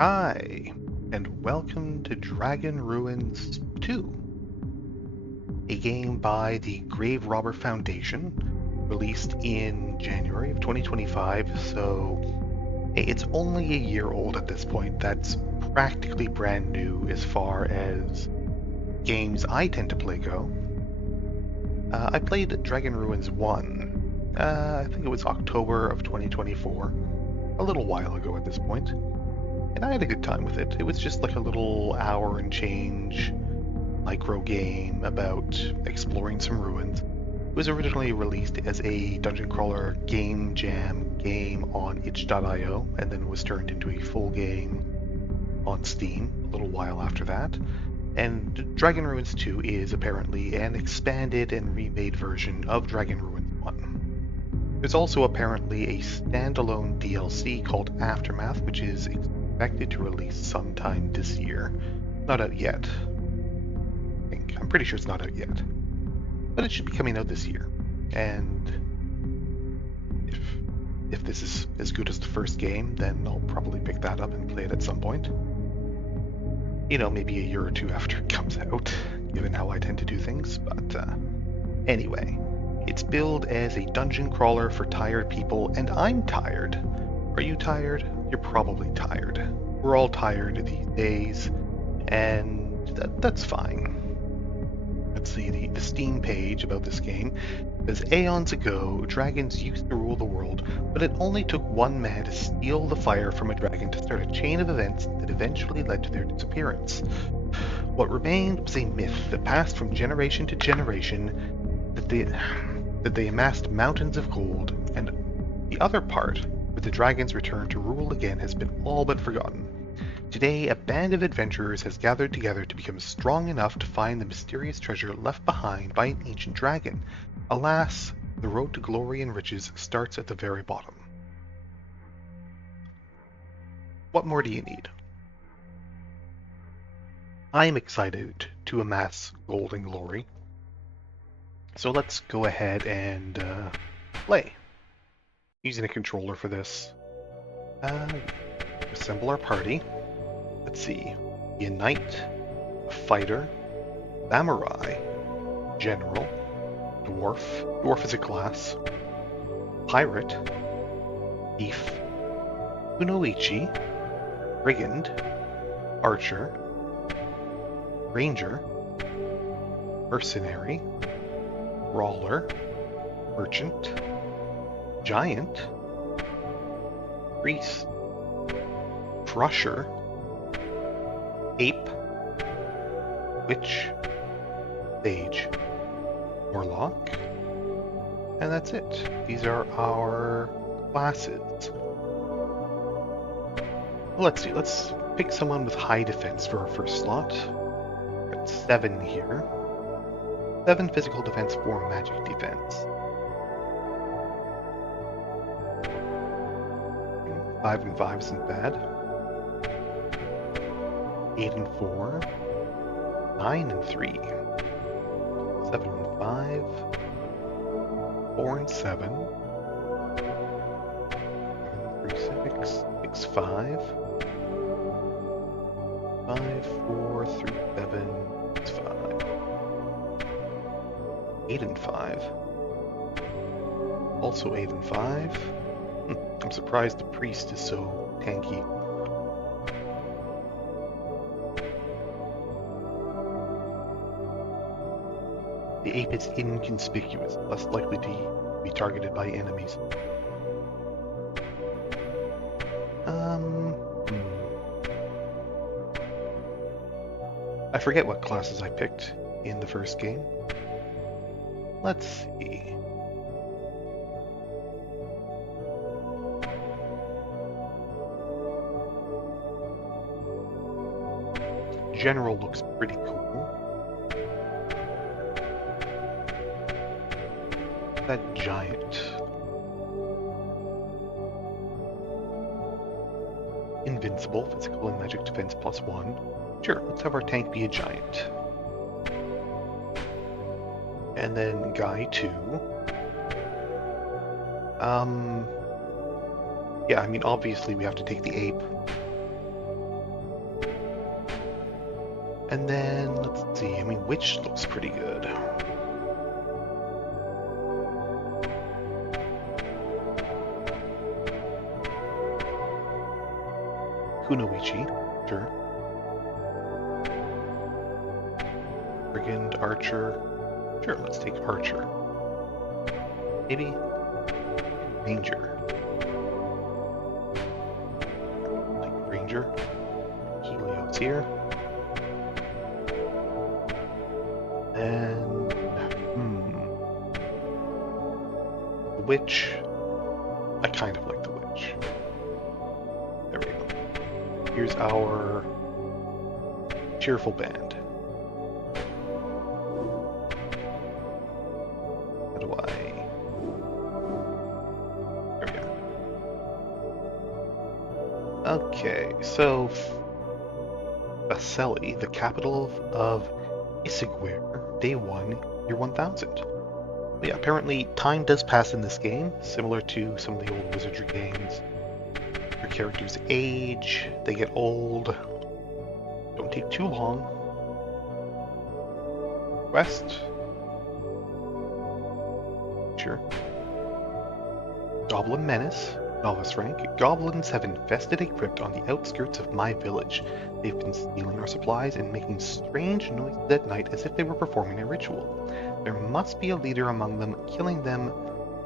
Hi, and welcome to Dragon Ruins 2, a game by the Graverobber Foundation, released in January of 2025, so hey, it's only a year old at this point. That's practically brand new as far as games I tend to play go. I played Dragon Ruins 1, I think it was October of 2024, a little while ago at this point. And I had a good time with it. It was just like a little hour and change micro game about exploring some ruins. It was originally released as a dungeon crawler game jam game on itch.io and then was turned into a full game on Steam a little while after that. And Dragon Ruins 2 is apparently an expanded and remade version of Dragon Ruins 1. There's also apparently a standalone DLC called Aftermath, which is expected to release sometime this year. Not out yet. I'm pretty sure it's not out yet. But it should be coming out this year. And if this is as good as the first game, then I'll probably pick that up and play it at some point. You know, maybe a year or two after it comes out, given how I tend to do things. But anyway, it's billed as a dungeon crawler for tired people, and I'm tired. Are you tired? You're probably tired. We're all tired these days, and that's fine. Let's see, the Steam page about this game says, aeons ago, dragons used to rule the world, but it only took one man to steal the fire from a dragon to start a chain of events that eventually led to their disappearance. What remained was a myth that passed from generation to generation, that they amassed mountains of gold, and the other part, where the dragons returned to rule again, has been all but forgotten. Today, a band of adventurers has gathered together to become strong enough to find the mysterious treasure left behind by an ancient dragon. Alas, the road to glory and riches starts at the very bottom. What more do you need? I am excited to amass gold and glory. So let's go ahead and play. Using a controller for this. Assemble our party. Let's see. Be a knight, a fighter, samurai, general, dwarf. Dwarf is a class. Pirate, thief, kunoichi, brigand, archer, ranger, mercenary, brawler, merchant, giant, priest, crusher, ape, witch, sage, warlock, and that's it. These are our classes. Let's see, let's pick someone with high defense for our first slot. We're at 7 here. 7 physical defense, 4 magic defense. 5 and 5 isn't bad. 8 and 4, 9 and 3, 7 and 5, 4 and 7, 3, 6, 6, 5, 5, 4, 3, 7, 6, 5, 8 and 5, also 8 and 5. I'm surprised the priest is so tanky. The ape is inconspicuous, less likely to be targeted by enemies. I forget what classes I picked in the first game. Let's see. General looks pretty cool. That giant. Invincible, physical and magic defense +1. Sure, let's have our tank be a giant. And then guy 2. Yeah, I mean, obviously we have to take the ape. Witch looks pretty good. Kunoichi, sure. Brigand, Archer. Sure, let's take Archer. Maybe Ranger. Like Ranger. Helios here. And the Witch. I kind of like the Witch. There we go. Here's our cheerful band. How do I... There we go. Okay, so Vaseli, the capital of Isigware, Day 1, Year 1000. Yeah, apparently time does pass in this game, similar to some of the old wizardry games. Your characters age, they get old, don't take too long. Quest. Sure. Goblin Menace, novice rank. Goblins have infested a crypt on the outskirts of my village. They've been stealing our supplies and making strange noises at night as if they were performing a ritual. There must be a leader among them. Killing him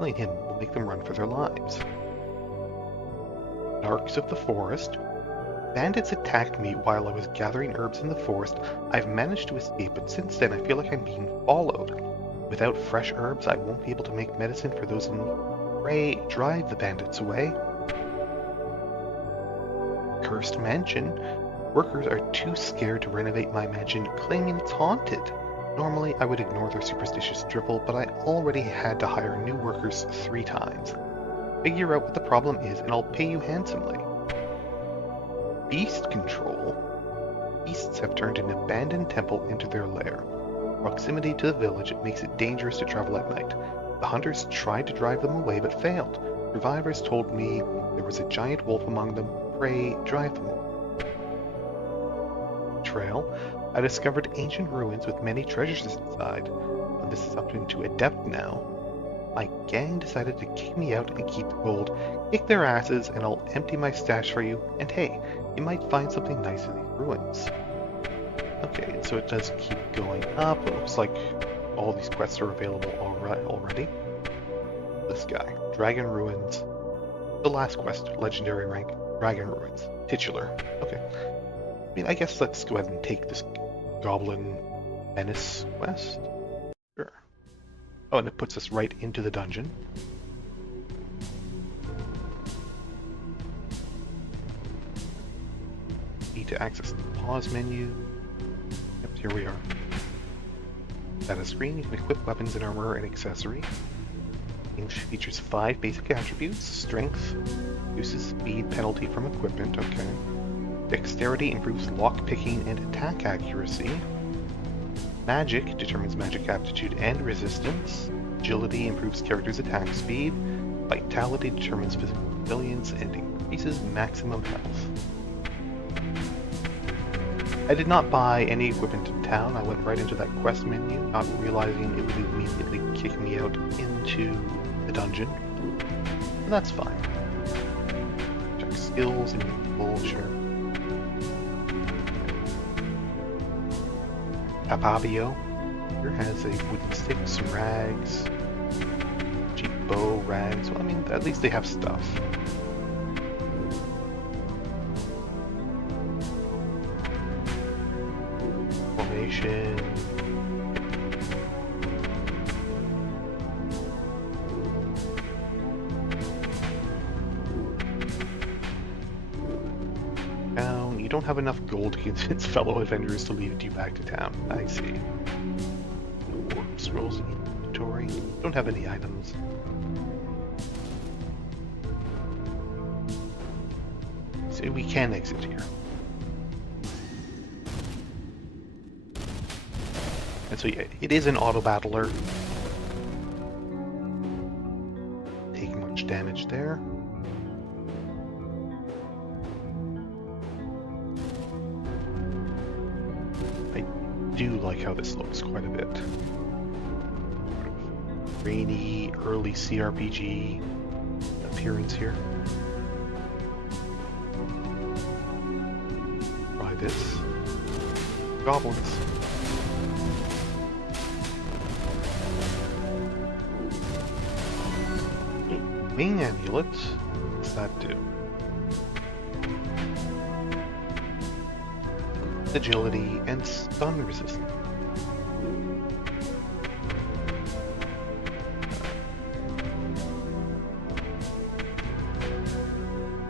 will make them run for their lives. Narcs of the forest. Bandits attacked me while I was gathering herbs in the forest. I've managed to escape, but since then I feel like I'm being followed. Without fresh herbs, I won't be able to make medicine for those in need. Pray, drive the bandits away. Cursed Mansion. Workers are too scared to renovate my mansion, claiming it's haunted. Normally, I would ignore their superstitious drivel, but I already had to hire new workers 3 times. Figure out what the problem is, and I'll pay you handsomely. Beast control. Beasts have turned an abandoned temple into their lair. Proximity to the village makes it dangerous to travel at night. The hunters tried to drive them away, but failed. Survivors told me there was a giant wolf among them. Pray, drive them away. Trail. I discovered ancient ruins with many treasures inside. This is up into Adept now. My gang decided to kick me out and keep the gold. Kick their asses and I'll empty my stash for you. And hey, you might find something nice in these ruins. Okay, so it does keep going up. It looks like all these quests are available already. This guy, Dragon Ruins. The last quest, legendary rank, Dragon Ruins, titular. Okay. I mean, I guess let's go ahead and take this Goblin Menace quest. Sure. Oh, and it puts us right into the dungeon. Need to access the pause menu. Yep, here we are. Status screen, you can equip weapons and armor and accessory. It features 5 basic attributes. Strength reduces speed penalty from equipment, okay. Dexterity improves lock-picking and attack accuracy. Magic determines magic aptitude and resistance. Agility improves character's attack speed. Vitality determines physical resilience and increases maximum health. I did not buy any equipment in town. I went right into that quest menu, not realizing it would immediately kick me out into the dungeon. And that's fine. Check skills and sure. Papabio here has a wooden stick, some rags, cheap bow, rags. Well, I mean, at least they have stuff. Formation. Town. You don't have enough gold to convince fellow adventurers to lead you back to town. I see. Orbs, rolls in inventory. Don't have any items. So we can exit here. And so yeah, it is an auto-battler. Take much damage there. I do like how this looks quite a bit. Rainy, early CRPG appearance here. Try this. Goblins. Wing amulet. What's that do? Agility and stun resistance.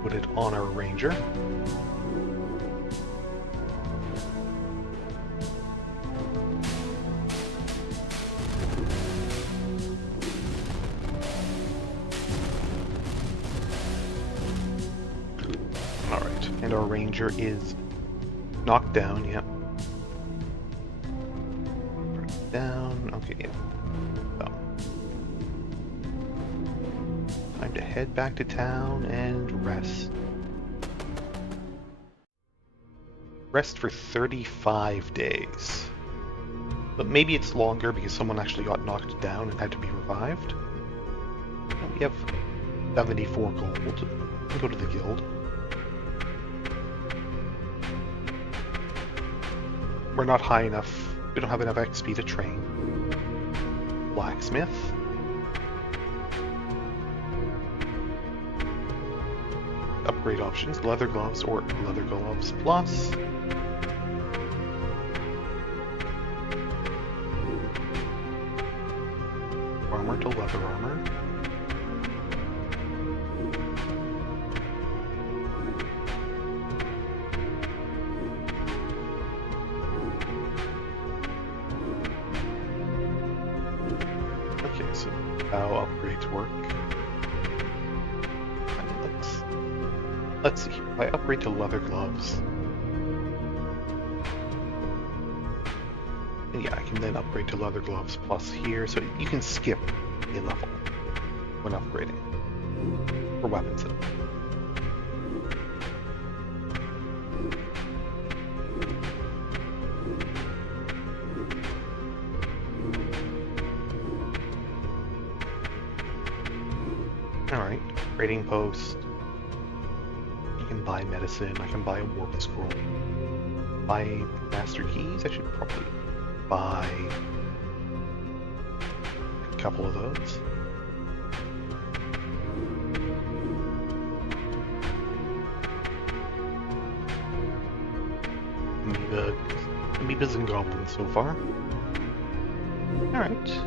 Put it on our ranger. Alright, and our ranger is knocked down, yep. Down, okay, yeah. So. Time to head back to town and rest. Rest for 35 days. But maybe it's longer because someone actually got knocked down and had to be revived. We have 74 gold. We can go to the guild. We're not high enough. We don't have enough XP to train. Blacksmith. Upgrade options, leather gloves or leather gloves plus. Armor to leather armor. Okay, so how upgrades work. Let's see. If I upgrade to leather gloves, yeah, I can then upgrade to leather gloves plus here, so you can skip a level when upgrading for weapons. Alright, trading post. I can buy medicine, I can buy a warp scroll. Buy master keys, I should probably buy a couple of those. Amoebas and goblins so far. Alright.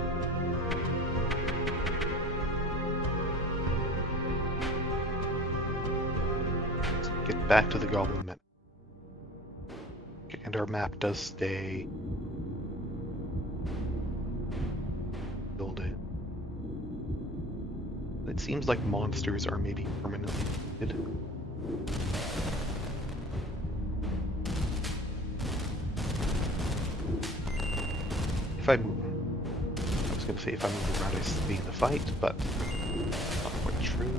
Let's get back to the Goblin Menace. Okay, and our map does stay filled in. It seems like monsters are maybe permanently limited. If I was going to say if I move around I stay in the fight, but not quite true.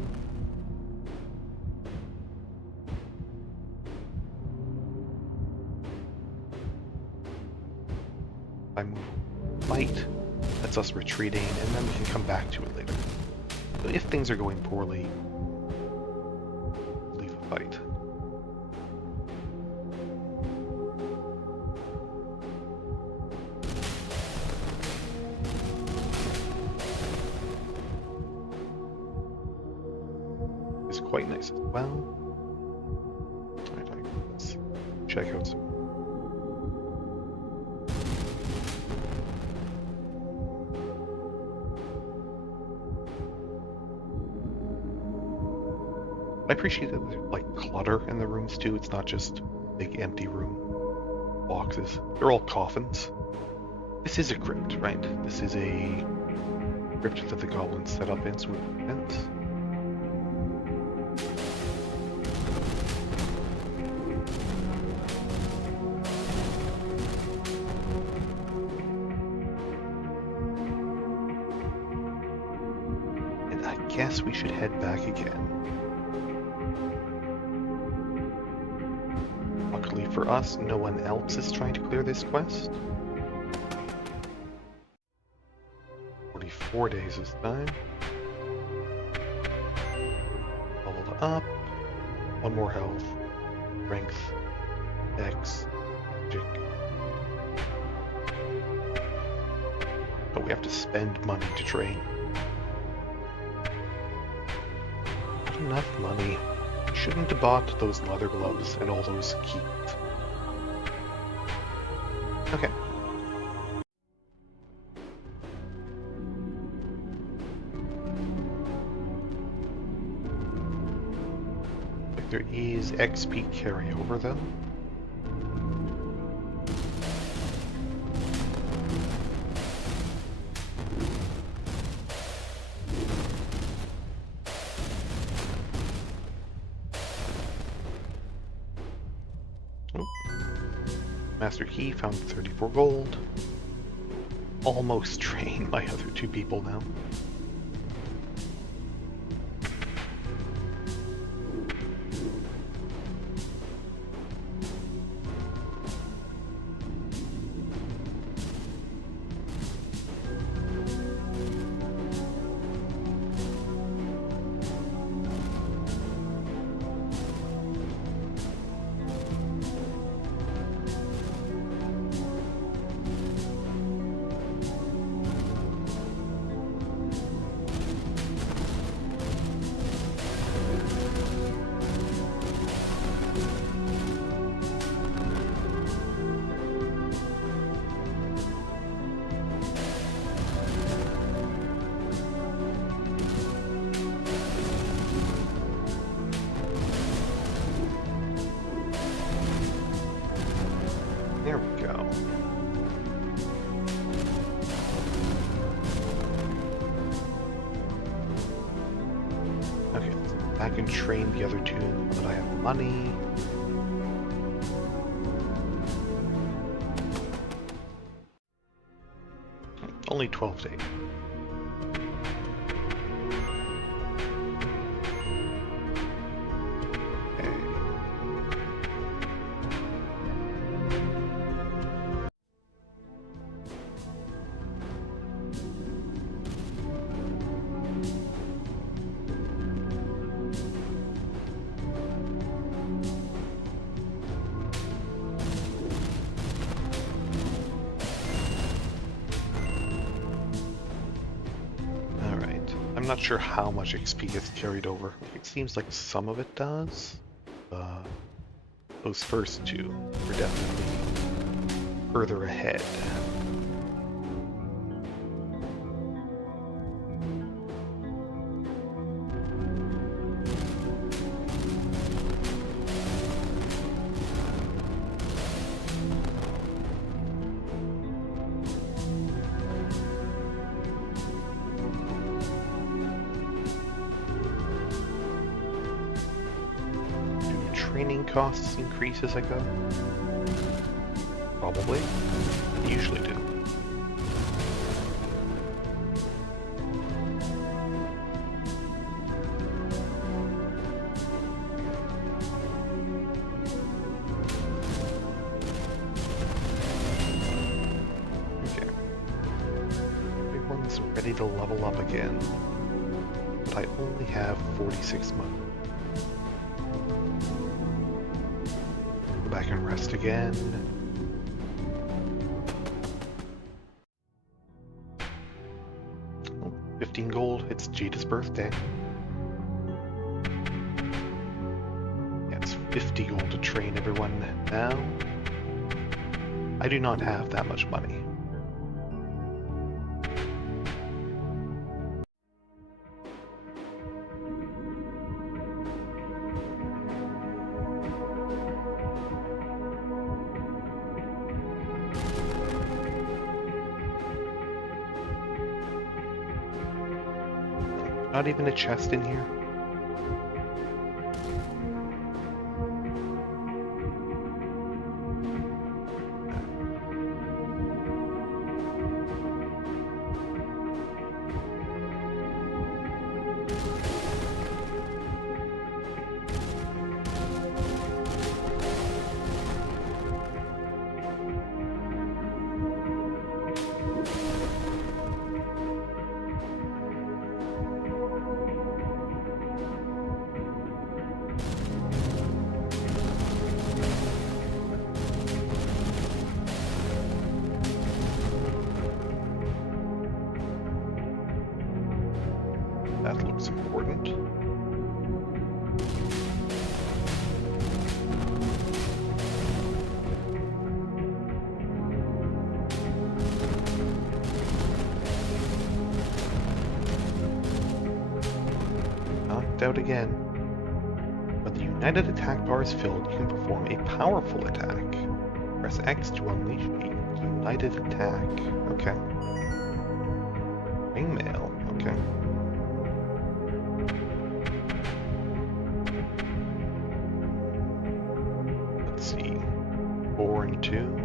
If I move fight, that's us retreating, and then we can come back to it later. So if things are going poorly, leave the fight. It's quite nice as well. Alright, let's check out some. I appreciate that there's like clutter in the rooms too. It's not just big empty room boxes. They're all coffins. This is a crypt, right? This is a crypt that the goblins set up in, so it makes sense. And I guess we should head back again. For us, no one else is trying to clear this quest. 4 days this time. Leveled up. 1 more health. Strength. Dex. Magic. But we have to spend money to train. Not enough money. Shouldn't have bought those leather gloves and all those keys. Okay. There is XP carryover though. Master Key found 34 gold. Almost trained my other 2 people now. There we go. Okay, so I can train the other 2 now that I have money. Only 12 days. I'm not sure how much XP gets carried over. It seems like some of it does. Those first 2 are definitely further ahead. Training costs increase as I go? Probably. They usually do. Okay. Everyone's ready to level up again. But I only have 46 money. Back and rest again. Oh, 15 gold. It's Jada's birthday. Yeah, it's 50 gold to train everyone now. I do not have that much money. Not even a chest in here? out again. When the United attack bar is filled, you can perform a powerful attack. Press X to unleash a United attack. Okay. Ringmail. Okay. Let's see. 4 and 2.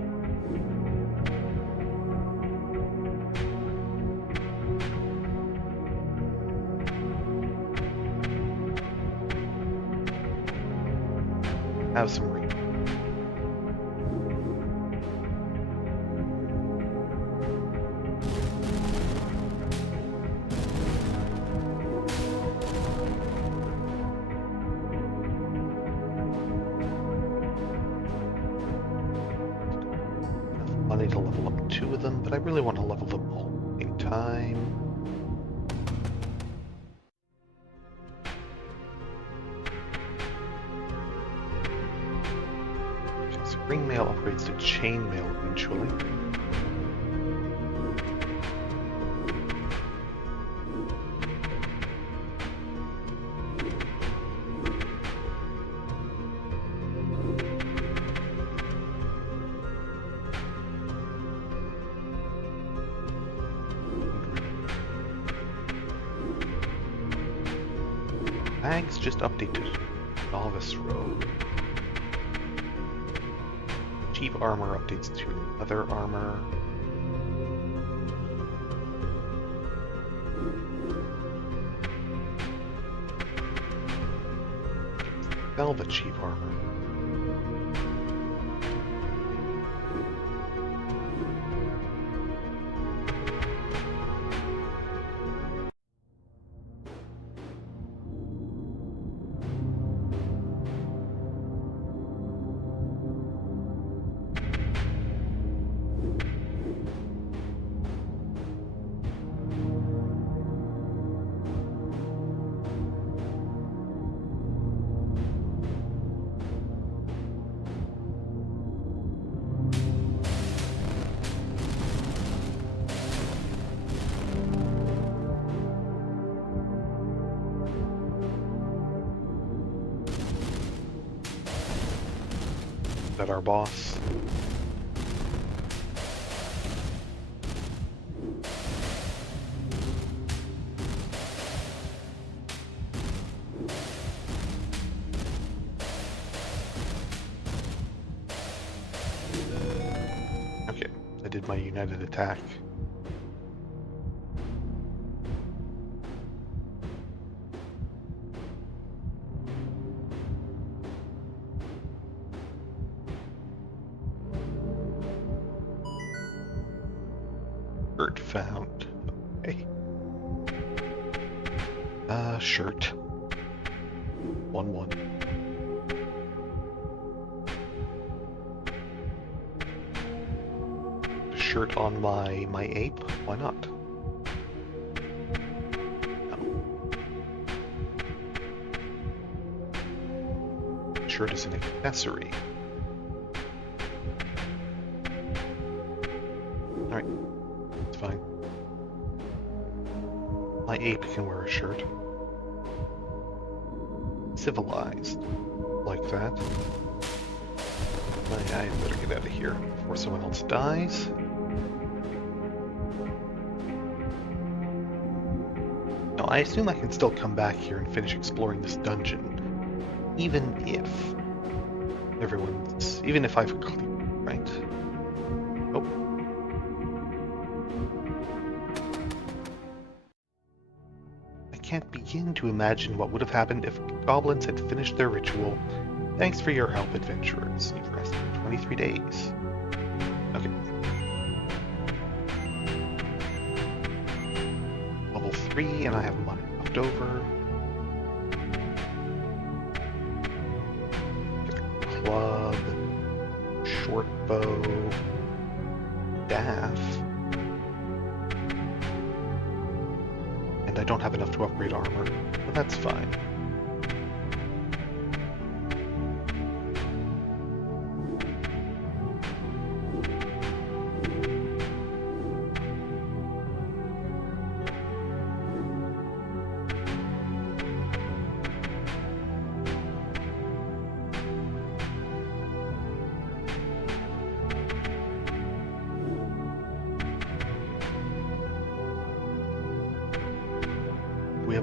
Have some ring. Money to level up 2 of them, but I really want to level them all in time. Ringmail upgrades to chainmail eventually. Bags just updated Novice Robe. Cheap armor updates to leather armor. Velvet cheap armor. That our boss. Okay, I did my united attack. Found. Okay. Shirt. 1-1. Shirt on my ape? Why not? No. Shirt is an accessory. Alright. Fine. My ape can wear a shirt. Civilized. Like that. I better get out of here before someone else dies. Now, I assume I can still come back here and finish exploring this dungeon. Even if I've cleared, right? Oh. Can't begin to imagine what would have happened if goblins had finished their ritual. Thanks for your help, adventurers. You've rested 23 days. Okay. Level 3, and I have money left over. Get a club, short bow, staff. And I don't have enough to upgrade armor, but that's fine.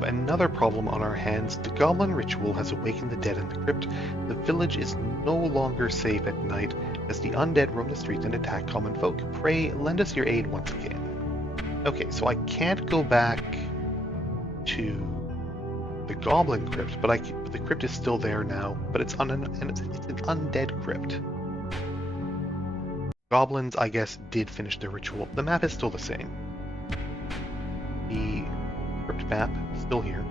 another problem on our hands. The Goblin Ritual has awakened the dead in the crypt. The village is no longer safe at night as the undead roam the streets and attack common folk. Pray, lend us your aid once again. Okay, so I can't go back to the Goblin Crypt, but the crypt is still there now, but it's an undead crypt. Goblins, I guess, did finish their ritual. The map is still the same. The crypt map is still here,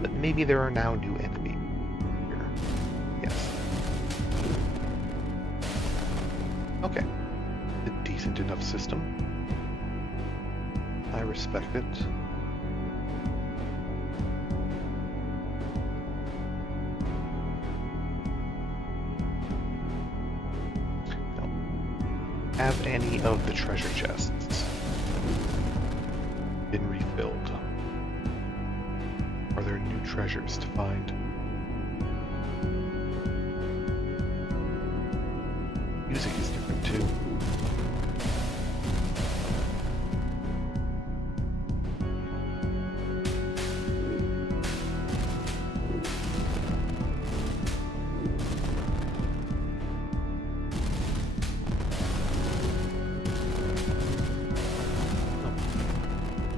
but maybe there are now new enemies here. Yes. Okay. A decent enough system. I respect it. Have any of the treasure chests been refilled? Are there new treasures to find? Music is different too.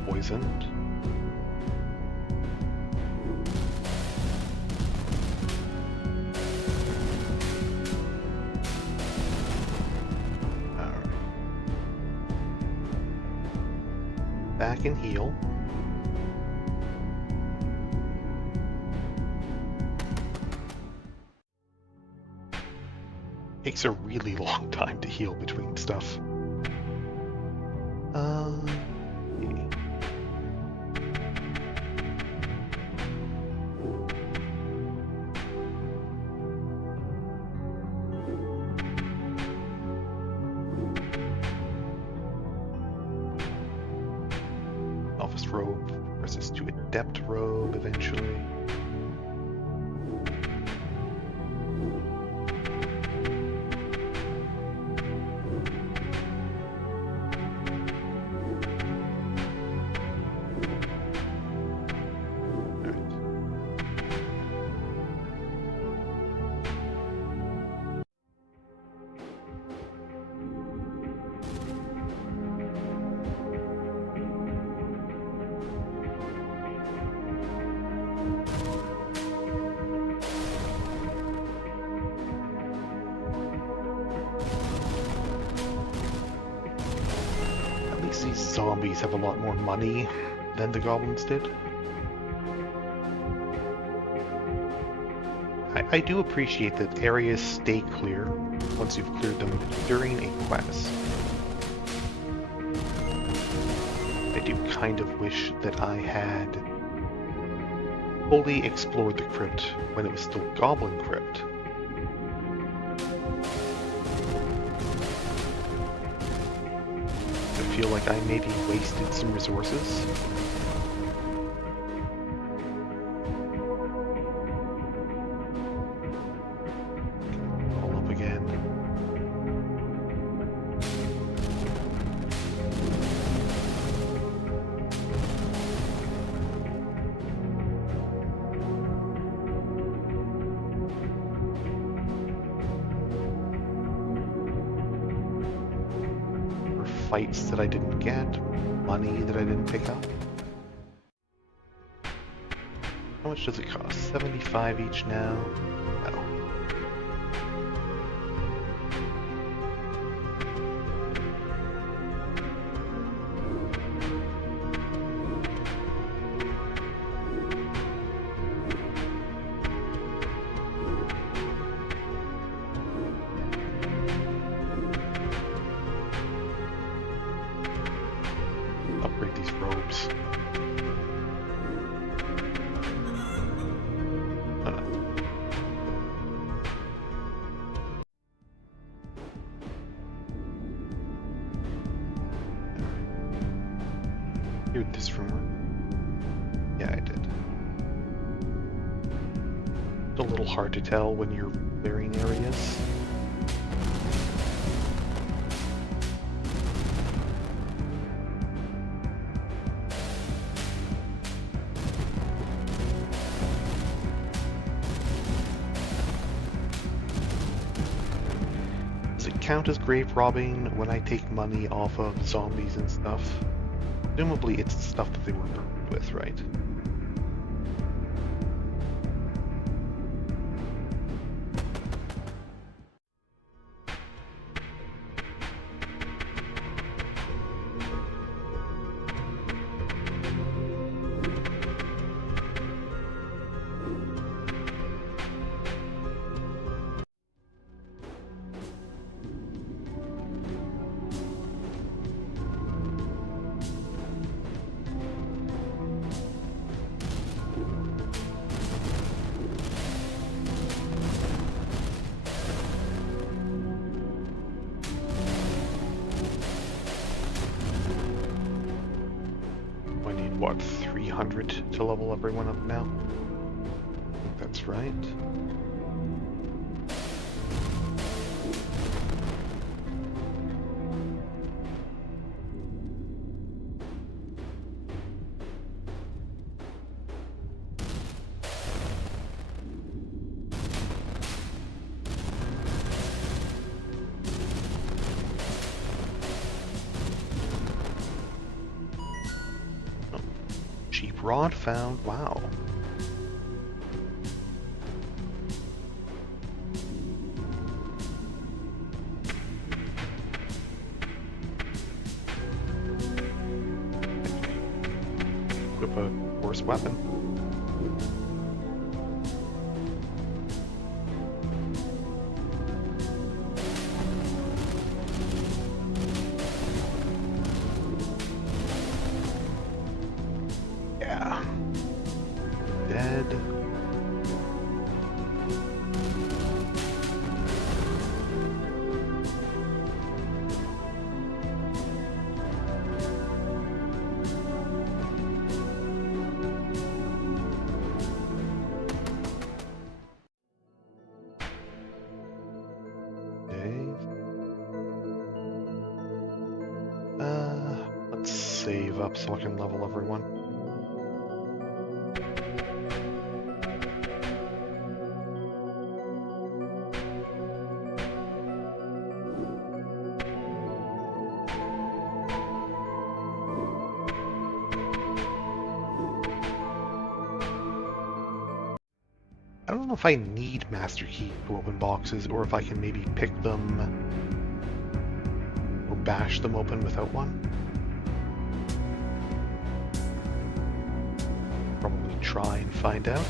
Poisoned. Alright. Back and heal. Takes a really long time to heal between stuff. Novice robe versus to adept robe eventually. These zombies have a lot more money than the goblins did. I do appreciate that areas stay clear once you've cleared them during a quest. I do kind of wish that I had fully explored the crypt when it was still Goblin Crypt. I feel like I maybe wasted some resources. All up again. Fights that I didn't get, money that I didn't pick up. How much does it cost? 75 each now? No. Upgrade these robes. Oh, no. Heard this rumor? Yeah, I did. It's a little hard to tell when you're clearing areas. does it count as grave robbing when I take money off of zombies and stuff? Presumably it's stuff that they were burned with, right? What, 300 to level everyone up now? I think that's right. Cheap rod found. Wow. Equip a worse weapon. Let's save up so I can level everyone. I don't know if I need Master Key to open boxes, or if I can maybe pick them or bash them open without one. Probably try and find out.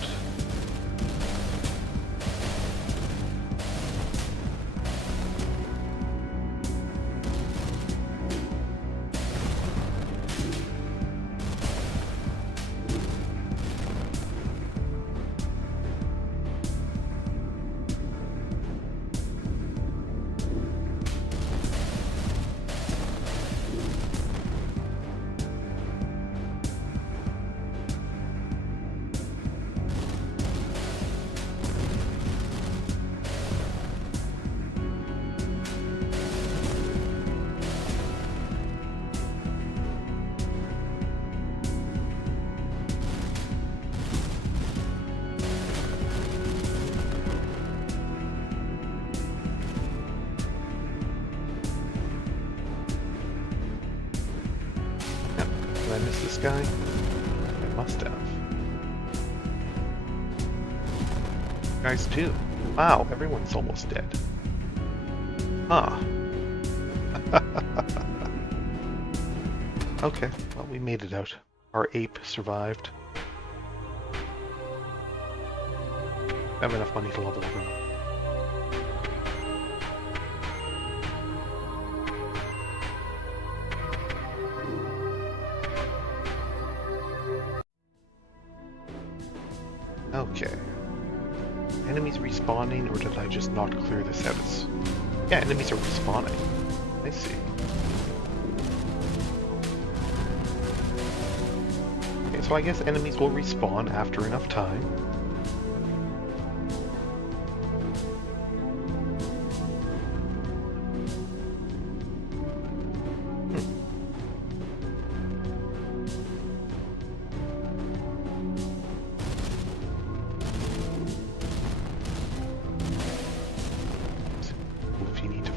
Did I miss this guy? I must have. Guys too. Wow, everyone's almost dead. Huh. Okay, well, we made it out. Our ape survived. I have enough money to level them. Okay. Enemies respawning, or did I just not clear this out? Yeah, enemies are respawning. I see. Okay, so I guess enemies will respawn after enough time.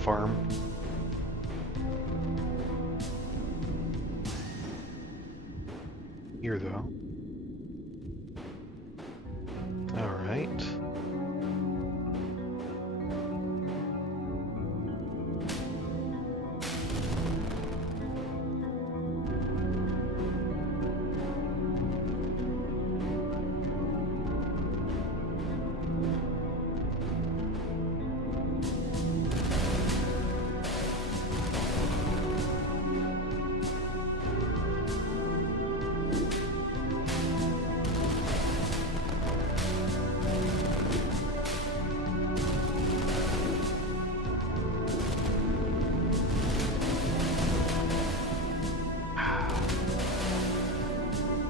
farm. Here, though. Alright.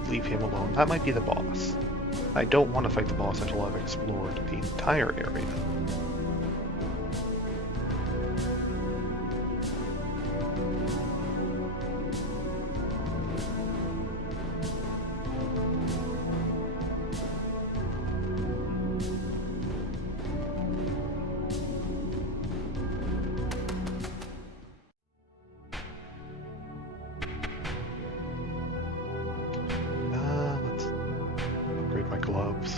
Leave him alone. That might be the boss. I don't want to fight the boss until I've explored the entire area. Gloves.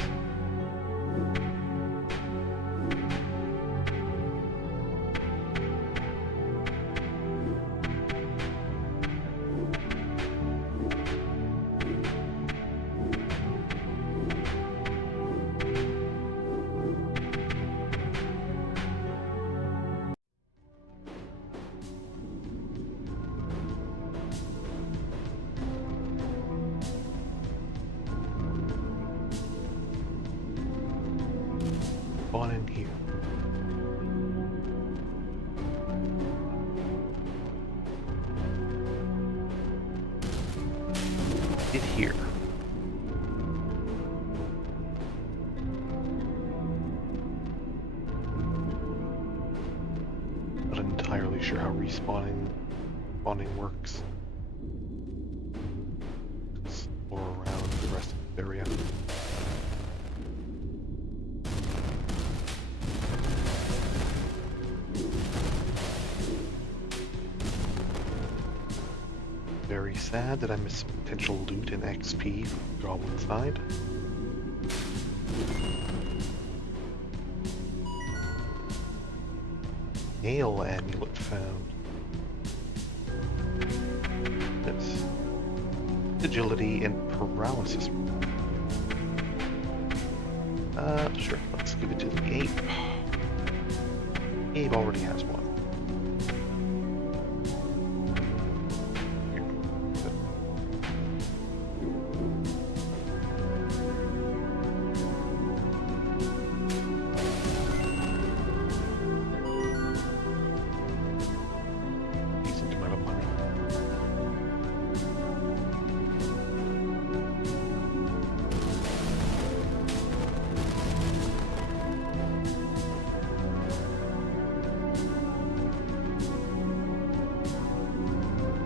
On in here. Get here. Not entirely sure how spawning works. Explore around the rest of the area. Very sad that I missed potential loot and XP from the Goblin side. Nail amulet found. This. Agility and paralysis. Sure, let's give it to the ape. Ape already has one.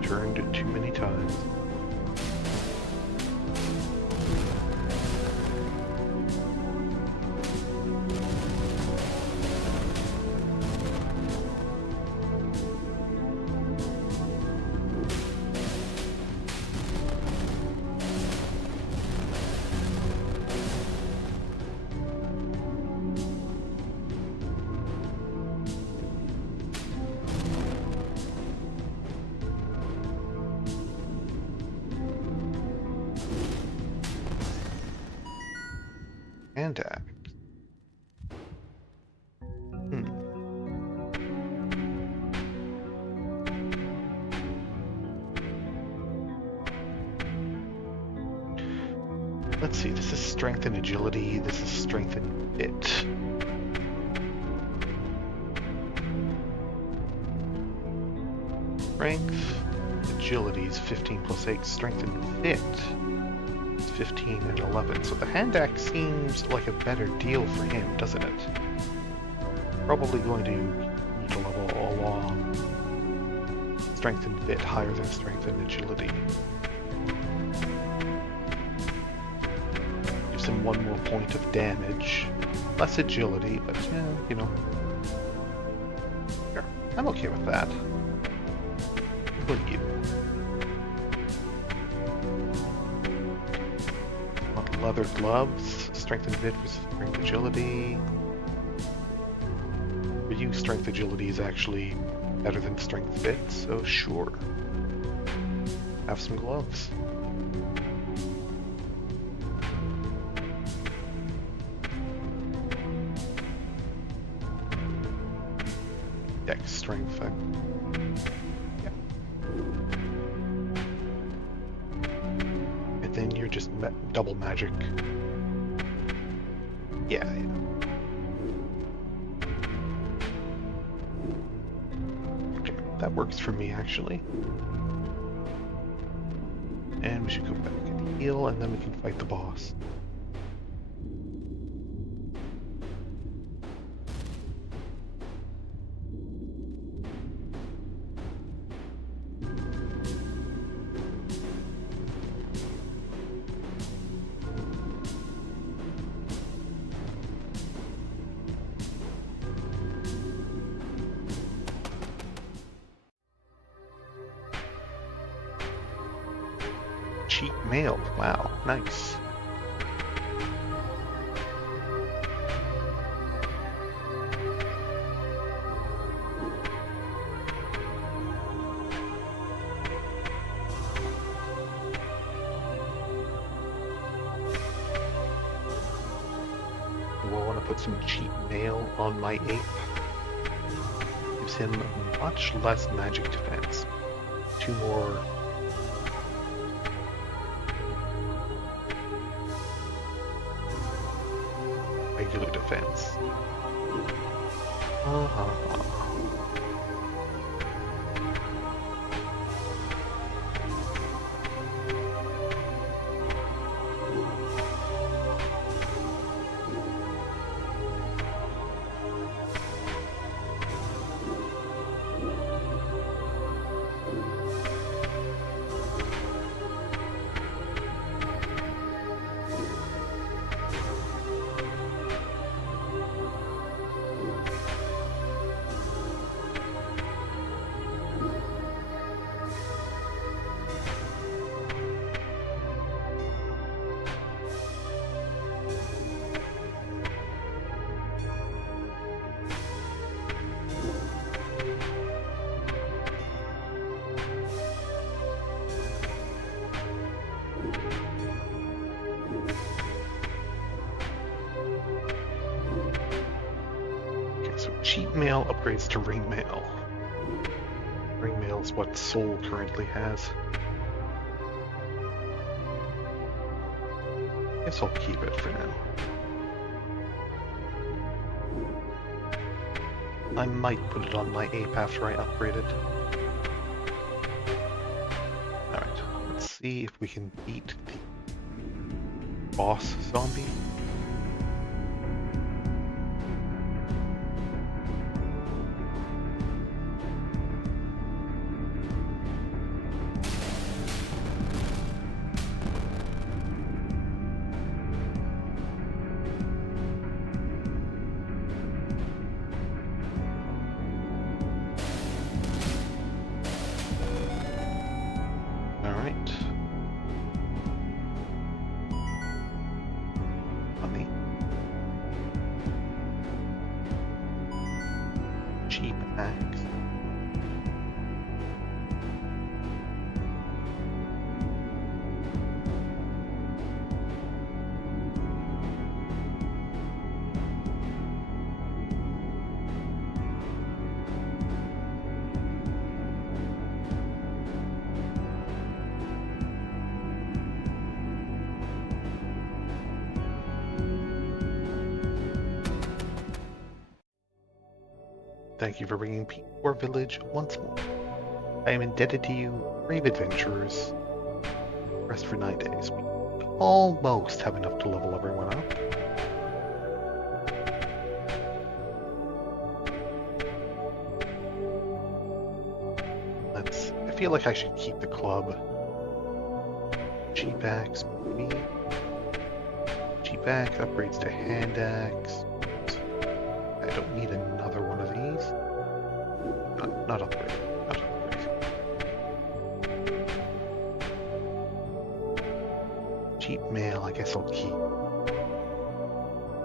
Turned it too many times. And act. Let's see, this is strength and agility, this is strength and bit. Strength, agility is 15 plus 8, strength and bit. 15 and 11, so the hand axe seems like a better deal for him, doesn't it? Probably going to need to level along strength and bit higher than strength and agility. Gives him one more point of damage, less agility, but yeah, you know. Here. I'm okay with that. What do you? Want leather gloves, strength and fit for strength agility. For you, strength agility is actually better than strength fit, so sure. Have some gloves. Dex strength. Yeah. And then you're just double magic. Yeah. Okay, that works for me actually. And we should go back and heal, and then we can fight the boss. Cheap mail. Wow, nice. We'll want to put some cheap mail on my ape. Gives him much less magic defense. 2 more. Regular defense. Cheap mail upgrades to ring mail. Ring mail is what Soul currently has. Guess I'll keep it for now. I might put it on my ape after I upgrade it. Alright, let's see if we can beat the boss zombie. Cheap axe. Thank you for bringing peace to our village once more. I am indebted to you, brave adventurers. Rest for 9 days. We almost have enough to level everyone up. I feel like I should keep the club. Cheap axe, maybe. Cheap axe upgrades to hand axe. I don't need another one of these. not upgrade. Not upgrade. Cheap mail, I guess I'll keep.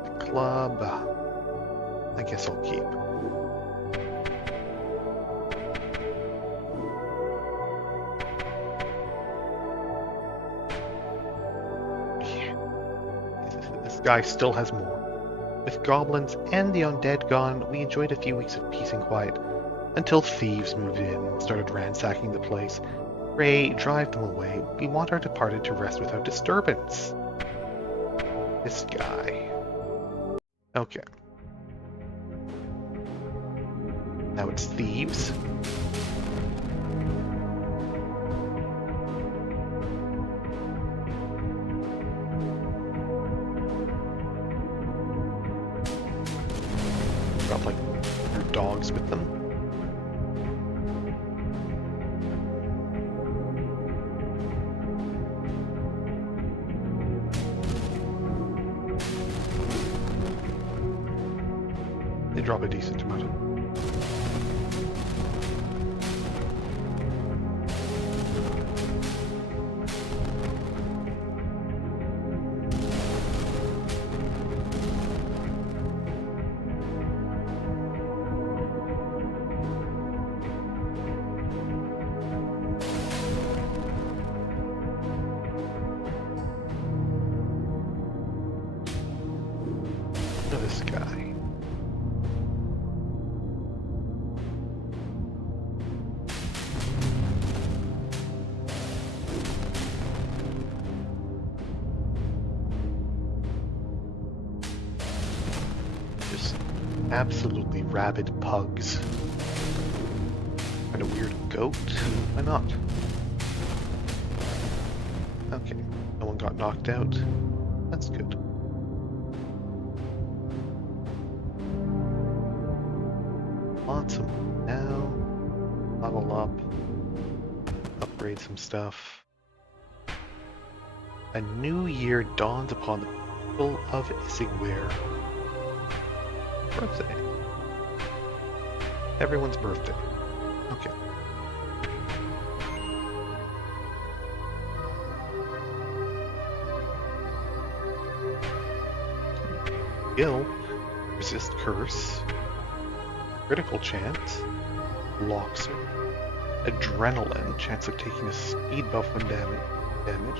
The club, I guess I'll keep. This guy still has more. With goblins and the undead gone, we enjoyed a few weeks of peace and quiet, until thieves moved in and started ransacking the place. Pray, drive them away. We want our departed to rest without disturbance. This guy. Okay. Now it's thieves. Got like dogs with them. They drop a decent amount. This guy. Just absolutely rabid pugs. And a weird goat. Why not? Okay, no one got knocked out. That's good. Lots of now. Level up. Upgrade some stuff. A new year dawns upon the people of Isigware. Birthday. Everyone's birthday. Okay. Skill. Resist curse. Critical chance. Lockser. Adrenaline. Chance of taking a speed buff when damage.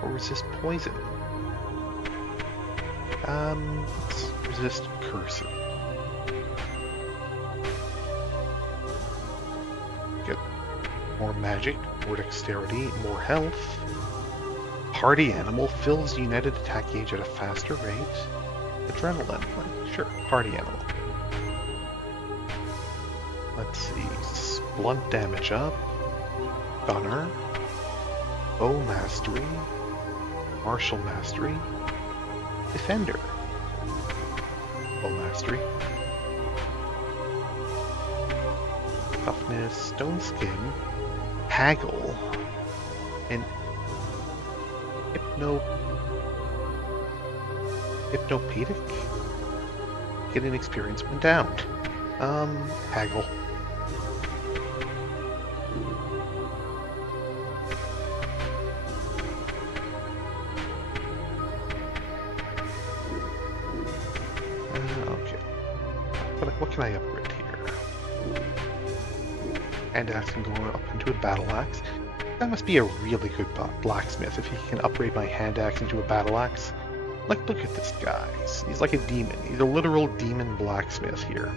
Or resist poison. Let's resist cursing. Get more magic, more dexterity, more health. Party animal fills united attack gauge at a faster rate. Adrenaline. Sure, party animal. Let's see. Blunt damage up. Gunner. Bow mastery. Martial mastery. Defender. Bow mastery. Toughness. Stone skin. Haggle. And Hypnopedic? Getting experience when downed. Haggle. Okay. What can I upgrade here? Hand axe can go up into a battle axe. That must be a really good blacksmith if he can upgrade my hand axe into a battle axe. Like, look at this guy. He's like a demon. He's a literal demon blacksmith here.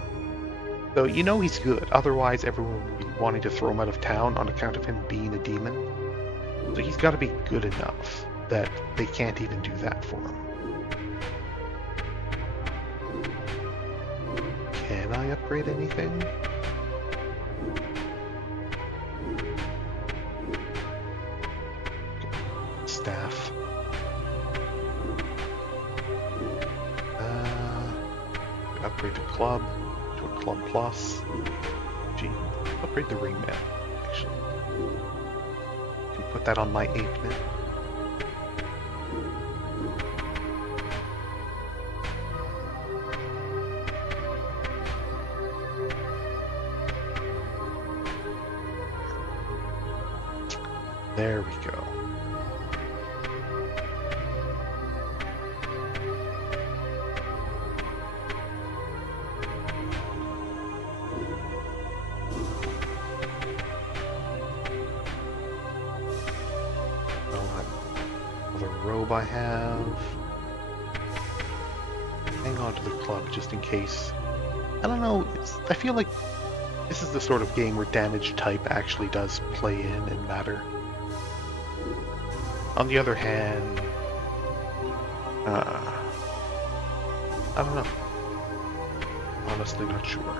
So you know he's good. Otherwise, everyone would be wanting to throw him out of town on account of him being a demon. So he's got to be good enough that they can't even do that for him. Can I upgrade anything? Staff. Upgrade the club to a club plus. Gee, upgrade the ring man, actually. Can put that on my 8 man. There we go. The robe I have. Hang on to the club just in case. I don't know, I feel like this is the sort of game where damage type actually does play in and matter. On the other hand, I don't know. Honestly not sure.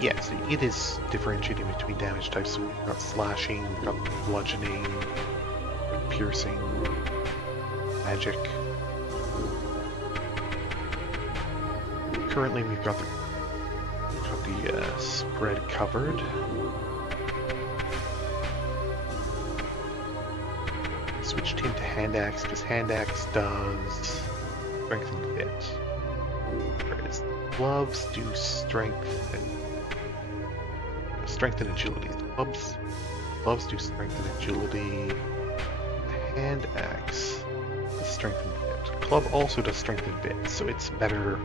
Yeah, so it is differentiating between damage types. So we've got slashing, we've got bludgeoning, piercing, magic. Currently we've got the spread covered. Switched him to hand axe because hand axe does strength and fit. Whereas gloves do strength and agility. The gloves do strength and agility. The hand axe does strength and fit. Club also does strength and fit, so it's better.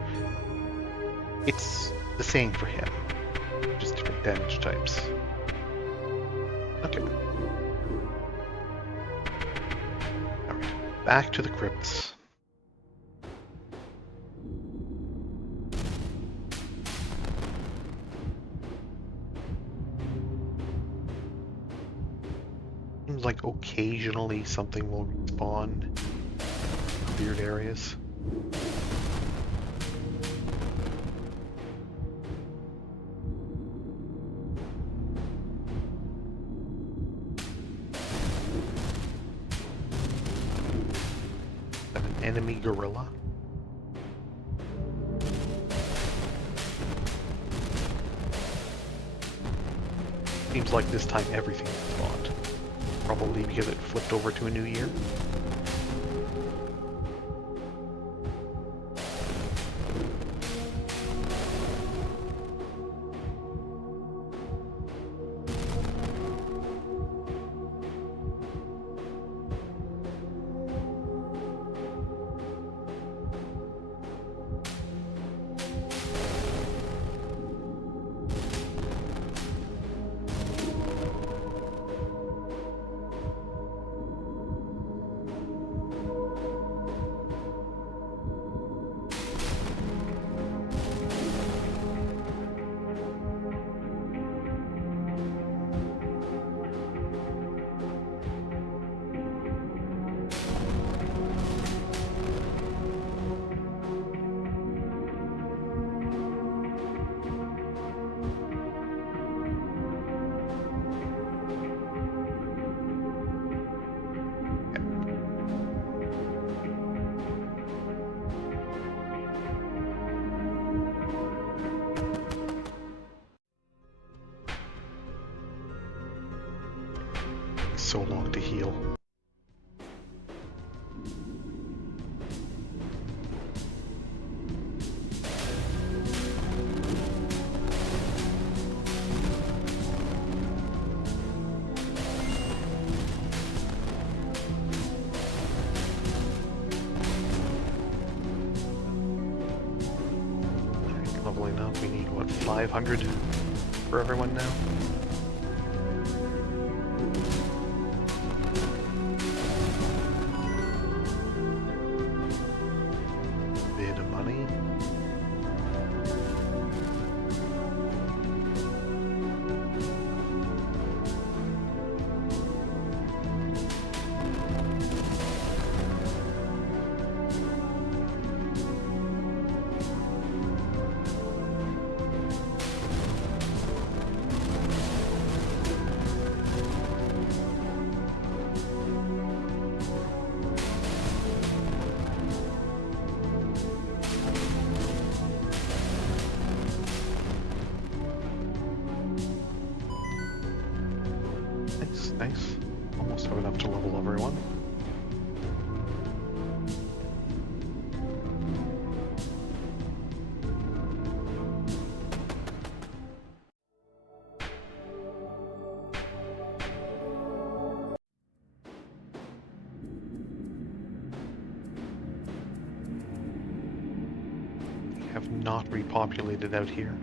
It's the same for him, just different damage types. Okay. Alright, back to the crypts. Seems like occasionally something will respawn in weird areas. Enemy gorilla. Seems like this time everything spawned. Probably because it flipped over to a new year. So long to heal. Leveling up, we need what, 500 for everyone now? Nice. Almost have enough to level everyone. have not repopulated out here.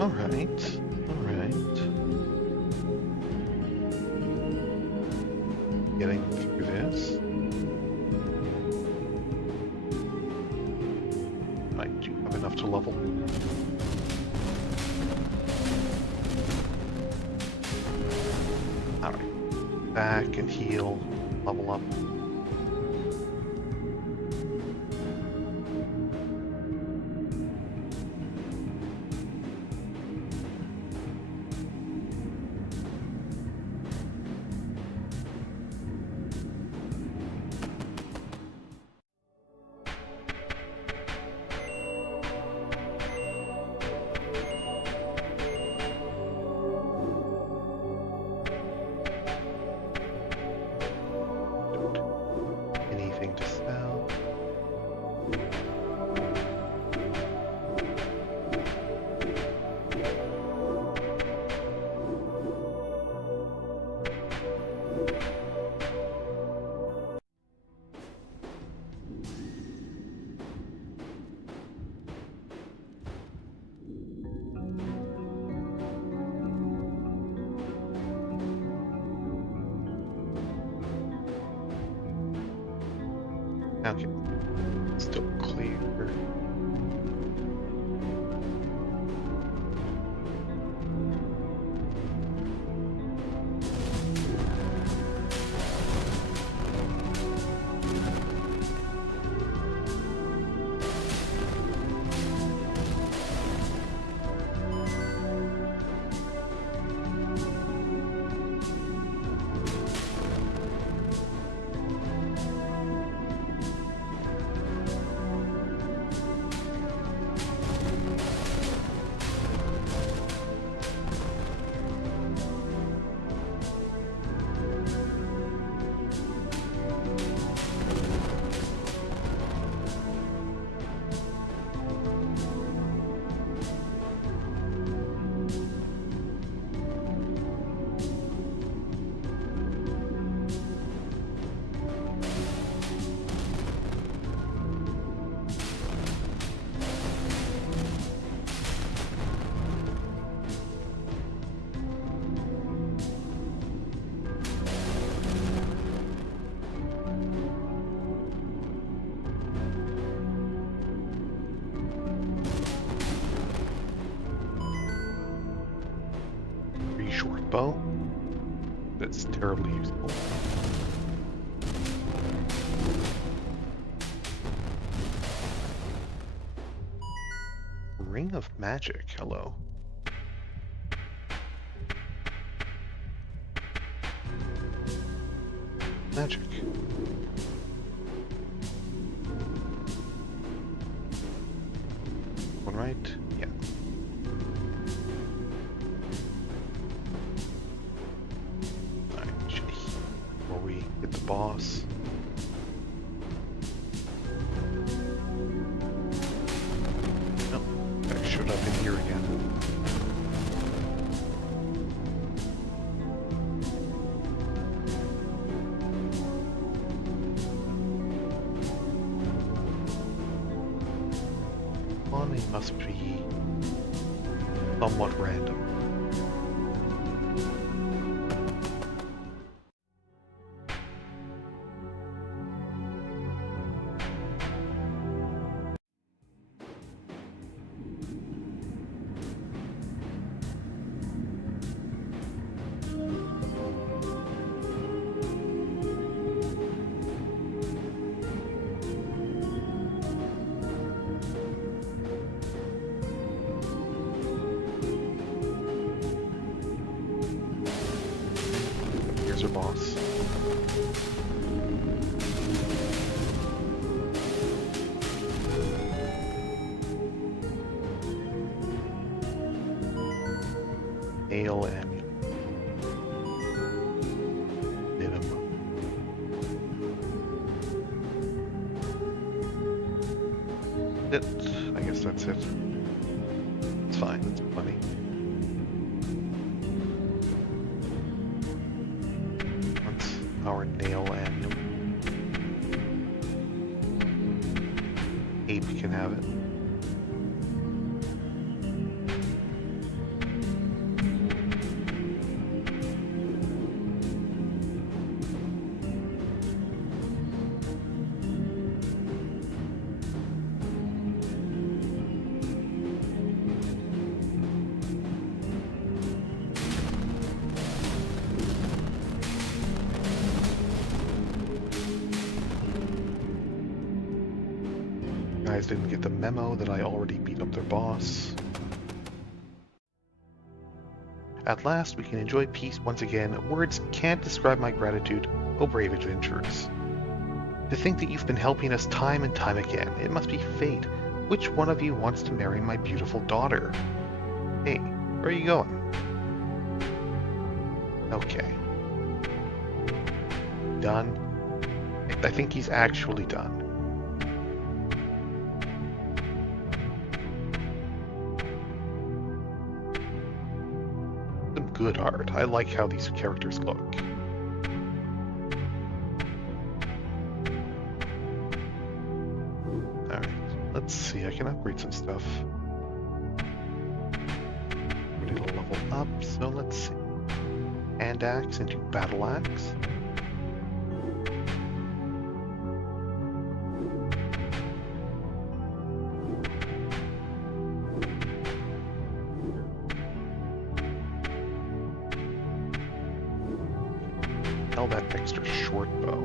Alright, alright. Getting through this. I do have enough to level. Alright. Back and heal, level up. Anything to sell? Okay, still clear. Short bow. That's terribly useful. Ring of Magic, hello. Magic. One right? Yeah. Before we hit the boss. Nope, that showed up in here again. Spawning must be somewhat random. There's our boss. Nail and minimum. I guess that's it. It's fine, that's plenty. That's our nail annual. Ape can have it. Guys didn't get the memo that I already beat up their boss. At last, we can enjoy peace once again. Words can't describe my gratitude, oh brave adventurers. To think that you've been helping us time and time again. It must be fate. Which one of you wants to marry my beautiful daughter? Hey, where are you going? Okay. Done? I think he's actually done. Some good art. I like how these characters look. Alright, let's see. I can upgrade some stuff. It'll level up, so let's see. Hand axe into battle axe. That extra short bow.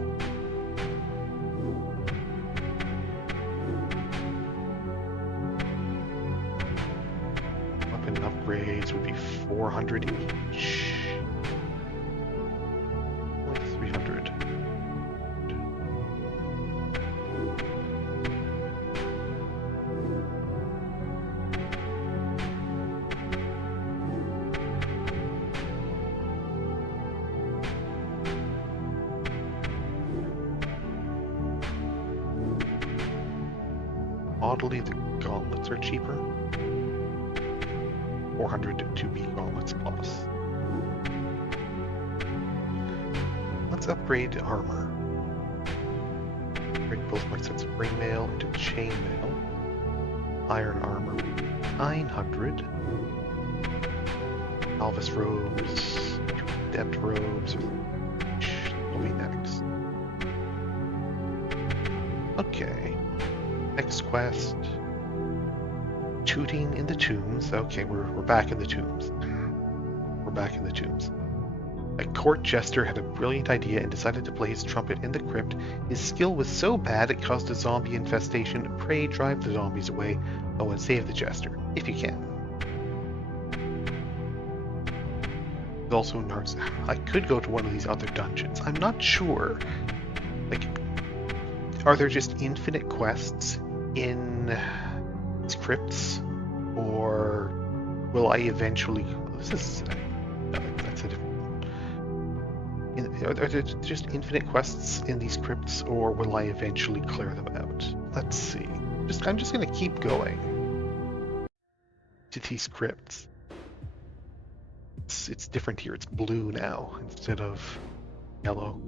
Weapon upgrades would be 400 each. Like 300. Oddly, the gauntlets are cheaper. 400 2B gauntlets plus. Let's upgrade armor. Upgrade both my sets of ringmail into chainmail. Iron armor 900. Alvis robes, adept robes. Will be next. Okay. Next quest. Tooting in the tombs. Okay, we're back in the tombs. We're back in the tombs. A court jester had a brilliant idea and decided to play his trumpet in the crypt. His skill was so bad it caused a zombie infestation. Pray drive the zombies away. Oh, and save the jester, if you can. There's also Narcs. I could go to one of these other dungeons. I'm not sure. Like, are there just infinite quests in these crypts? Or will I eventually... This is... No, that's a different one. Are there just infinite quests in these crypts, or will I eventually clear them out? Let's see. I'm just going to keep going to these crypts. It's different here. It's blue now instead of yellow.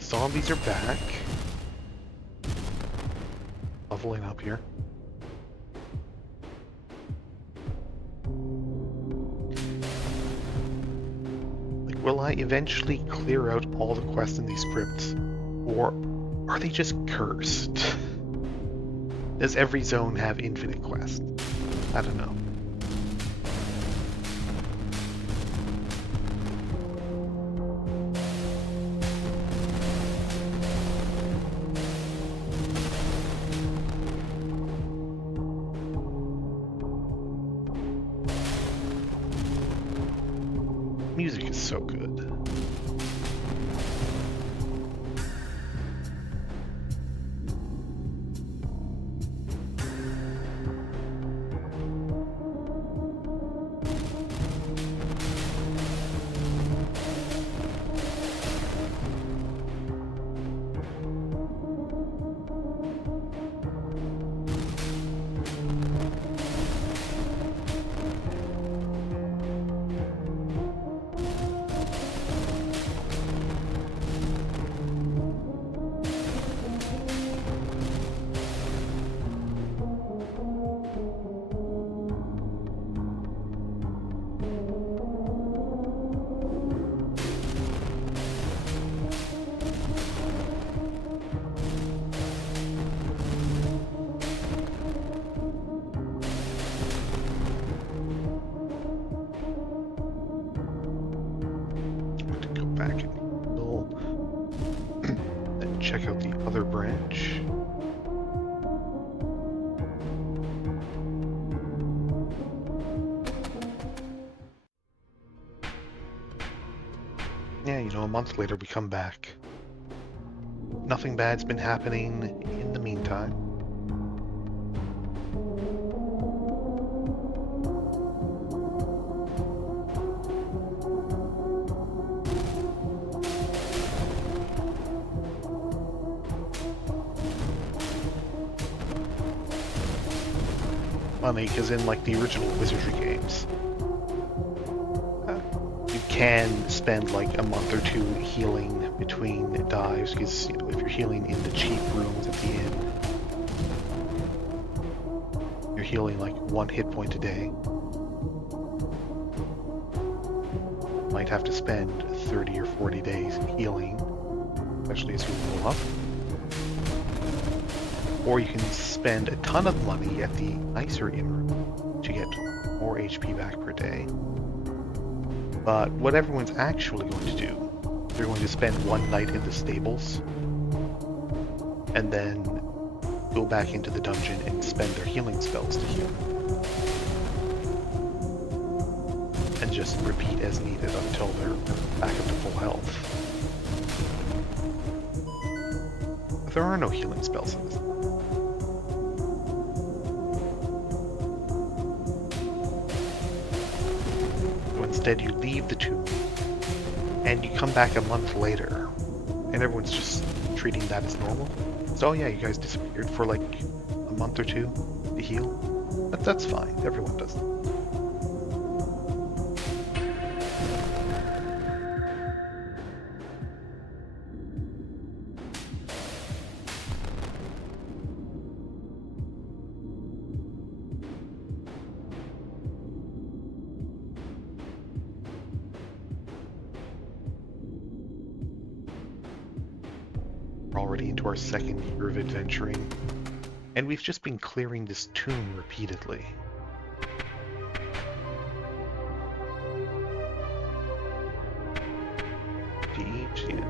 Zombies are back. Leveling up here. Like, will I eventually clear out all the quests in these crypts? Or are they just cursed? Does every zone have infinite quests? I don't know. is so good. Back and heal. Then check out the other branch. Yeah, you know, a month later we come back. Nothing bad's been happening in the meantime. Funny, because in like the original Wizardry games, you can spend like a month or two healing between dives, because you know, if you're healing in the cheap rooms at the inn, you're healing like 1 hit point a day. Might have to spend 30 or 40 days healing, especially as you roll up. Or you can spend a ton of money at the nicer inn room to get more HP back per day. But what everyone's actually going to do, they're going to spend 1 night in the stables and then go back into the dungeon and spend their healing spells to heal. And just repeat as needed until they're back up to full health. But there are no healing spells in this. Instead, you leave the tomb, and you come back a month later, and everyone's just treating that as normal. So, oh yeah, you guys disappeared for like a month or two to heal. That's fine. Everyone does that. We're already into our 2nd year of adventuring, and we've just been clearing this tomb repeatedly. Jeez, yeah.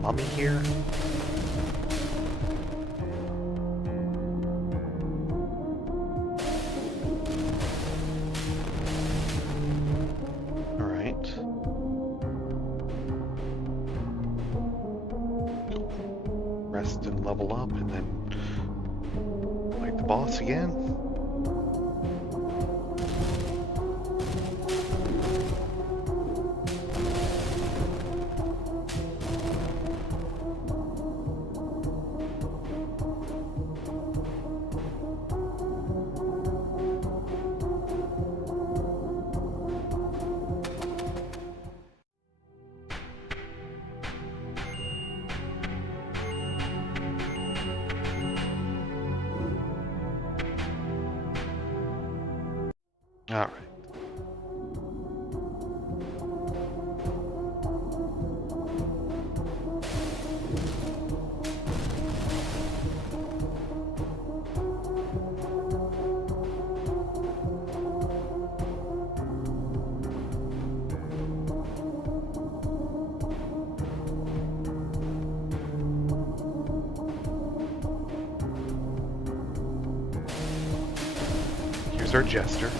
mummy here. Alright. Rest and level up, and then fight the boss again. Alright. Here's our Jester.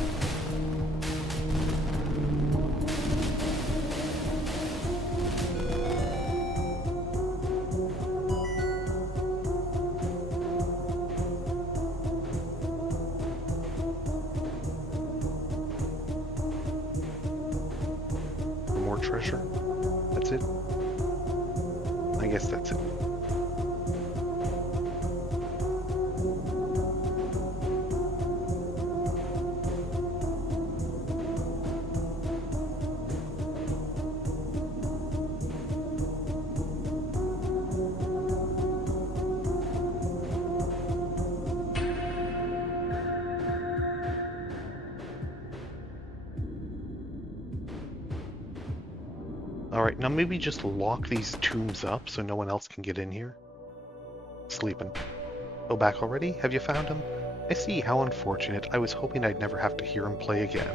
More treasure. That's it. I guess that's it. Alright, now maybe just lock these tombs up so no one else can get in here. Sleeping. Go back already? Have you found him? I see, how unfortunate. I was hoping I'd never have to hear him play again.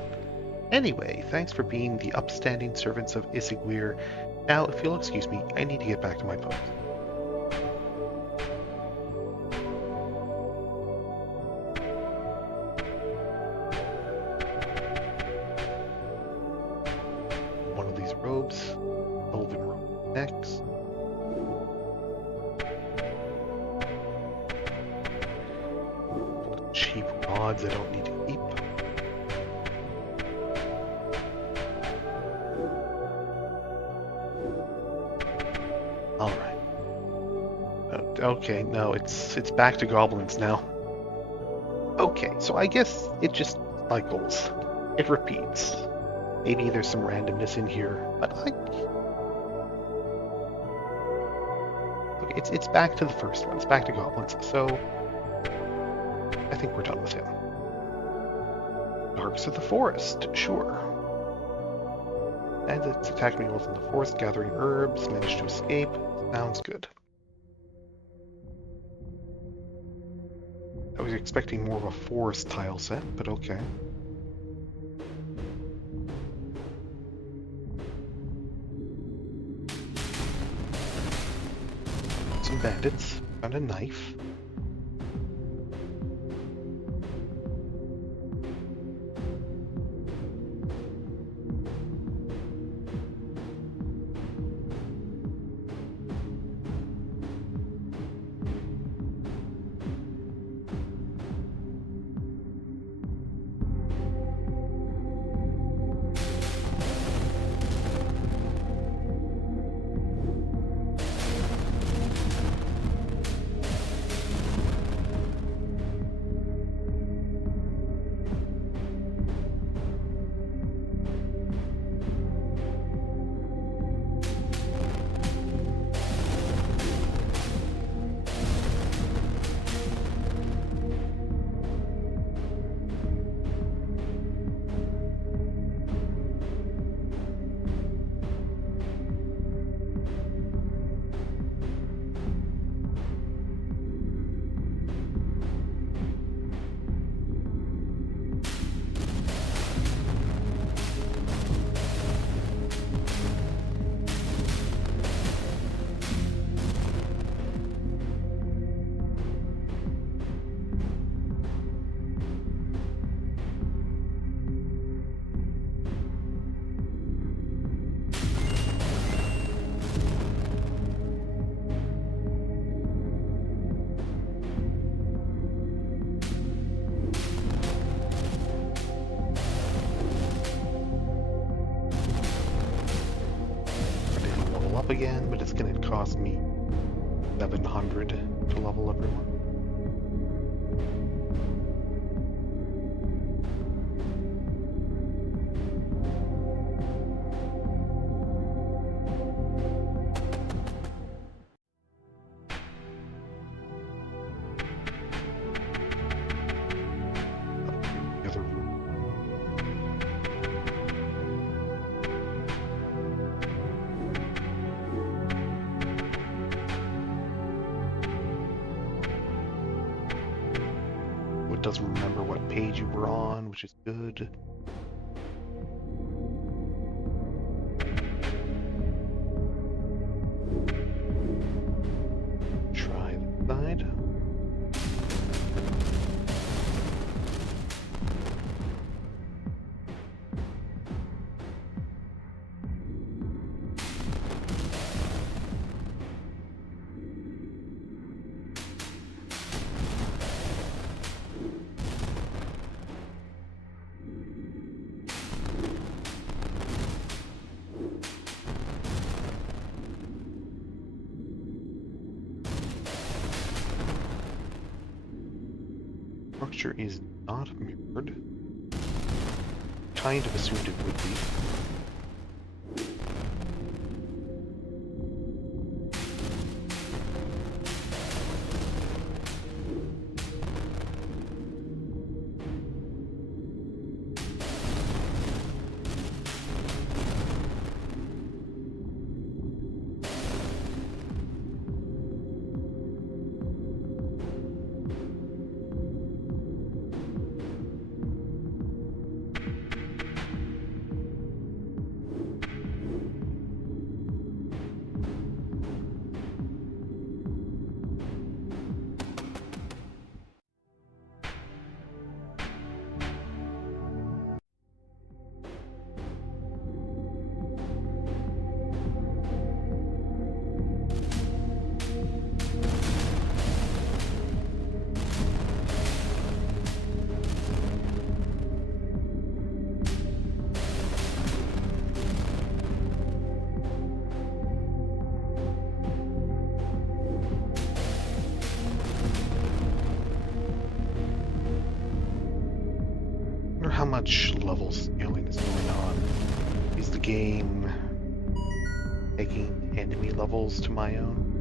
Anyway, thanks for being the upstanding servants of Isigwir. Now, if you'll excuse me, I need to get back to my post. One of these robes. Elven robe next. Cheap rods I don't need to keep. Alright. Okay, no, it's back to goblins now. Okay, so I guess it just cycles. It repeats. Maybe there's some randomness in here, but okay, it's back to the first one. It's back to goblins, so I think we're done with him. Narcs of the forest, sure. Bandits attacked me both in the forest, gathering herbs, managed to escape. Sounds good. I was expecting more of a forest tile set, but okay. Some bandits. Found a knife. again, but it's going to cost me 700 to level everyone. Doesn't remember what page you were on, which is good. Try the side. Structure is not mirrored. Kind of assumed it would be. How much level scaling is going on? Is the game taking enemy levels to my own?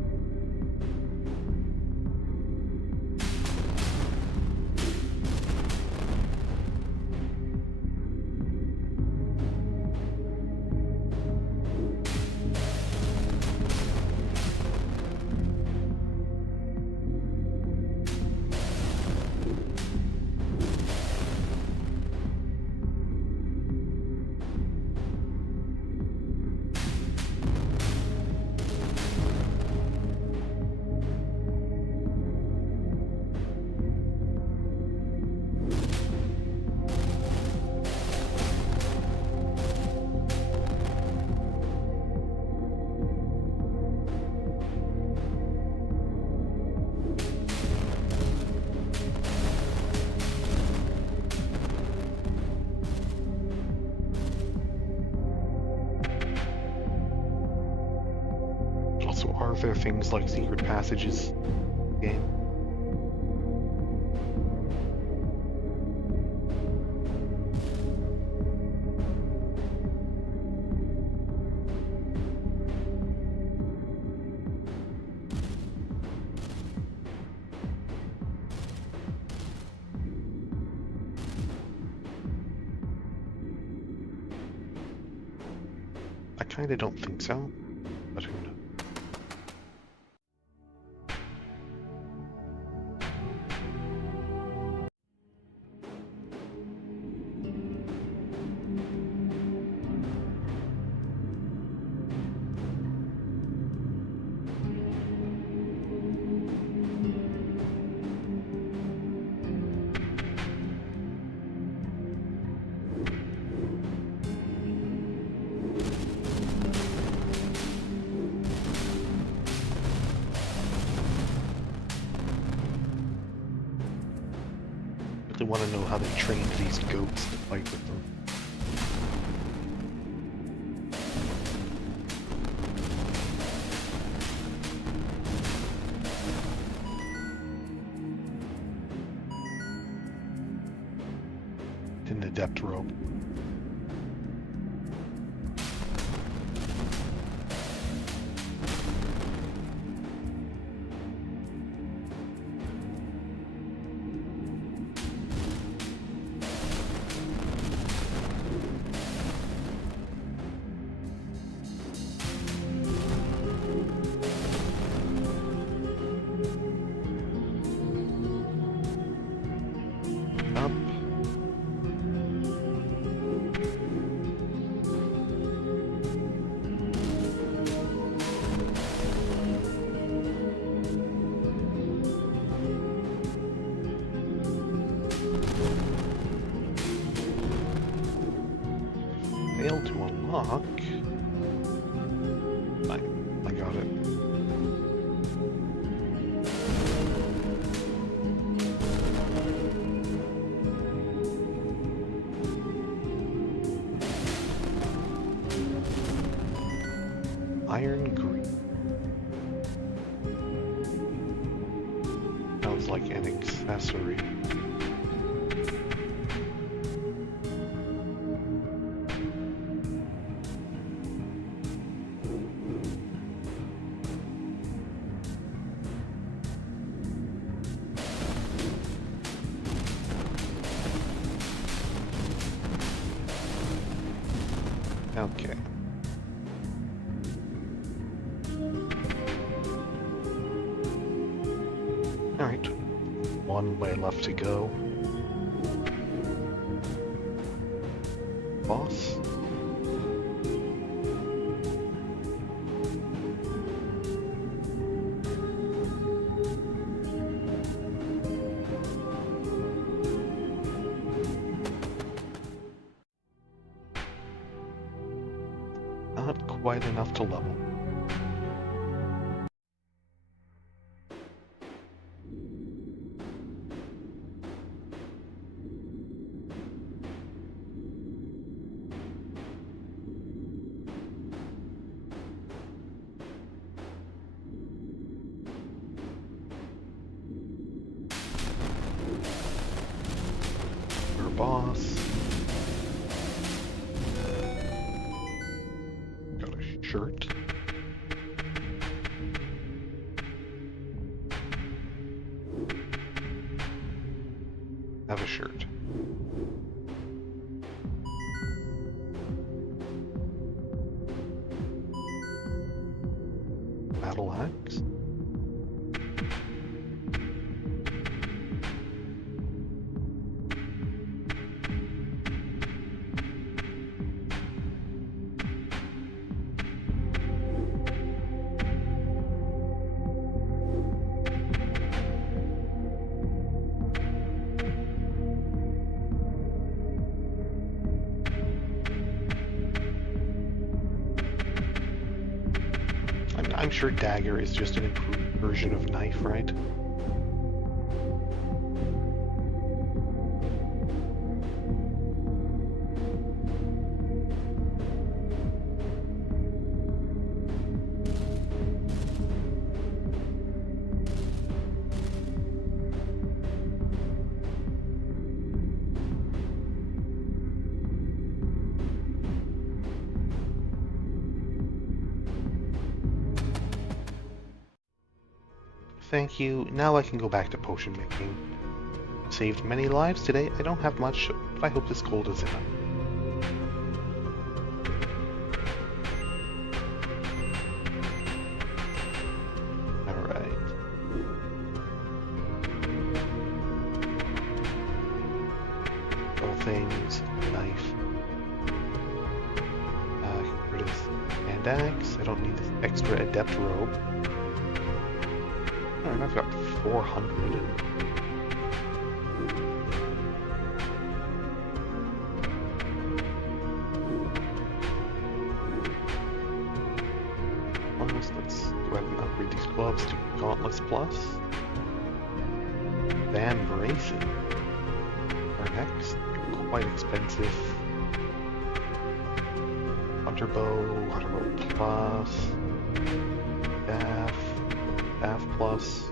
Are there things like secret passages in the game? I kinda don't think so, but who knows? I want to know how they trained these goats to fight with them. adept robe. Failed to unlock. I got it. Iron green. Sounds like an accessory. Okay. Alright. One way left to go. Boss. Not quite enough to level. Our boss. Got a shirt. Have a shirt. Battle axe. I'm sure dagger is just an improved version of knife, right? Thank you. Now I can go back to potion making. Saved many lives today. I don't have much, but I hope this gold is enough. Alright. All things, knife. Get rid of hand axe. I don't need this extra adept robe. Alright, I've got 400. Let's go ahead and upgrade these gloves to Gauntlets Plus. Van Bracing. Our next, quite expensive. Hunter Bow Plus. Staff Plus.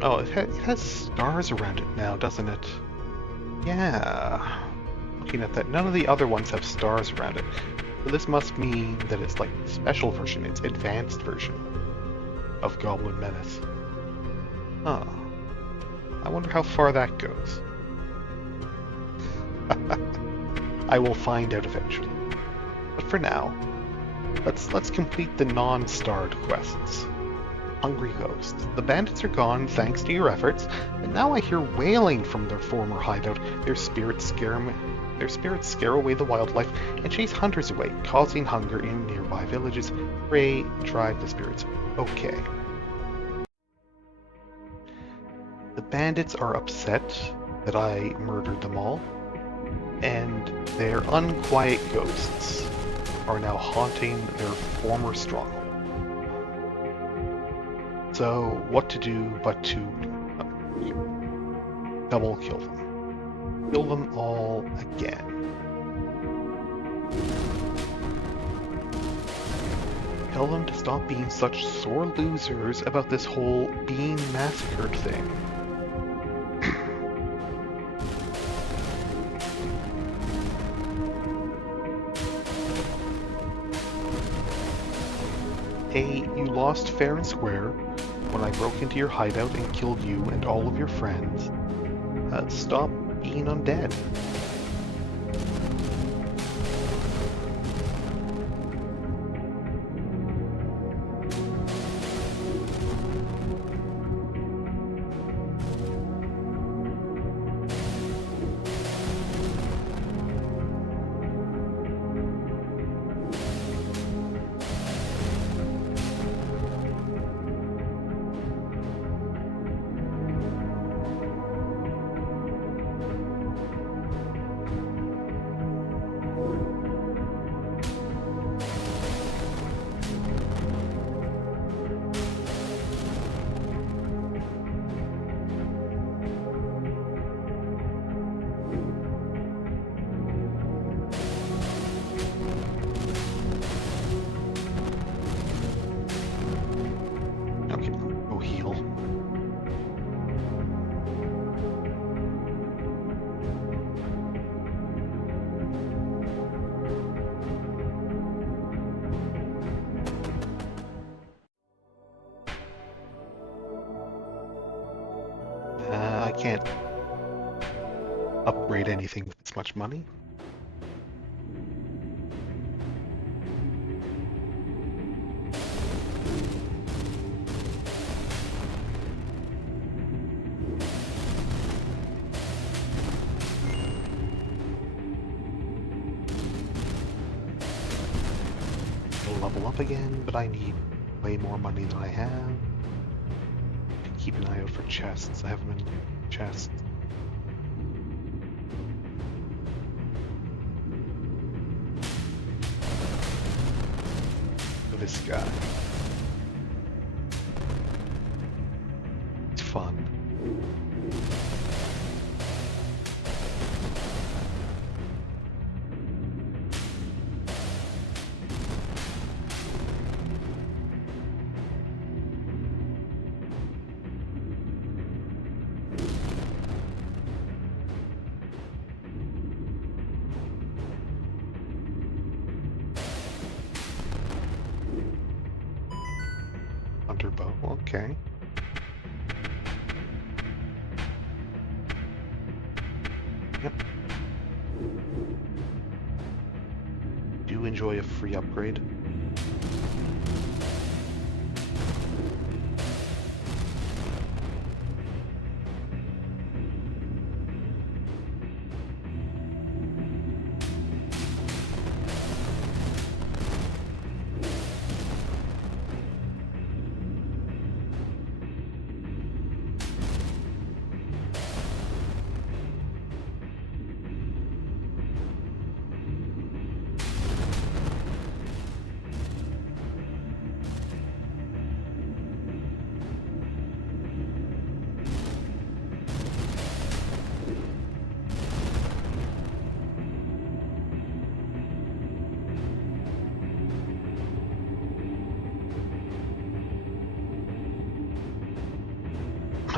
Oh, it has stars around it now, doesn't it? Yeah. Looking at that, none of the other ones have stars around it. So this must mean that it's like the special version, it's advanced version of Goblin Menace. Huh. I wonder how far that goes. I will find out eventually. But for now, let's complete the non-starred quests. Hungry Ghosts. The bandits are gone thanks to your efforts, and now I hear wailing from their former hideout. Their spirits scare away the wildlife and chase hunters away, causing hunger in nearby villages. Pray, drive the spirits. Okay. The bandits are upset that I murdered them all, and their unquiet ghosts are now haunting their former stronghold. So, what to do but to double kill them. Kill them all again. Tell them to stop being such sore losers about this whole being massacred thing. Hey, you lost fair and square when I broke into your hideout and killed you and all of your friends. Stop being undead. I can't upgrade anything with this much money. I'll level up again, but I need way more money than I have. Keep an eye out for chests. I haven't been looting chests. Look at this guy. It's fun. Bow. Okay. Yep. Do enjoy a free upgrade.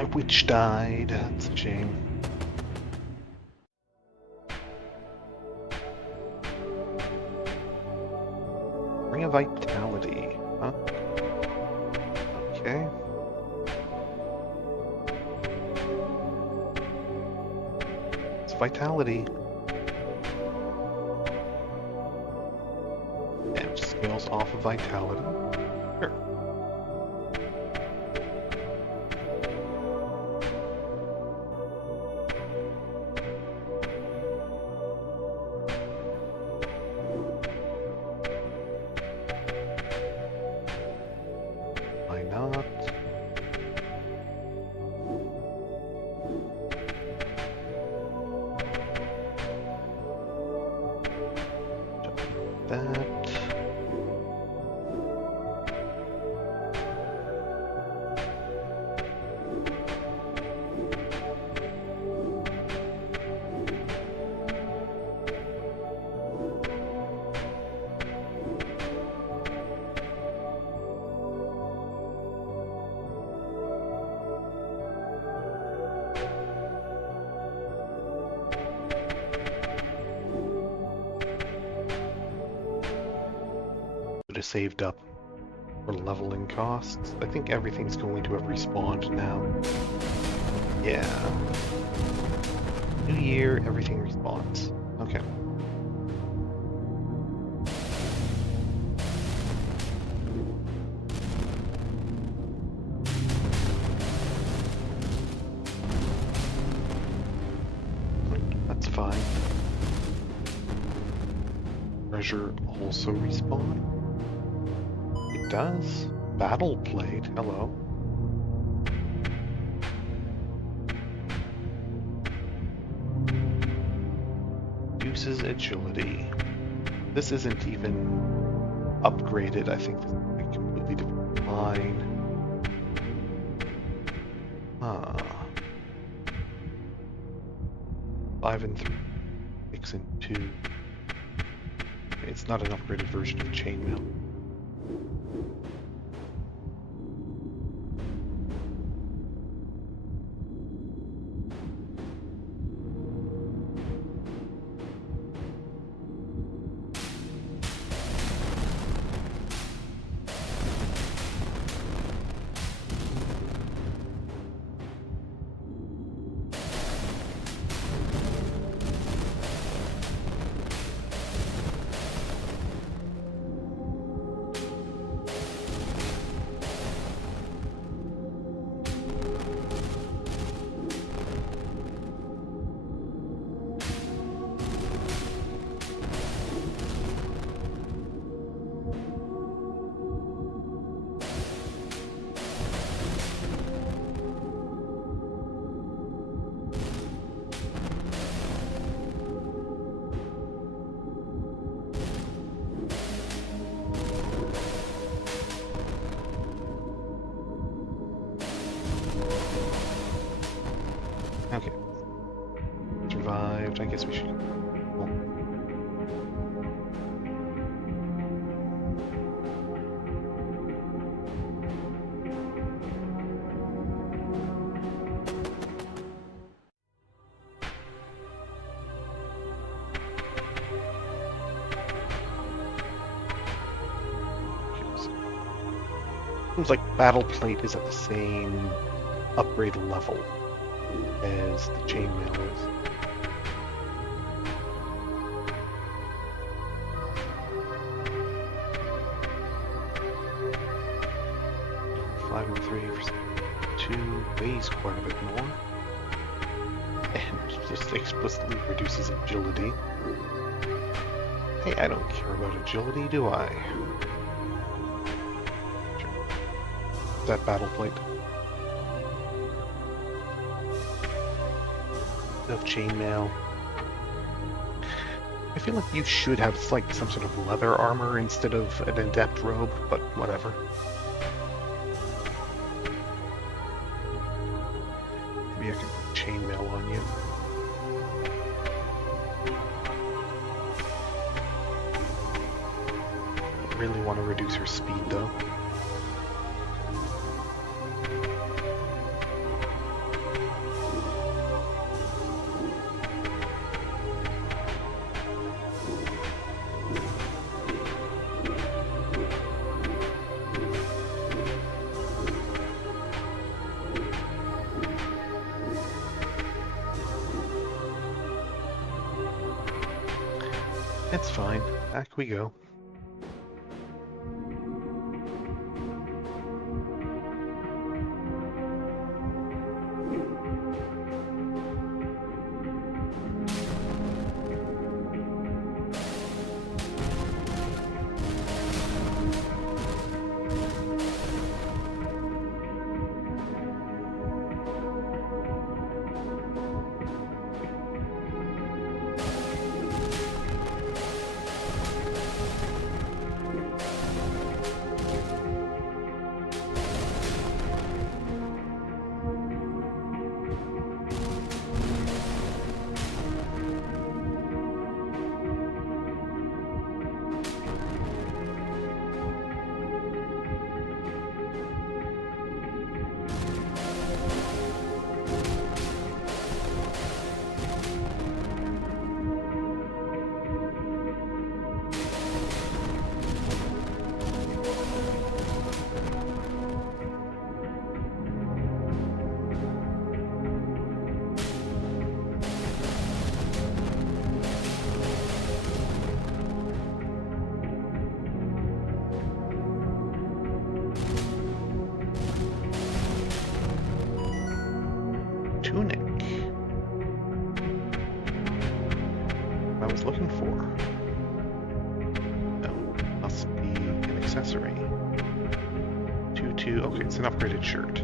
My witch died. That's a shame. Ring of Vitality. Huh? Okay. It's Vitality. And scales off of Vitality. Sure. Why not? That. Would have saved up for leveling costs. I think everything's going to have respawned now. Yeah. New year, everything respawns. Okay. That's fine. Treasure also respawn? It does. Battle plate. Hello. Reduces agility. This isn't even upgraded. I think this is a completely different line. 5 and 3, 6 and 2. It's not an upgraded version of chainmail. Okay. Survived. I guess we should. Oh. Seems like Battle Plate is at the same upgrade level as the chainmail is. Five and 3 for 2 weighs quite a bit more, and just explicitly reduces agility. Hey, I don't care about agility, do I? Sure. That Battle Plate. Of chainmail. I feel like you should have like some sort of leather armor instead of an adept robe, but whatever. Maybe I can put chainmail on you. I really want to reduce her speed though. It's fine. Back we go. Tunic. I was looking for. No, must be an accessory. Tutu. Okay, it's an upgraded shirt.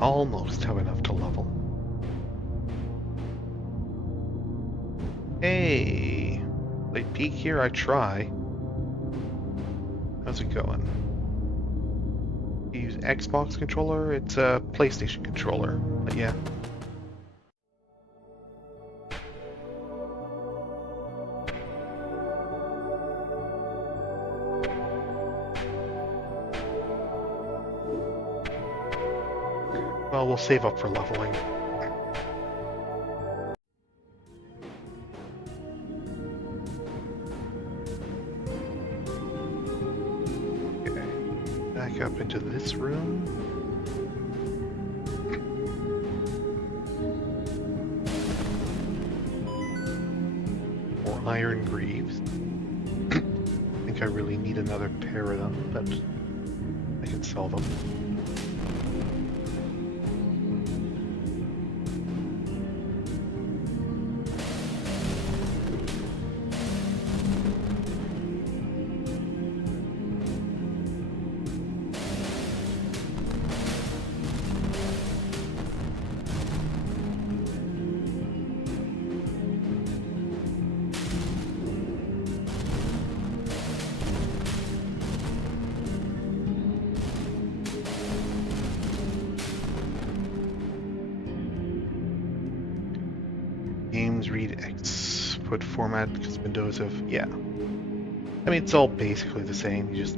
Almost have enough to level. Hey! Late peek here, I try. How's it going? You use Xbox controller? It's a PlayStation controller, but yeah. Well, we'll save up for leveling. Okay, back up into this room. More iron greaves. I think I really need another pair of them, but I can sell them. Games read X format because Windows have, yeah. I mean, it's all basically the same. You just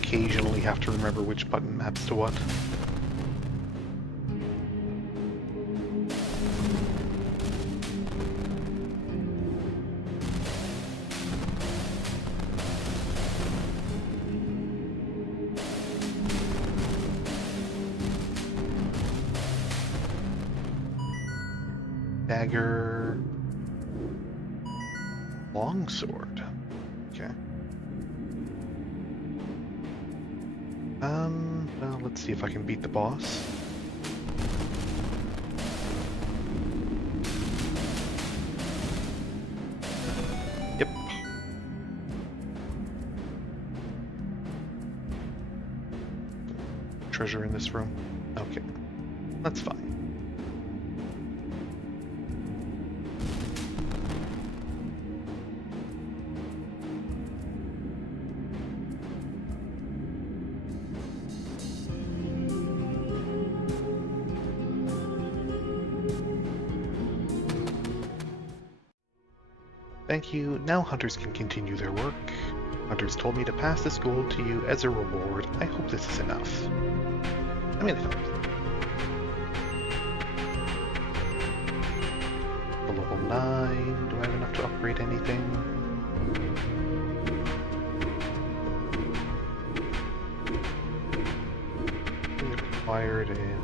occasionally have to remember which button maps to what. Dagger, longsword. Okay. Well, let's see if I can beat the boss. Yep. treasure in this room? Okay, that's fine. Thank you. Now hunters can continue their work. Hunters told me to pass this gold to you as a reward. I hope this is enough. I mean, it helps. For level 9, do I have enough to upgrade anything? Required in...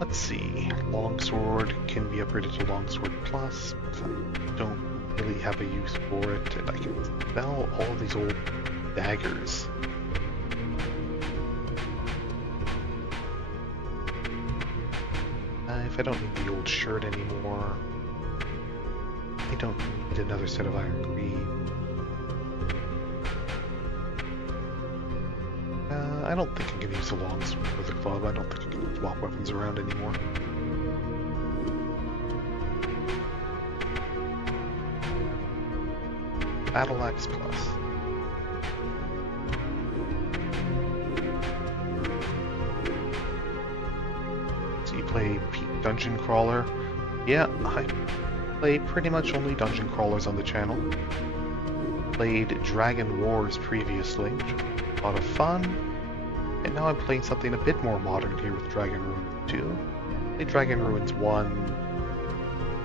Let's see. Longsword can be upgraded to Longsword Plus. I don't really have a use for it, and I can sell all of these old daggers. If I don't need the old shirt anymore, I don't need another set of iron greaves. I don't think I'm going to use the longsword for the club. I don't think I'm going to swap weapons around anymore. Battle Axe Plus. So you play Dungeon Crawler. Yeah, I play pretty much only Dungeon Crawlers on the channel. Played Dragon Wars previously, which was a lot of fun. And now I'm playing something a bit more modern here with Dragon Ruins 2. I played Dragon Ruins 1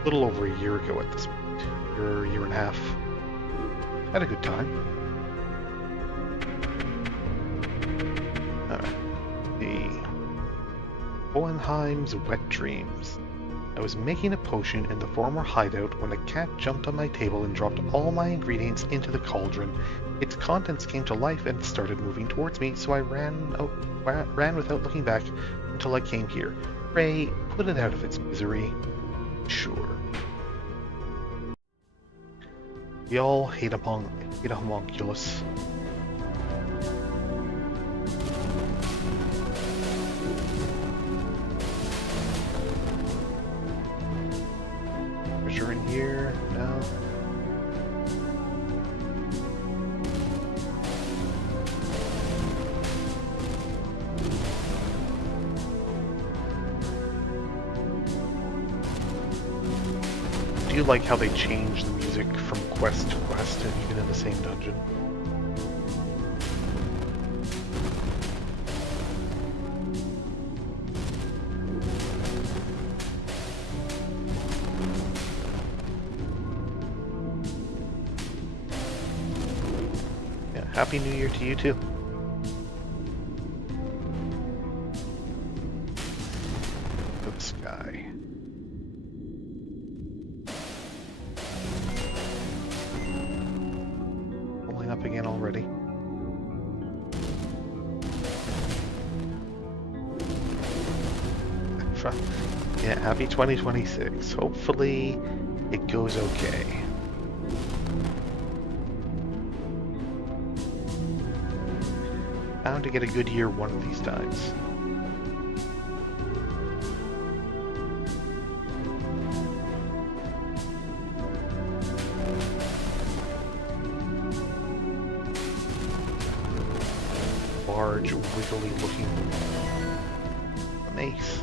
a little over a year ago at this point. Year and a half. Had a good time. Alright. The Hohenheim's Wet Dreams. I was making a potion in the former hideout when a cat jumped on my table and dropped all my ingredients into the cauldron. Its contents came to life and started moving towards me, so I ran without looking back until I came here. Pray, put it out of its misery. Sure. We all hate a homunculus. Treasure in here? No. Do you like how they change the music from quest to quest and even in the same dungeon? Yeah, Happy New Year to you too. The sky. Up again already. Yeah, happy 2026. Hopefully it goes okay. Bound to get a good year one of these times. Large, wiggly looking mace.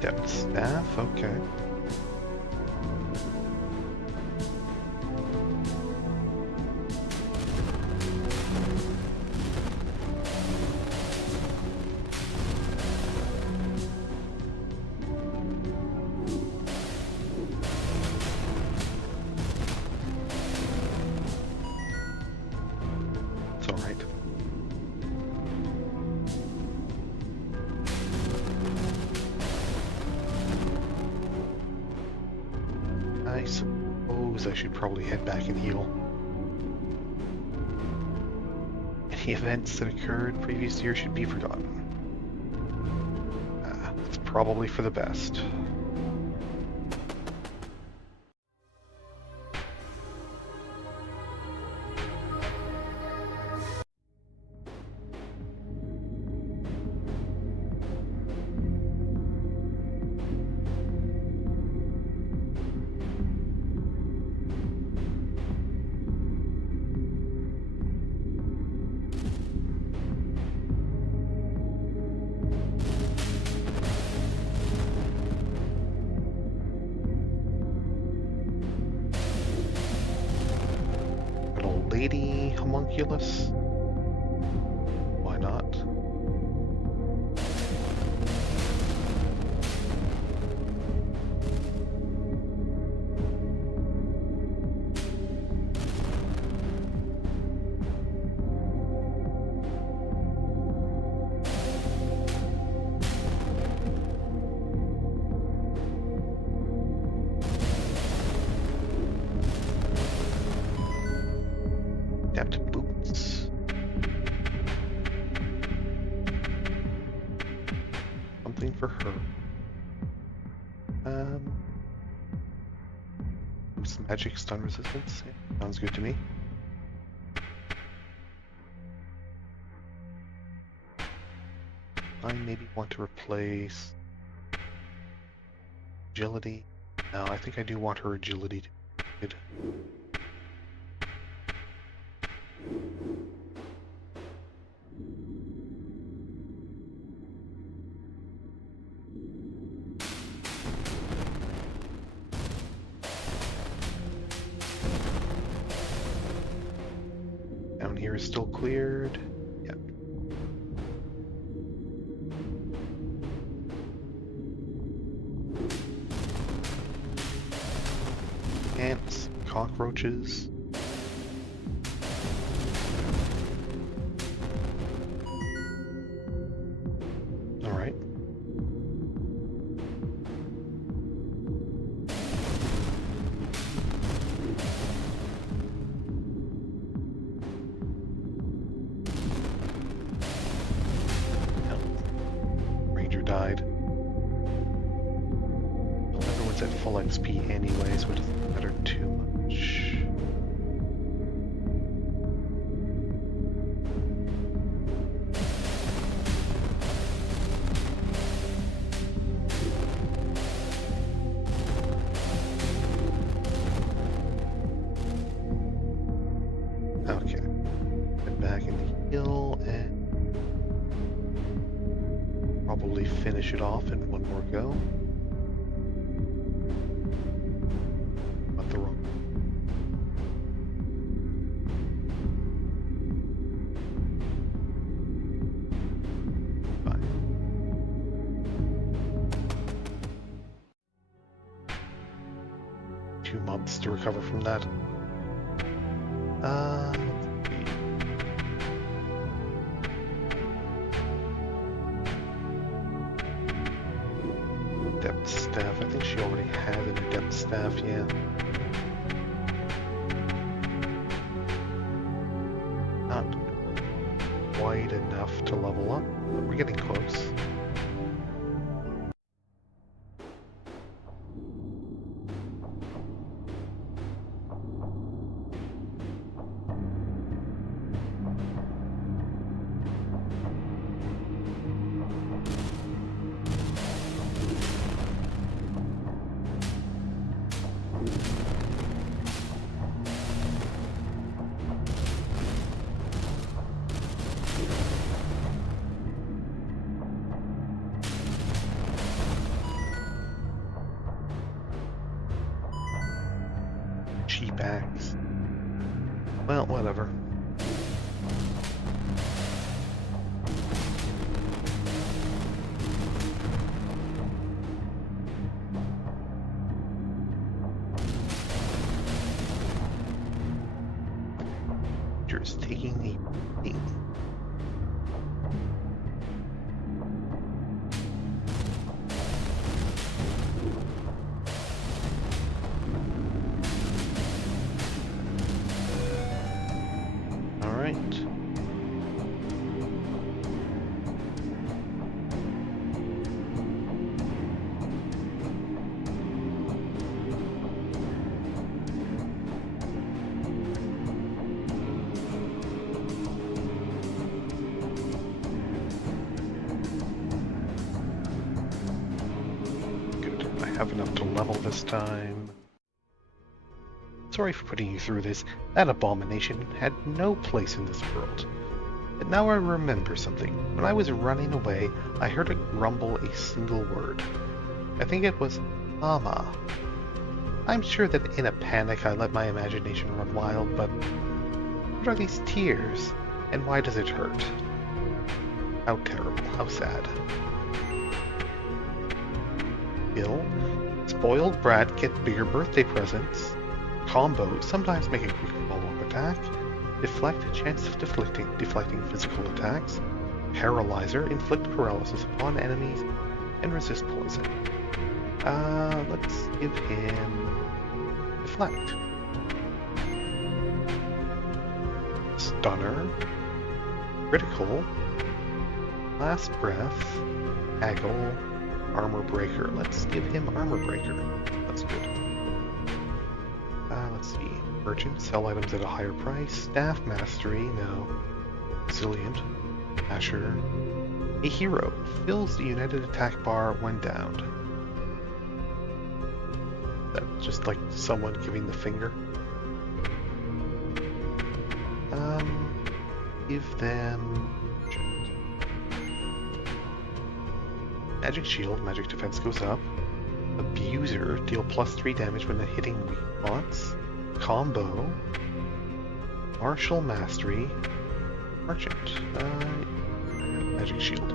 Depth staff, okay. I suppose I should probably head back and heal. Any events that occurred previous year should be forgotten. That's probably for the best. Lady homunculus? Why not? Adapted boots. Something for her. Boost magic stun resistance. Yeah, sounds good to me. I maybe want to replace agility. No, I think I do want her agility to be good. Down here is still cleared. Yep. Ants, cockroaches. Alright. Ranger died. Well, everyone's at full XP anyway, so it doesn't matter too much. Okay. Head back in the hill and probably finish it off in one more go. But the wrong. Fine. Two months to recover from that. Let's see. Adept staff. I think she already had an adept staff, yeah. Not quite enough to level up, but we're getting close. Cheap axe. Well, whatever. Just taking a beating. have enough to level this time. Sorry for putting you through this. That abomination had no place in this world. But now I remember something. When I was running away, I heard it grumble a single word. I think it was Mama. I'm sure that in a panic I let my imagination run wild, but what are these tears? And why does it hurt? How terrible, how sad. Ill. Spoiled brat get bigger birthday presents. Combo, sometimes make a quick follow-up attack. Deflect, chance of deflecting physical attacks. Paralyzer, inflict paralysis upon enemies and resist poison. Let's give him deflect. Stunner. Critical. Last breath. Haggle. Armor breaker. Let's give him armor breaker. That's good. Let's see. Merchant, sell items at a higher price. Staff mastery, no. Resilient. Asher. A hero. Fills the united attack bar when downed. That's just like someone giving the finger. Give them... Magic shield, magic defense goes up. Abuser, deal +3 damage when hitting weak spots. Combo. Martial mastery. Merchant. Magic shield.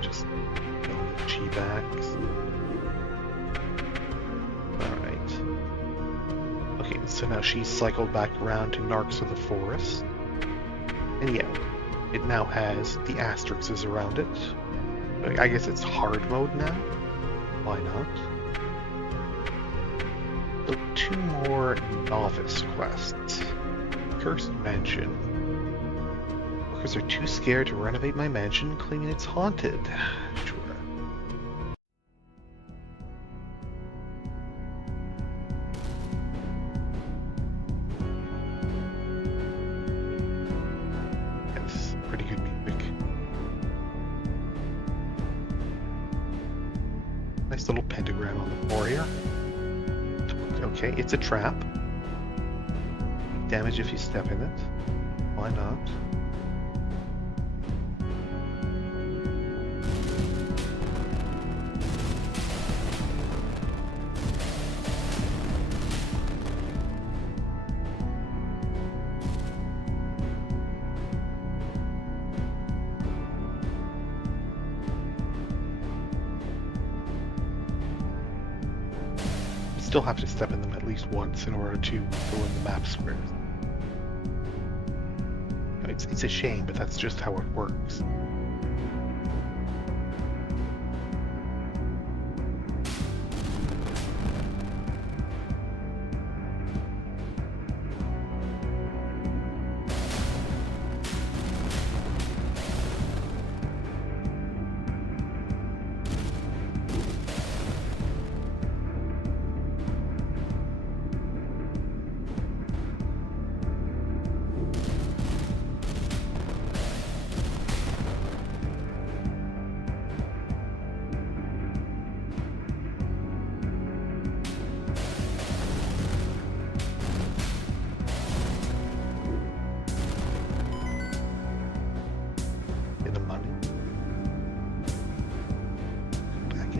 Just G-backs. So now she's cycled back around to Narcs of the Forest. And yeah, it now has the asterisks around it. I guess it's hard mode now. Why not? So 2 more novice quests. Cursed Mansion. Workers are too scared to renovate my mansion, claiming it's haunted. Sure. Nice little pentagram on the floor here. Okay, it's a trap. Damage if you step in it. Why not? Still have to step in them at least once in order to fill in the map squares. It's a shame, but that's just how it works.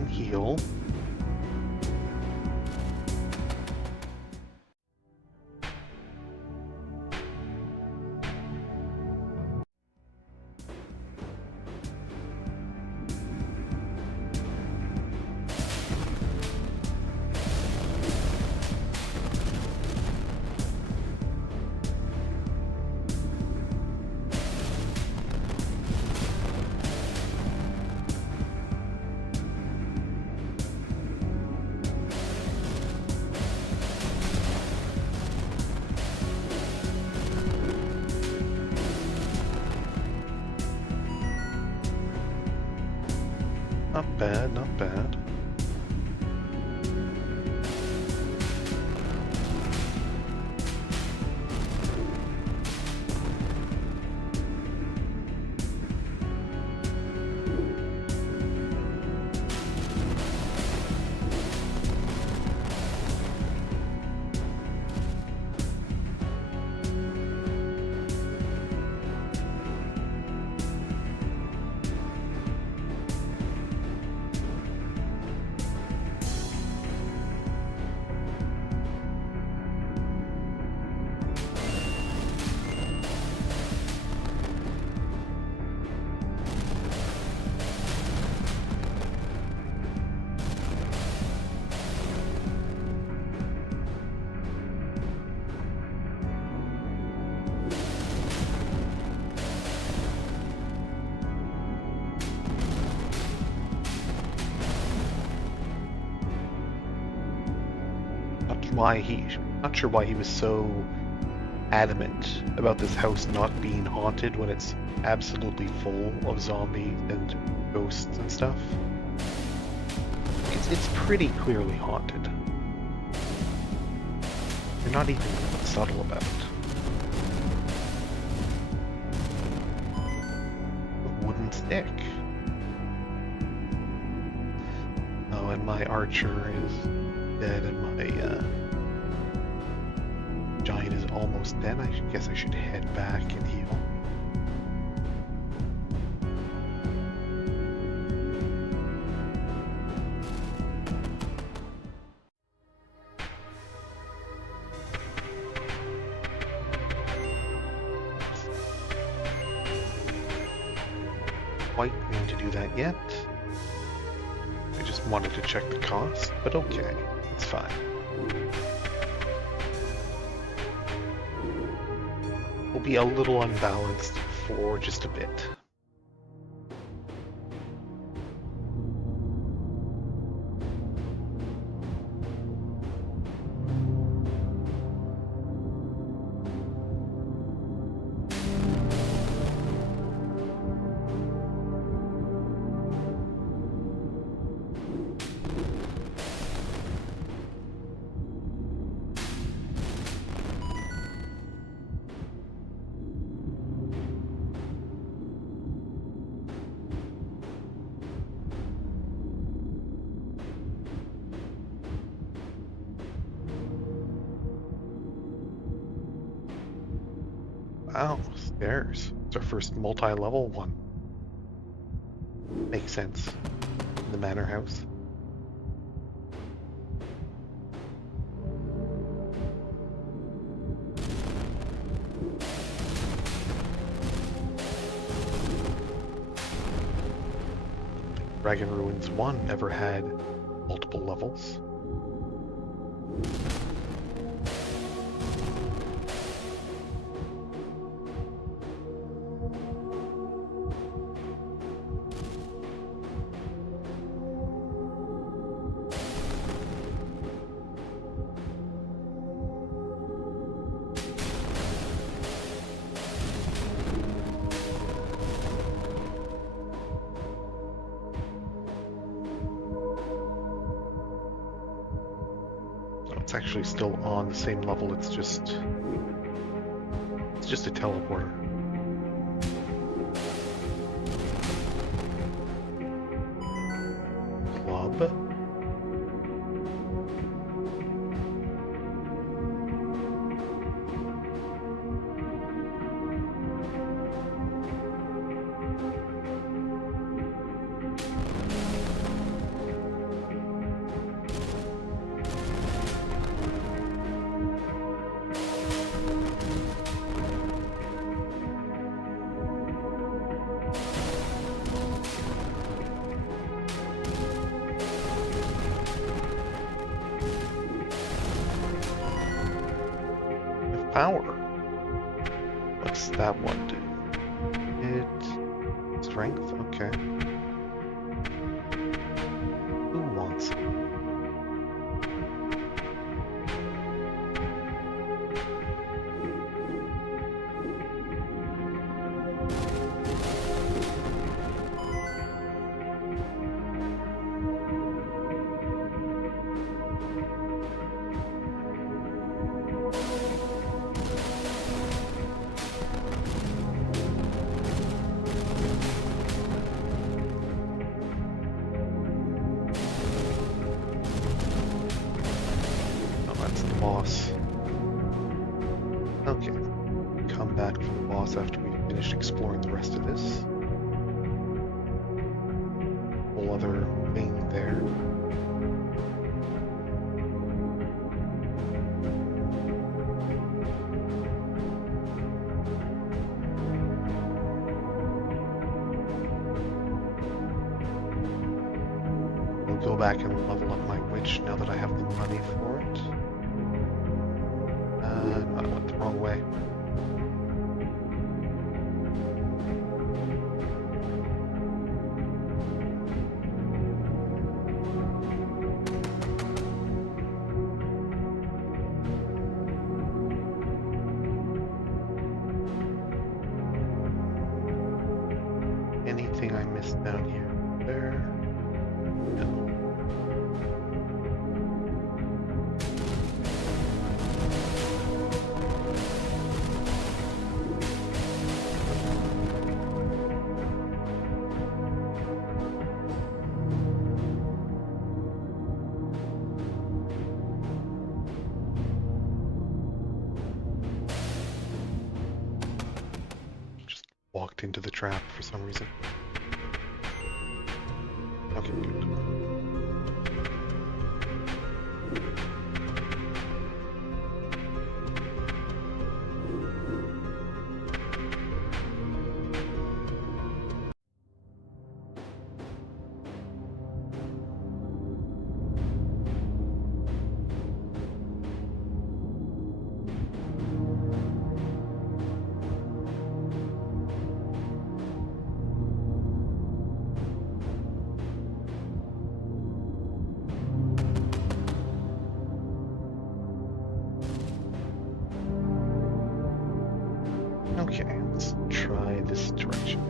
Heal. Not bad, not bad. not sure why he was so adamant about this house not being haunted when it's absolutely full of zombies and ghosts and stuff. It's pretty clearly haunted. They're not even subtle about it. A wooden stick. Oh, and my archer is dead, and my giant is almost dead. I guess I should head back and heal. Quite going to do that yet. I just wanted to check the cost, but okay, it's fine. We'll be a little unbalanced for just a bit. Wow, stairs. It's our first multi-level one. Makes sense. The manor house. Dragon Ruins 1 never had multiple levels. It's actually still on the same level, it's just a teleporter. Club. Power. What's that one do? It... strength? Okay. Who wants it? Boss. Okay. Come back for the boss after we finish exploring the rest of this. Whole other thing there. We'll go back and level up my witch now that I have the money for it. I went the wrong way. this down here. There. No. Walked into the trap for some reason. Okay, good. Okay, let's try this direction.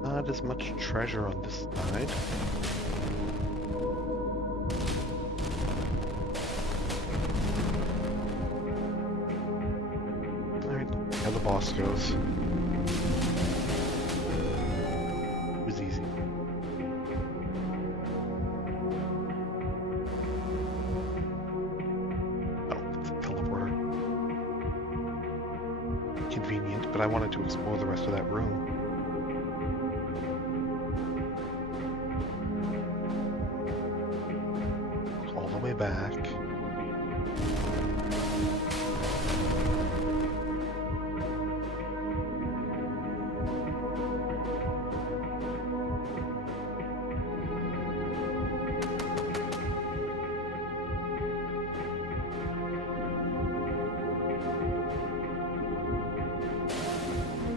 Not as much treasure on this side. Alright, how the boss goes. It was easy. Oh, it's a teleporter. Convenient, but I wanted to explore the rest of that room. Way back.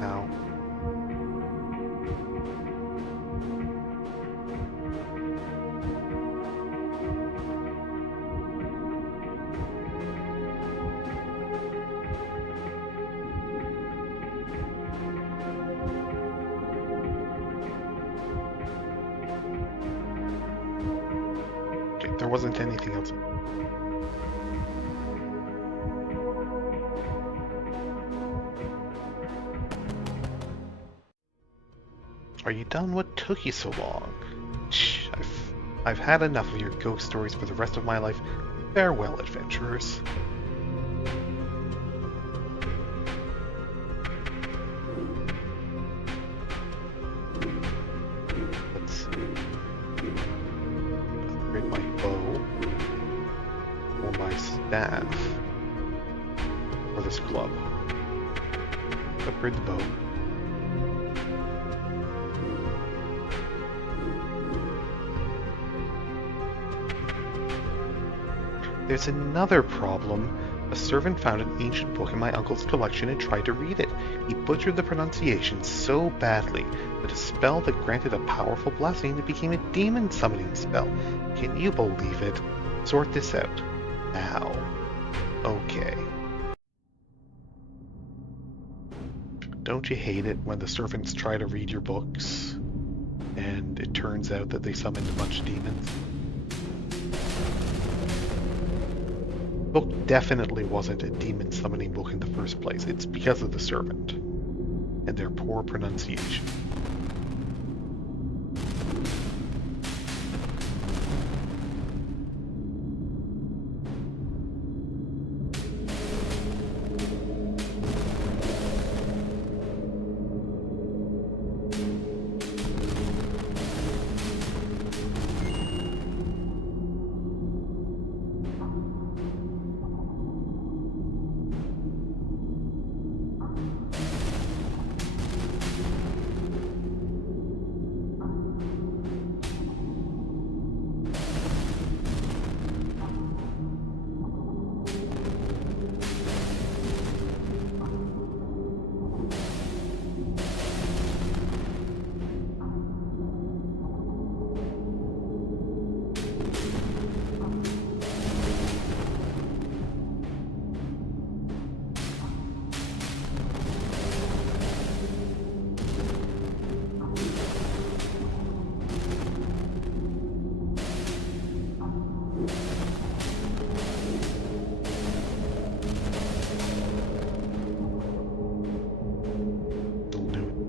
Ow. There wasn't anything else. Are you done? What took you so long? Shh, I've had enough of your ghost stories for the rest of my life. Farewell, adventurers. Let's upgrade my bow or my staff for this club. Upgrade the bow. There's another problem. A servant found an ancient book in my uncle's collection and tried to read it. He butchered the pronunciation so badly that a spell that granted a powerful blessing that became a demon summoning spell. Can you believe it? Sort this out. Now. Okay. Don't you hate it when the servants try to read your books and it turns out that they summoned a bunch of demons? book definitely wasn't a demon summoning book in the first place. It's because of the servant and their poor pronunciation.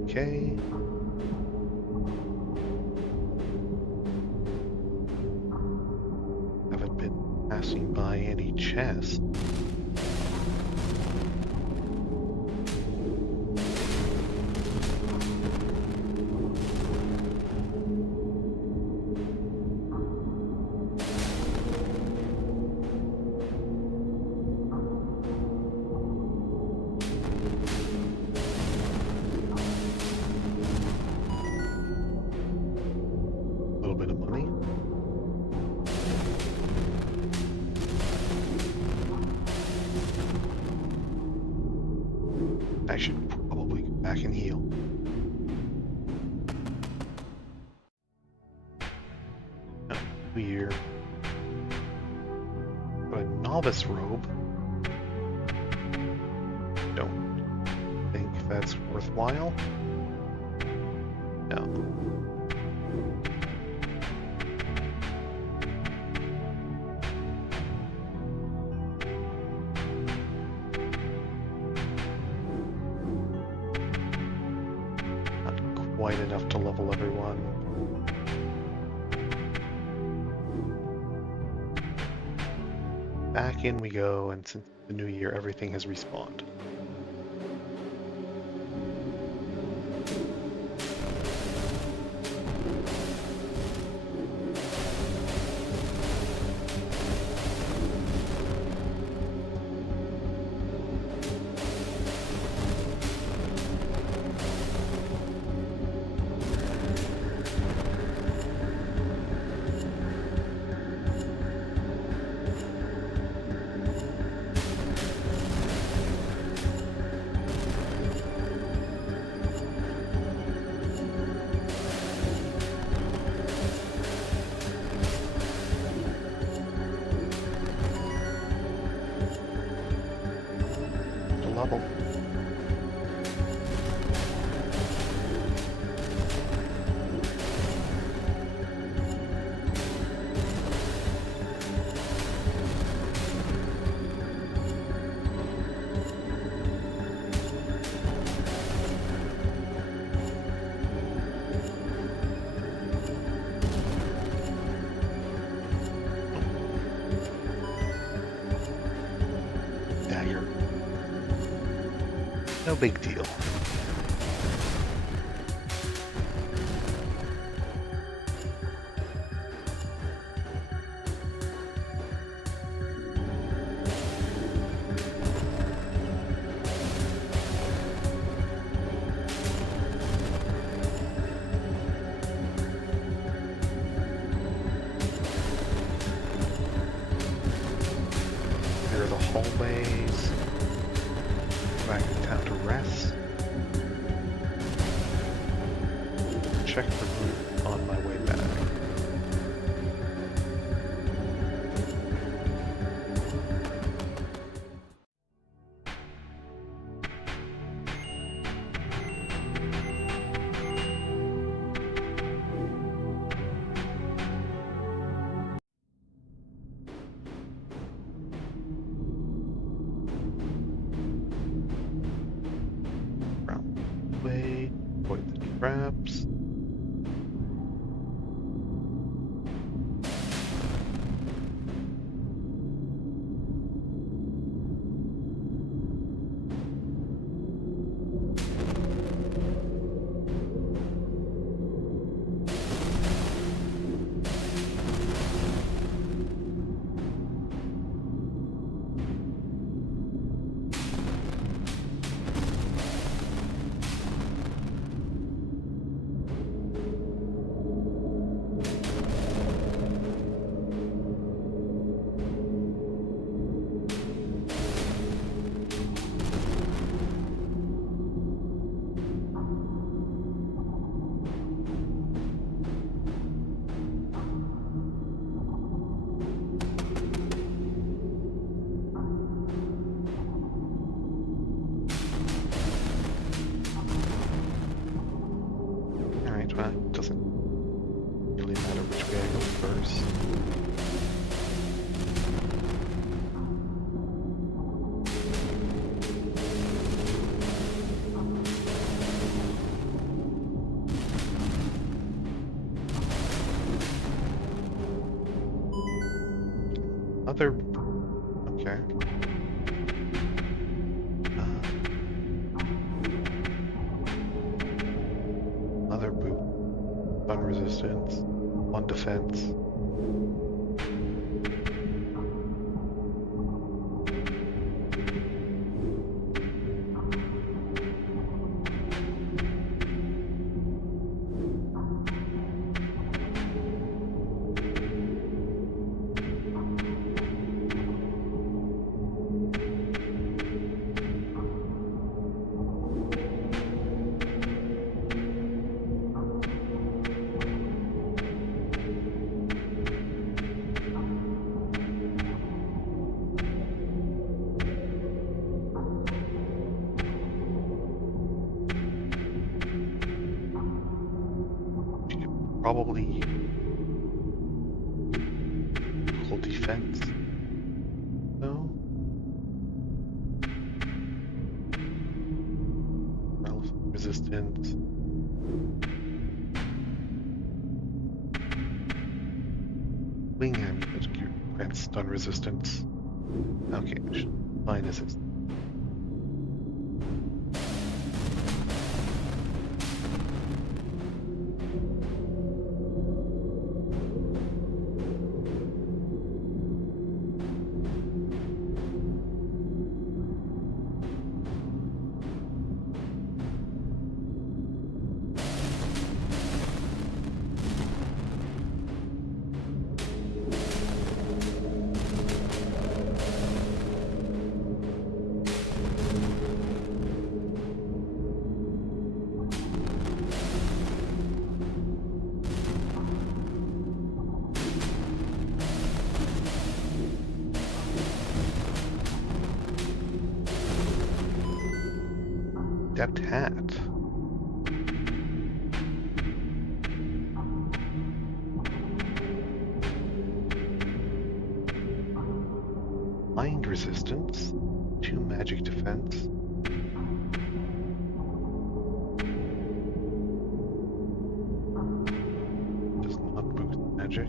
Okay. Haven't been passing by any chests. I should probably go back and heal. Oh, weird. But a novice robe. Don't think that's worthwhile. No. Quite enough to level everyone. Back in we go, and since the new year, everything has respawned. Level. Dagger. No big deal. Here are the hallways. Back in town to rest. Check the route on my way back. time. It doesn't really matter which way I go first. Other... okay. Other boot. Stun resistance. 1 defense. Probably full defense. No. Resistance. Wing amulet grants stun resistance. Okay, fine assist. Adept hat. Mind resistance. 2 magic defense. Does not boost magic.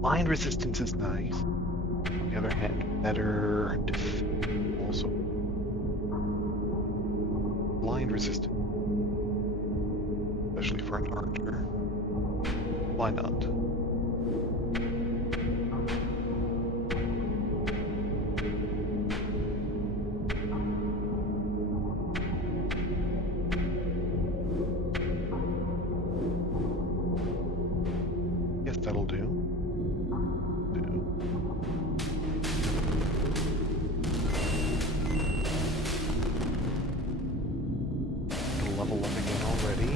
Blind resistance is nice. On the other hand, better also. Blind resistance. Especially for an archer. Why not? Yes, that'll do. Level up again already.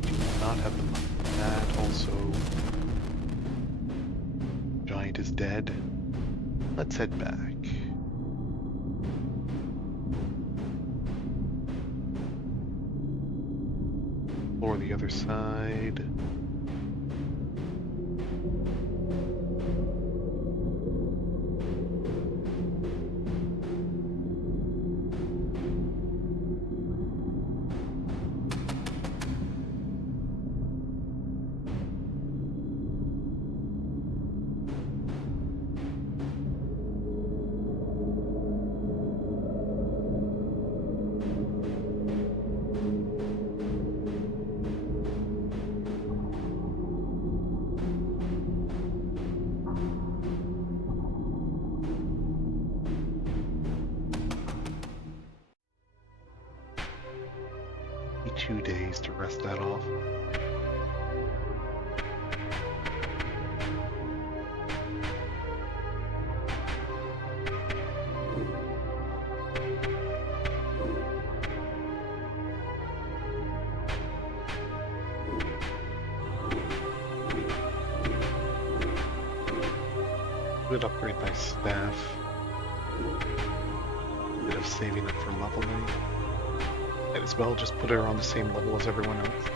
Do not have the money for that. Also, giant is dead. Let's head back. Explore the other side. off. Could upgrade my staff. Bit of saving up for leveling. Might as well just put her on the same level as everyone else.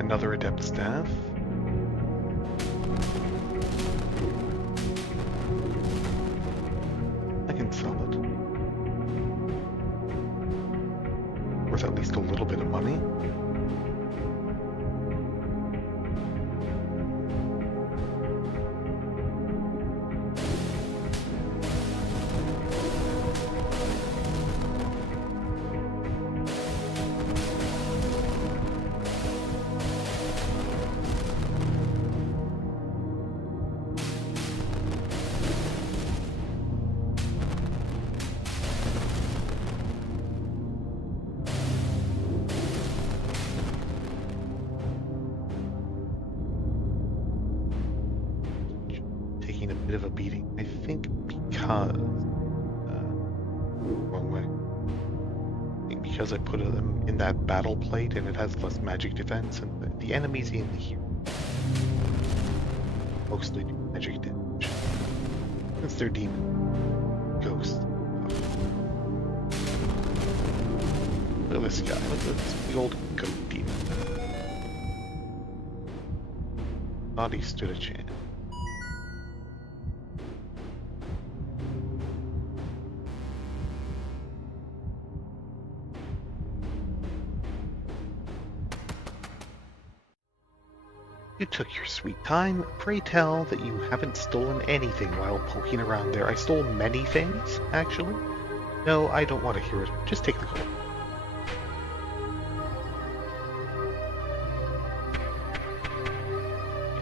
Another adept staff. I can sell it. Worth at least a little bit of money. Taking a bit of a beating. I think because wrong way. I think because I put them in that battle plate and it has less magic defense, and the enemies in here mostly do magic damage. Since they're demon ghosts. Look at this guy. Look at this big old goat demon. Thought he stood a chance. You took your sweet time. Pray tell that you haven't stolen anything while poking around there. I stole many things, actually. No, I don't want to hear it. Just take the gold.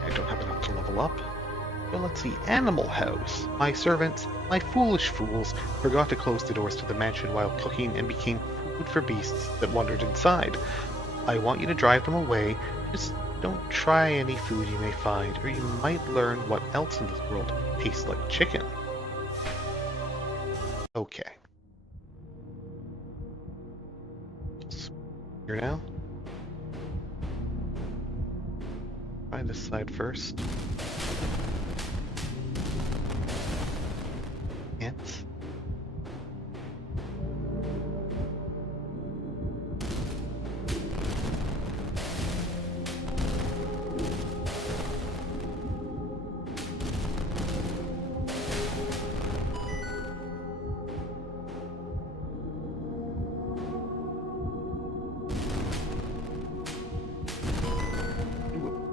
I don't have enough to level up. Well, let's see. Animal House. My servants, my foolish fools, forgot to close the doors to the mansion while cooking and became food for beasts that wandered inside. I want you to drive them away. Just don't try any food you may find, or you might learn what else in this world tastes like chicken. Okay. Here now. Try this side first. Ants.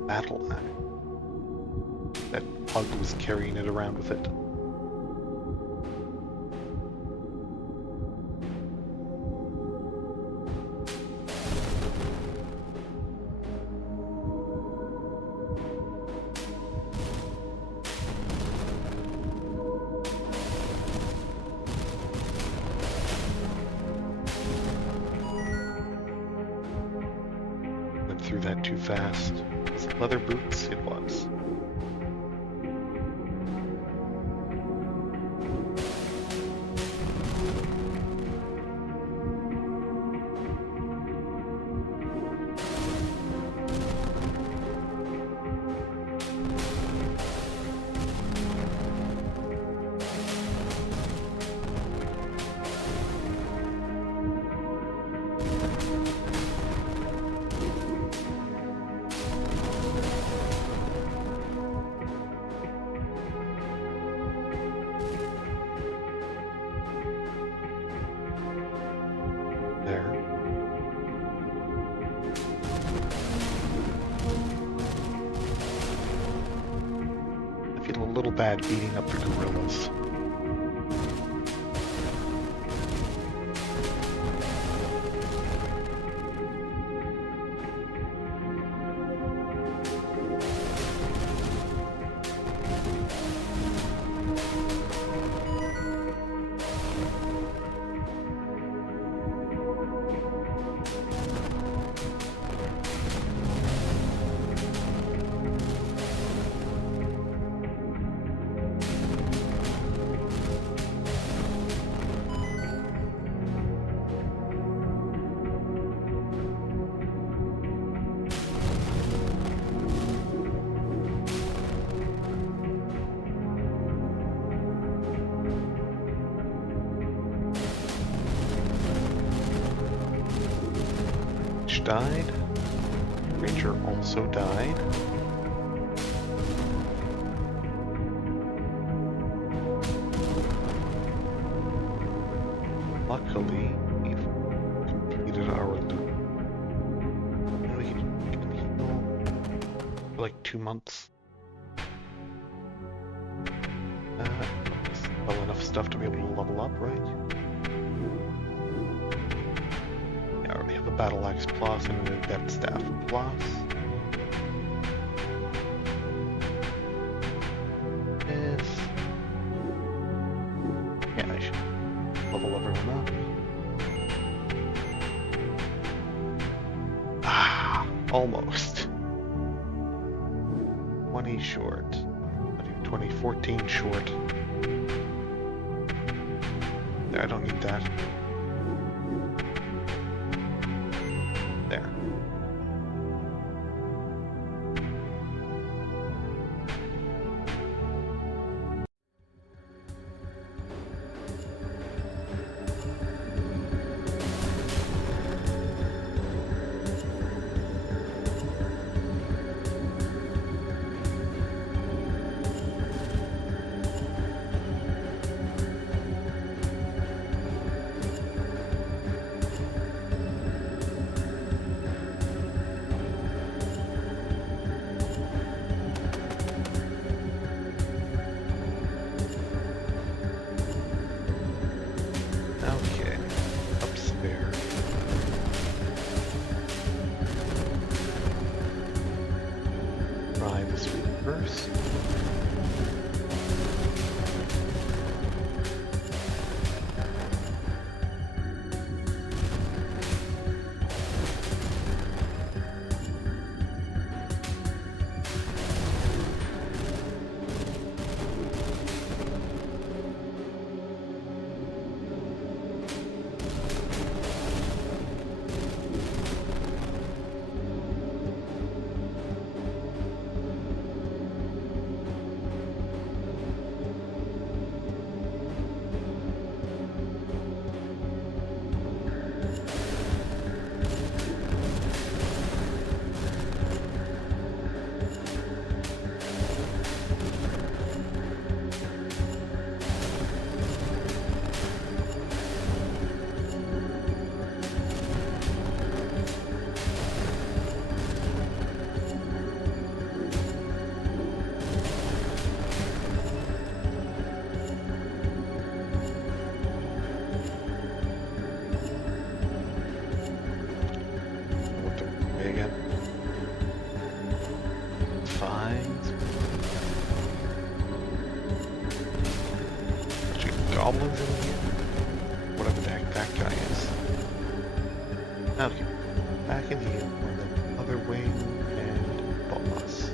Battle axe. That pug was carrying it around with it. Went through that too fast. Leather boots it was. bad beating up the gorillas. Died. Ranger also died. Luckily, we've completed our loop. And we can heal for like 2 months. Well, enough stuff to be able to level up, right? A Battle Axe Plus and an Adept Staff Plus. This. Yeah, I should level everyone up. Ah, almost. 20 short. 2014 short. I don't need that. There. Goblins in here? Whatever the heck that guy is. Okay, back in here on the other wing and boss.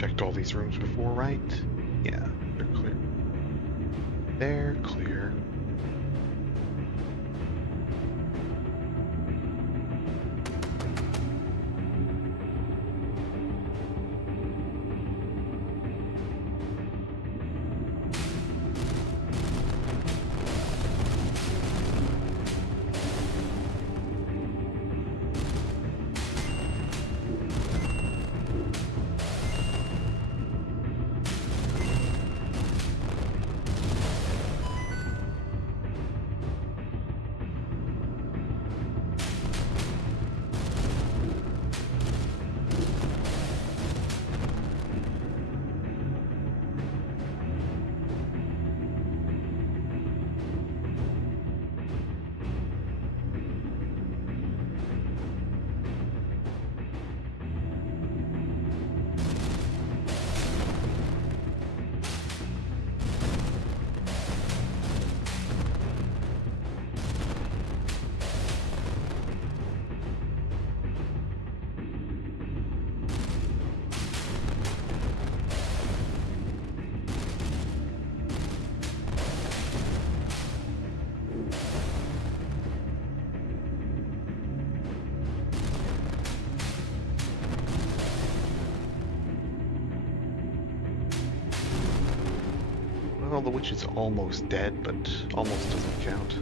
checked all these rooms before, right? Yeah, they're clear. They're clear. Well, the witch is almost dead, but almost doesn't count.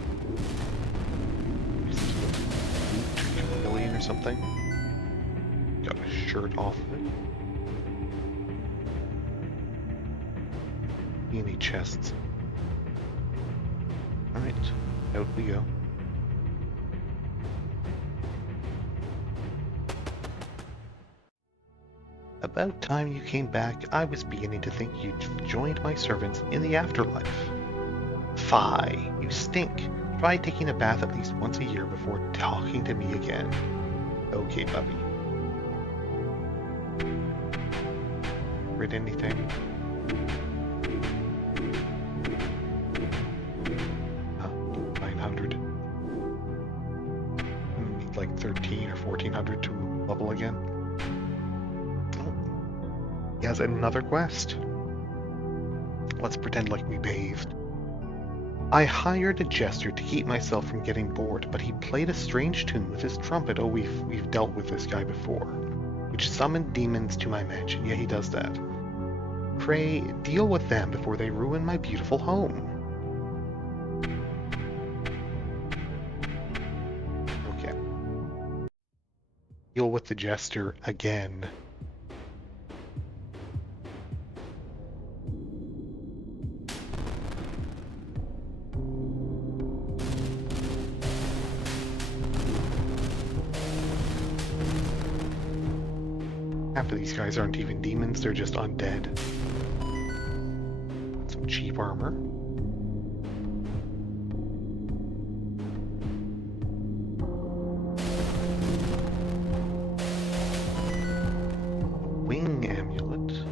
Million or something. Got a shirt off of it. Any chests? Alright, out we go. About time you came back, I was beginning to think you'd joined my servants in the afterlife. Fie, you stink. Try taking a bath at least once a year before talking to me again. Okay, Bubby. Read anything? Oh, 900. Need like 13 or 1400 to level again. He has another quest. Let's pretend like we bathed. I hired a jester to keep myself from getting bored, but he played a strange tune with his trumpet. Oh, we've dealt with this guy before, which summoned demons to my mansion. Yeah, he does that. Pray, deal with them before they ruin my beautiful home. Okay. Deal with the jester again. Half of these guys aren't even demons, they're just undead. Some cheap armor. Wing amulet.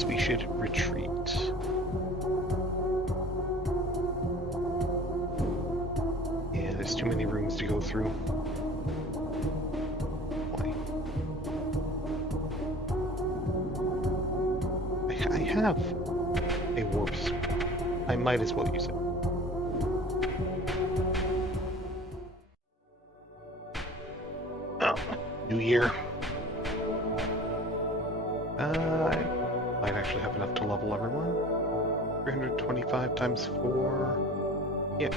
guess we should retreat. Yeah, there's too many rooms to go through. Why? I have a warp scroll. I might as well use it. Oh, New Year. I might actually have enough to level everyone. 325 times 4. Yeah.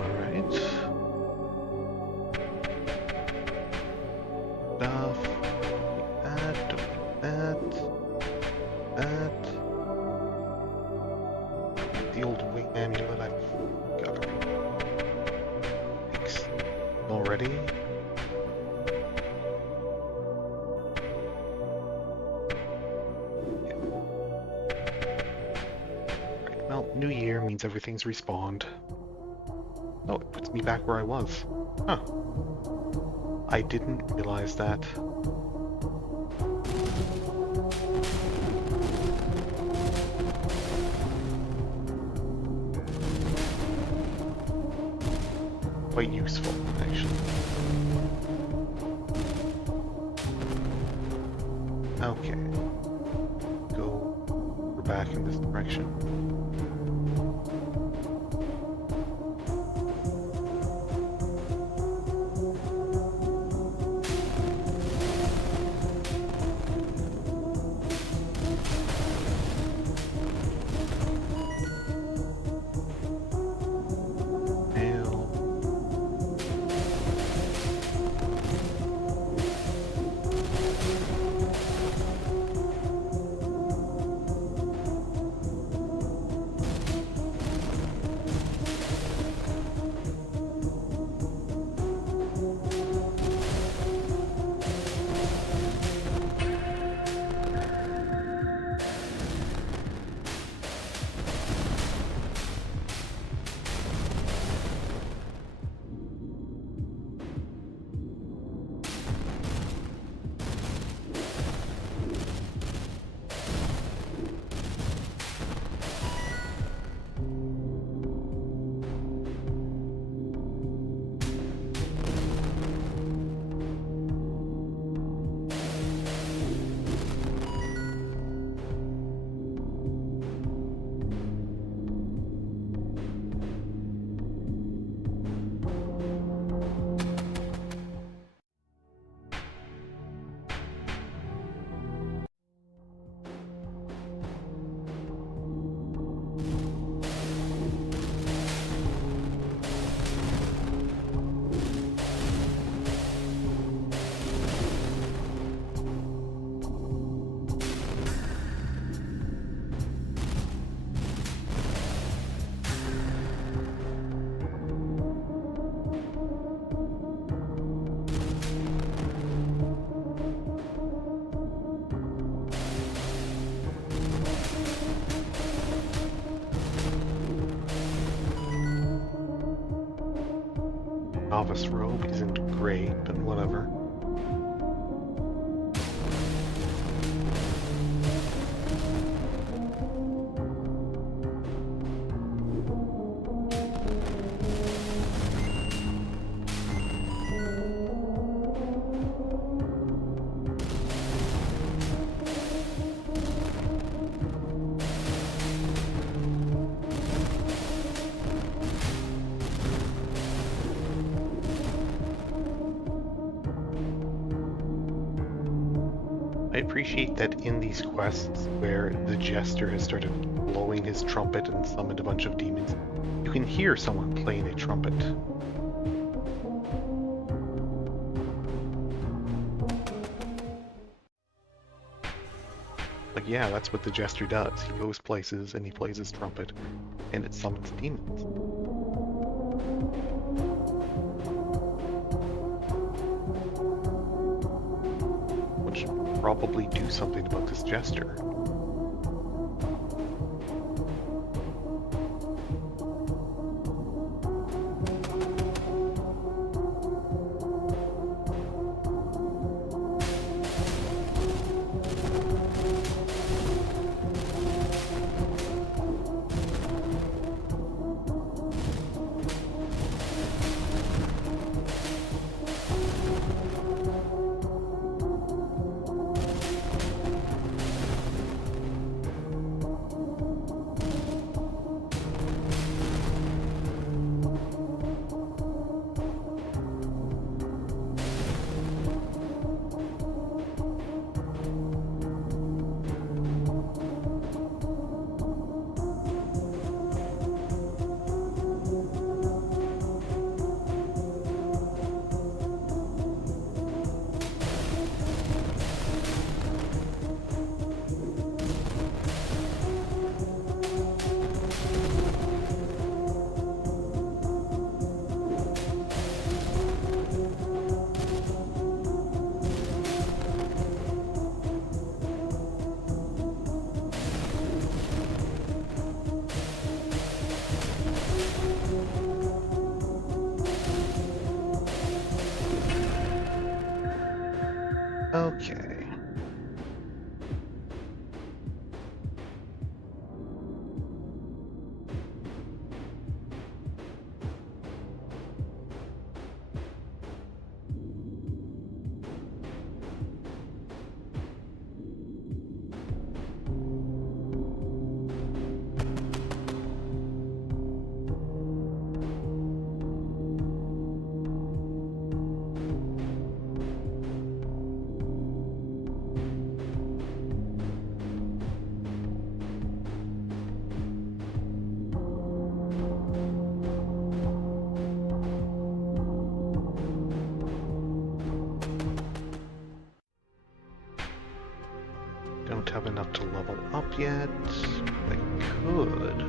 Alright. Stuff. That. The old wing amulet I've got already. Right, well, New Year means everything's respawned. Oh, it puts me back where I was. Huh. I didn't realize that. Quite useful, actually. Okay. We're back in this direction. Novice robe isn't great, but whatever. I appreciate that in these quests where the Jester has started blowing his trumpet and summoned a bunch of demons, you can hear someone playing a trumpet. Like, yeah, that's what the Jester does. He goes places and he plays his trumpet, and it summons demons. Which probably do something about this Jester. Okay. Don't have enough to level up yet. I could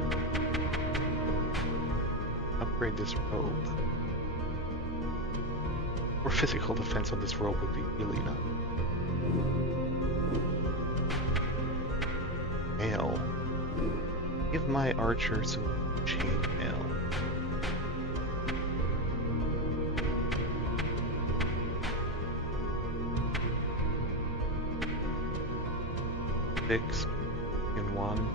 upgrade this robe. Or physical defense on this robe would be really nice. Mail. Give my archer some chain mail. Six in one.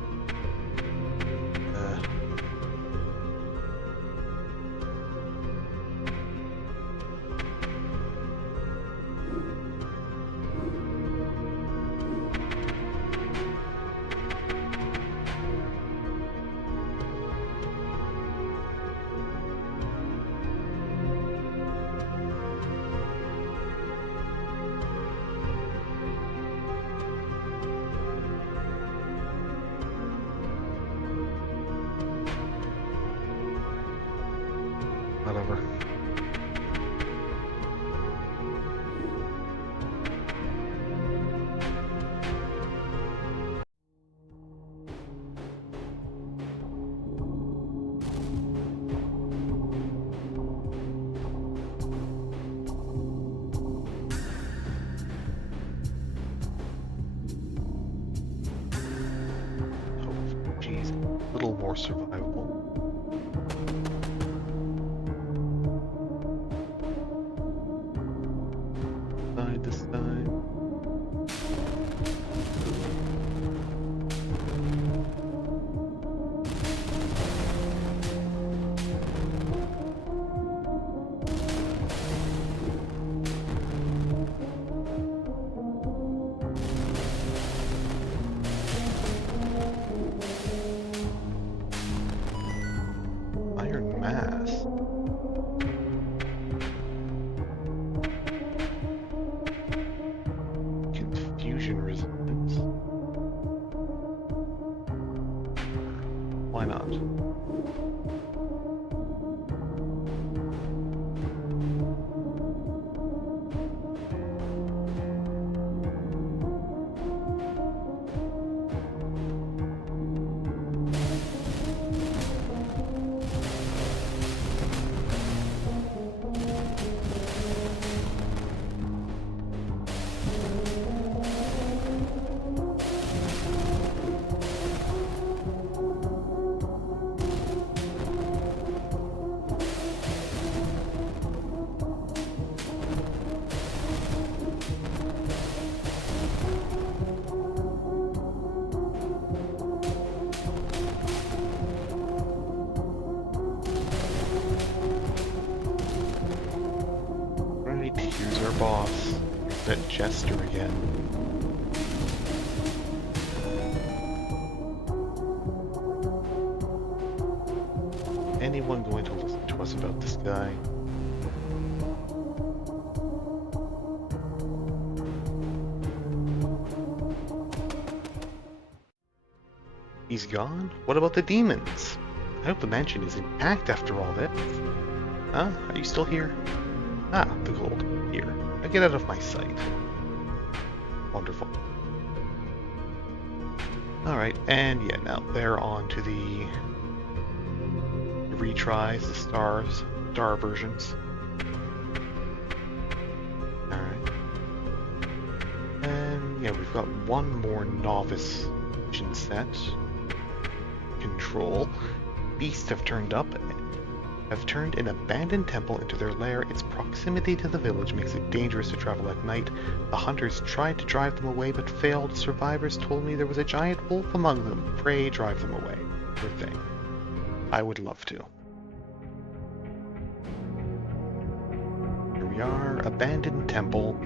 Whatever. Oh, geez, a little more survivable. This side. Iron Mass. Resistance. Why not? Here's our boss. That Jester again. Anyone going to listen to us about this guy? He's gone? What about the demons? I hope the mansion is intact after all this. Huh? Are you still here? Ah, the gold. Here. Now get out of my sight. Wonderful. Alright, and yeah, now they're on to the retries, the star versions. Alright. And yeah, we've got one more novice mission set. Control. Beasts have turned up. have turned an abandoned temple into their lair. Its proximity to the village makes it dangerous to travel at night. The hunters tried to drive them away but failed. Survivors told me there was a giant wolf among them. Pray drive them away. Sure thing. I would love to. Here we are, abandoned temple,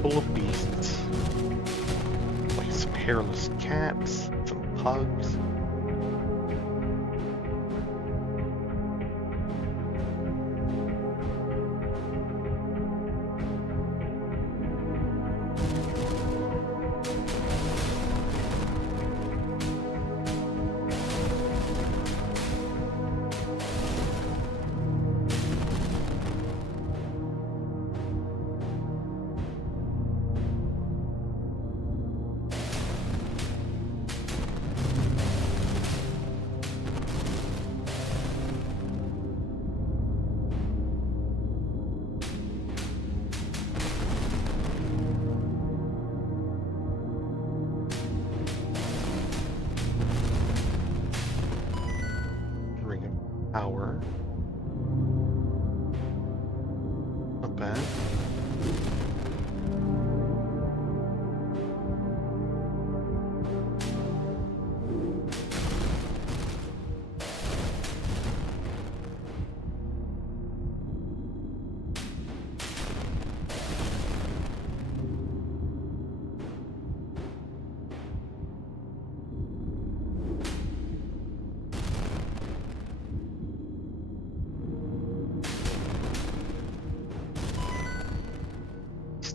full of beasts, like some hairless cats, some pugs. Power. Not bad.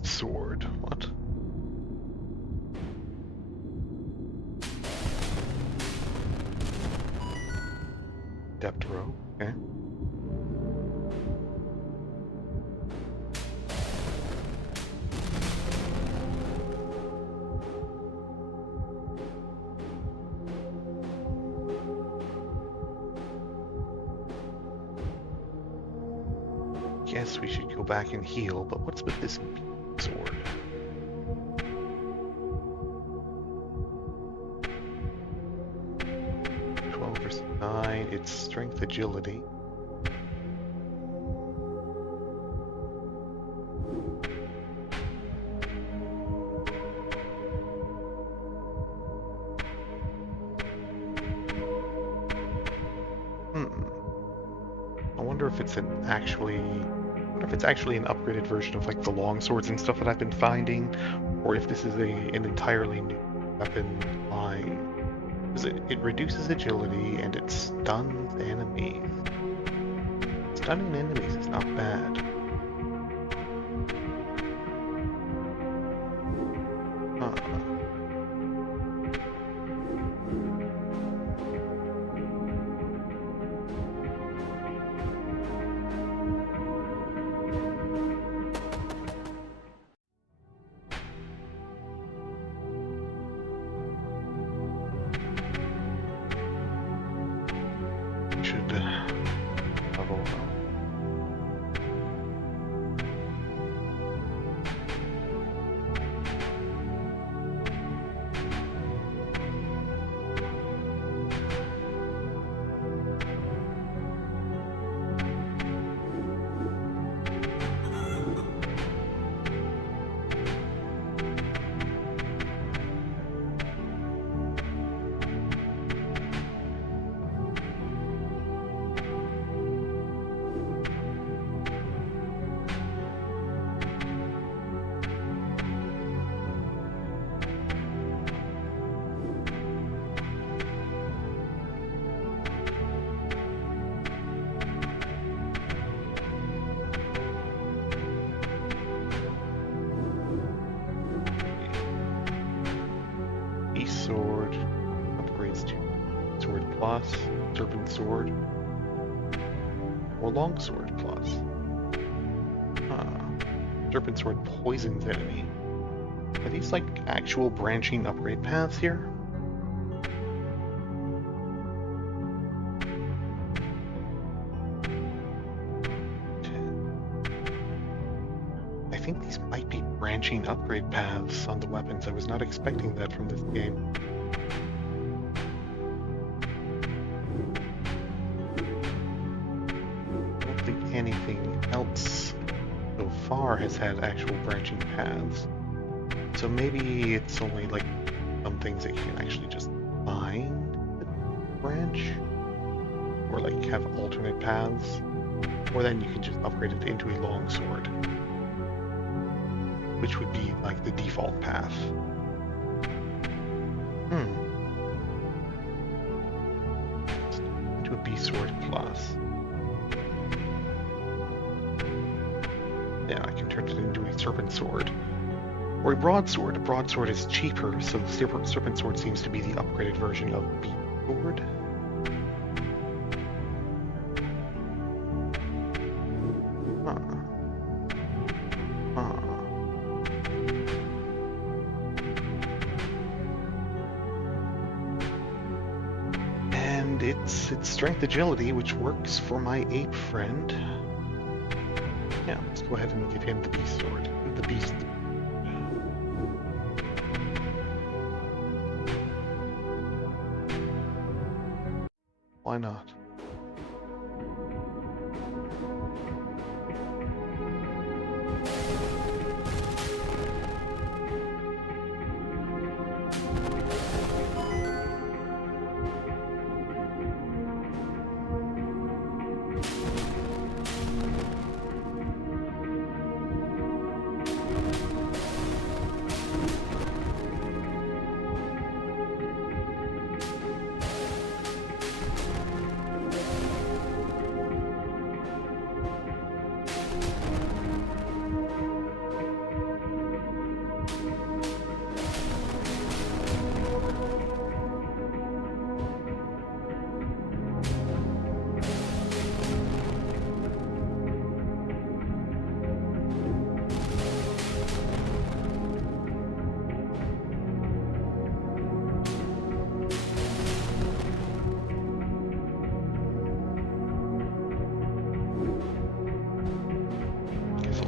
Sword. What? Depth row. Okay. Guess we should go back and heal, but what's with this sword? Versus 9, it's strength agility. I wonder if it's actually an upgraded version of like the long swords and stuff that I've been finding, or if this is an entirely new weapon line. Because it reduces agility and it stuns enemies. Stunning enemies is not bad. Should level up. Sword upgrades to Sword Plus, Serpent Sword, or Long Sword Plus. Serpent Sword poisons enemy. Are these like actual branching upgrade paths here? I think these might be branching upgrade paths on the weapons. I was not expecting that from this game. far has had actual branching paths. So maybe it's only like some things that you can actually just find that branch, or like have alternate paths, or then you can just upgrade it into a longsword, which would be like the default path. Into a B-sword plus. Yeah, I can turn it into a serpent sword. Or a broadsword. A broadsword is cheaper, so the serpent sword seems to be the upgraded version of B-sword. And it's strength agility, which works for my ape friend. Yeah, let's go ahead and give him the beast sword. The beast. Why not?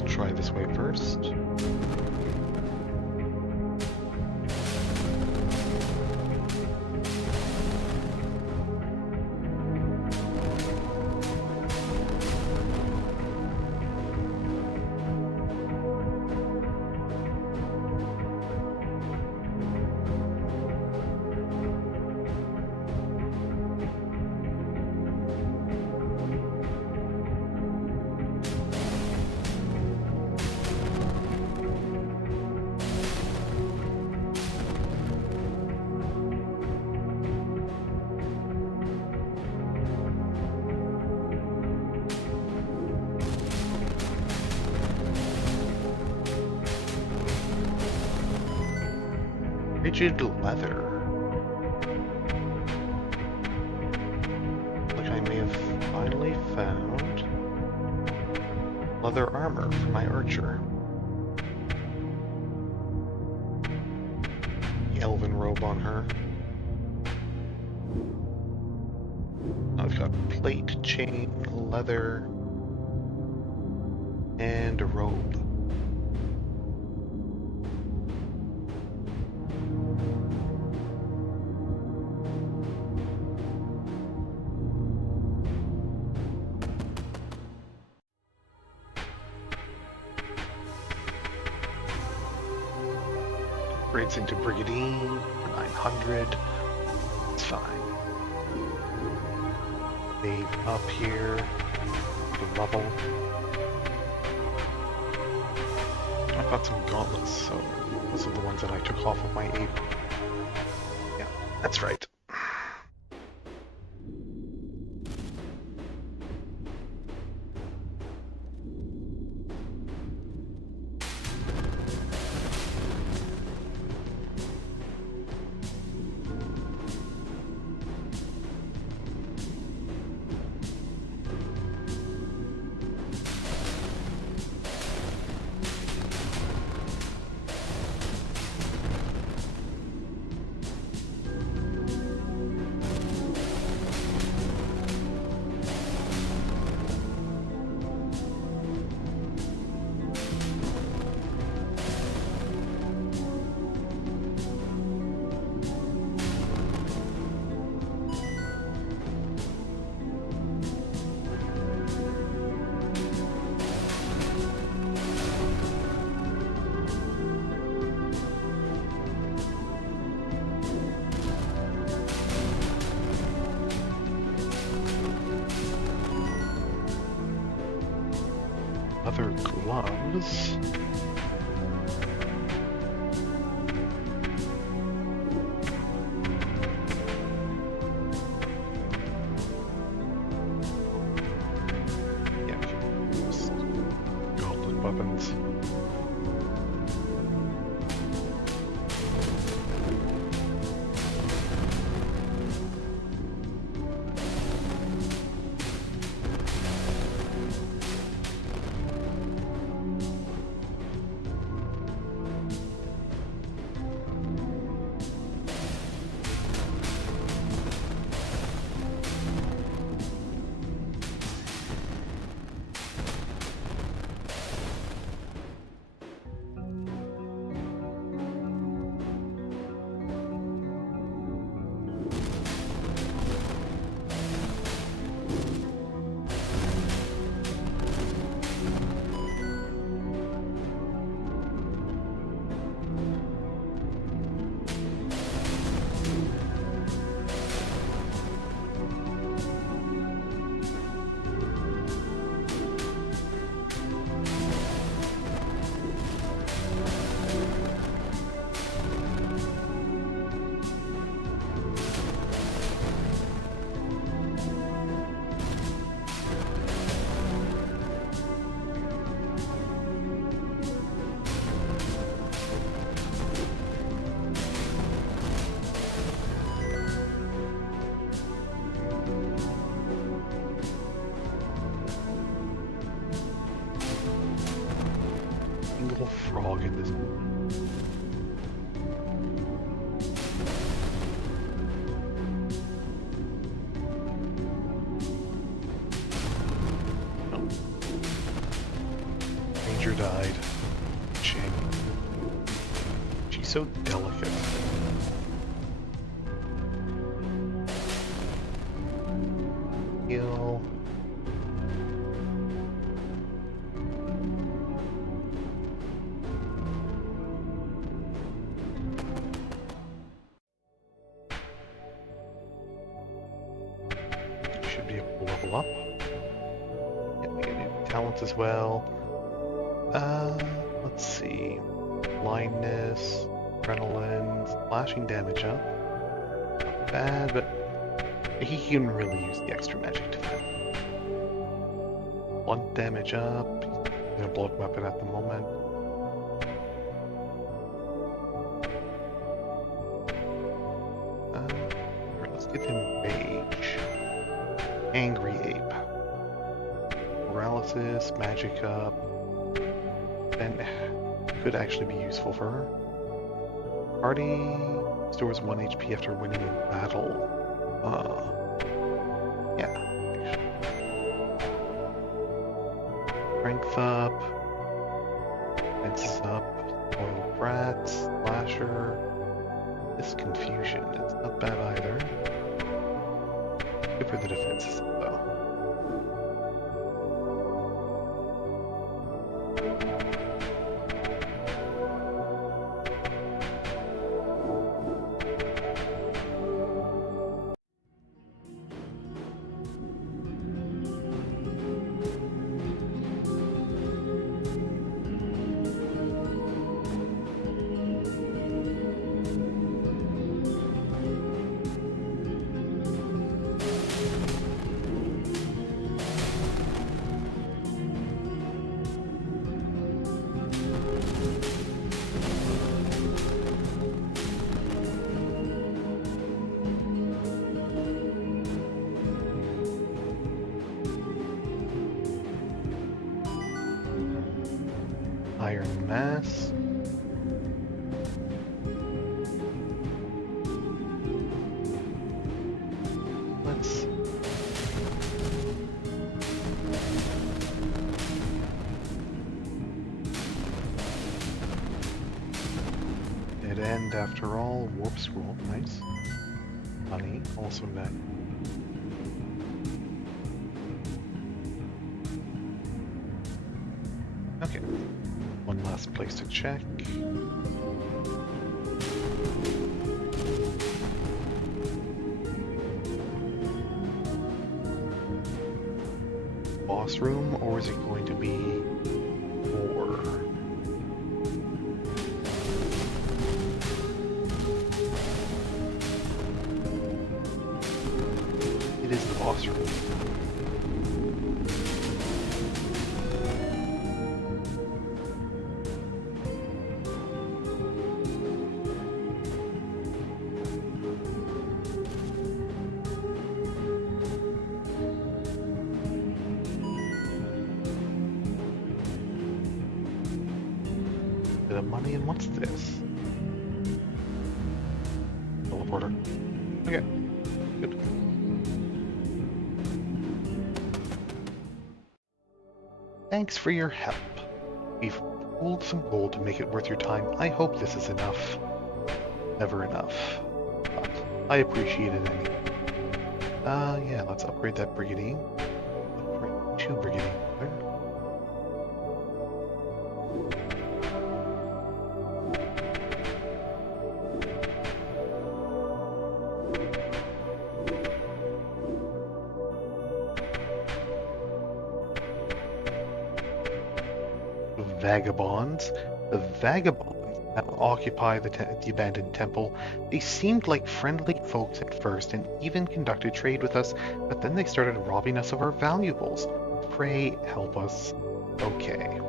Try this way first. Rigid leather. Like I may have finally found leather armor for my archer. The elven robe on her. I've got plate, chain, leather, and a robe. Upgrades into Brigandine for 900. It's fine. Save up here. The level. I've got some gauntlets, so those are the ones that I took off of my ape. Yeah, that's right. Other gloves. Yeah, just goblin weapons. Single frog in this. Oh. Ranger died. Shame. She's so delicate. Heal. Should be able to level up. Yeah, we get new talents as well. Let's see. Blindness, adrenaline, slashing damage up. Not bad, but he can really use the extra magic to defend. Blunt damage up. He's gonna blow up weapon at the moment. Let's give him Mage. Angry Ape. Paralysis, magic up. And could actually be useful for her. Party stores 1 HP after winning in battle. Yeah. Strength up. Defense up. Spoiled Brat. Slasher. This confusion. It's not bad either. Good for the defenses though. Iron Mass. Let's dead end after all. Warp scroll, nice. Honey, also nice. Okay. One last place to check. Boss boss room, or is it going to be more? It is the boss room. Bit of money, and what's this? Teleporter. Okay, good. Thanks for your help. We've pulled some gold to make it worth your time. I hope this is enough. Never enough. But I appreciate it anyway. Yeah, let's upgrade that brigandine. Upgrade 2 brigandine. Vagabonds. The Vagabonds that occupy the abandoned temple. They seemed like friendly folks at first and even conducted trade with us, but then they started robbing us of our valuables. Pray help us. Okay.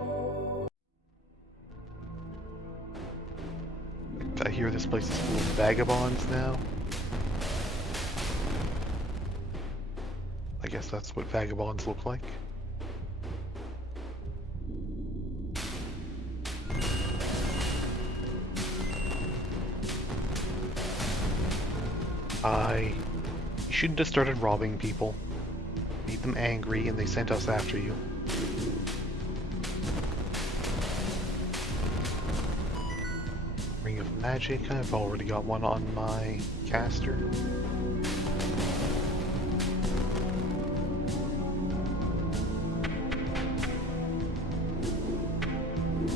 I hear this place is full of vagabonds now. I guess that's what vagabonds look like. You shouldn't have started robbing people. Made them angry and they sent us after you. Ring of Magic, I've already got one on my caster.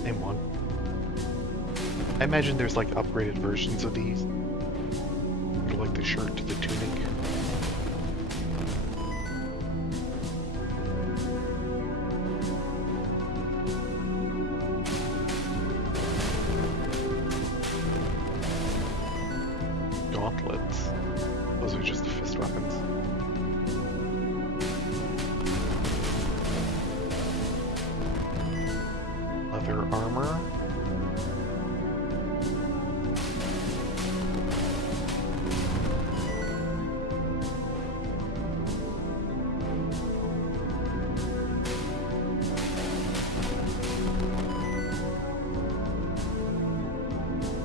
Same one. I imagine there's like upgraded versions of these. Like the shirt to the tunic. Gauntlets. Those are just the fist weapons. Leather armor.